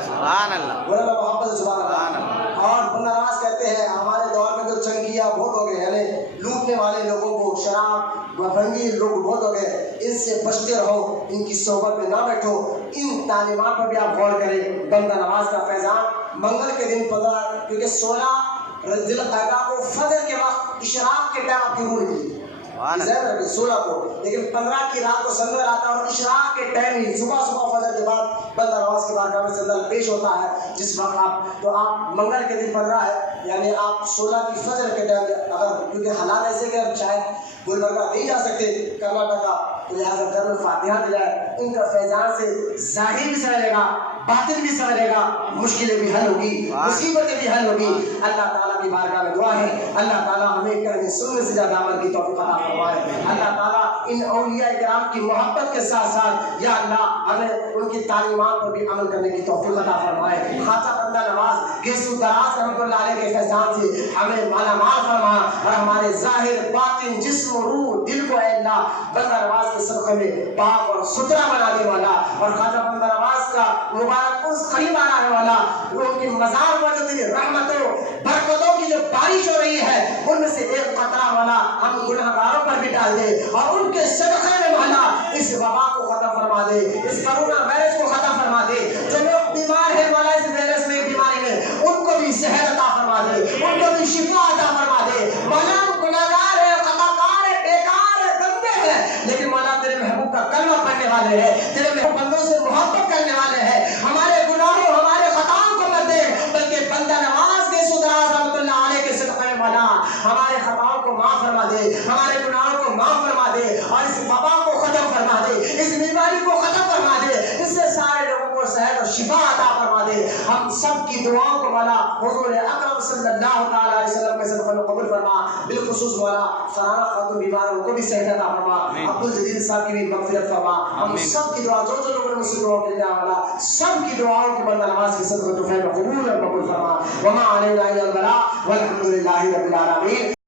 سبحان اللہ محبت سبحان اللہ. اور بندہ نواز کہتے ہیں ہمارے دور میں تو چنگیا بہت ہو گئے یعنی لوٹنے والے لوگوں کو شراب و بھنگی لوگ بہت ہو گئے. ان سے بچتے رہو ان کی صحبت میں نہ بیٹھو. ان تعلیمات پر بھی آپ غور کریں. بندہ نواز کا فیضان منگل کے دن 15 کیونکہ 16 ذی القعدہ کو فجر کے وقت اشراق کے ٹائم آپ کی روح نکلی 16 کو لیکن 15 کی رات کو سندر آتا ہے اور اشراق کے ٹائم ہی صبح فجر کے بعد بندہ نواز کے بارگاہ میں سندر پیش ہوتا ہے. جس وقت آپ منگل کے دن 15 ہے یعنی آپ 16 کی فجر کے ٹائم اگر کیونکہ حالات ایسے کہ شاید گلبرگہ نہیں جا سکتے کرناٹکا تو لہٰذا گھر میں فاتحہ دلائے. ان کا فیضان سے ظاہر بھی سمجھے گا باطن بھی سمجھے گا مشکلیں بھی حل ہوگی مصیبتیں بھی حل ہوگی. اللہ تعالیٰ کی بارگاہ میں دعا ہے اللہ تعالیٰ ہمیں کرنے سننے سے زیادہ عمل کی توفیق عطا فرمائے. اللہ تعالیٰ ان اولیاء کرام کی محبت کے ساتھ ساتھ یا اللہ ہمیں ان کی تعلیمات پر بھی عمل کرنے کی توفیق عطا فرمائے. خواجہ بندہ نواز گیسو دراز رحمۃ اللہ علیہ کے فیضان سے ہمیں مالا مال فرما اور ہمارے ظاہر باطن جسم روح دل کو اے اللہ بندہ نواز کے صدقے میں پاک اور ستھرا بنا دے والا. اور خواجہ بندہ نواز کا مبارک اس قریب آنے والا وہ ان کی مزار پر جو تیری رحمتوں برکتوں کی جو بارش ہو رہی ہے ان میں سے ایک قطرہ والا ہم گنہگاروں پر بھی ڈال دے اور ان کے صدقے میں والا اس وبا کو ختم فرما دے اس کرونا وائرس کو ختم فرما دے. جو لوگ بیمار ہیں والا اس وائرس میں بیماری میں ان کو بھی صحت عطا فرما دے ان کو بھی شفا عطا فرما دے. مولا گنہگار ہے خطاکار ہے بیکار ہے گندے ہیں لیکن مولا تیرے محبوب کا کلمہ پڑھنے والے ہیں تیرے محبوب بندوں سے محبت کرنے والے ہیں. ہمارے گناہوں ہمارے خطاؤں کو مت دے بلکہ بندہ نواز کے سدراز رحمۃ اللہ علیہ کے صدقے میں مولا ہمارے خطاؤں کو معاف فرما دے ہمارے گناہوں کو معاف فرما دے اور اس وبا کو ختم فرما دے اس بیماری کو ختم فرما دے اس سے سارے لوگوں کو صحت اور شفا عطا فرما دے. ہم سب کی دعاؤں کو مولا حضور اکرم صلی اللہ تعالی علیہ وسلم کے صدقے میں قبول فرما. بالخصوص مولا فرانہ خاتون بیمار کو بھی صحت عطا فرما. عبد الجلیل صاحب کی بھی مغفرت فرما. ہم سب کی دعا جو لوگوں نے مجھ سے دعا کی مولا سب کی دعاؤں کو بندہ نواز کے صدقے میں قبول فرما. وما علینا الا البلاغ والحمد للہ رب العالمین.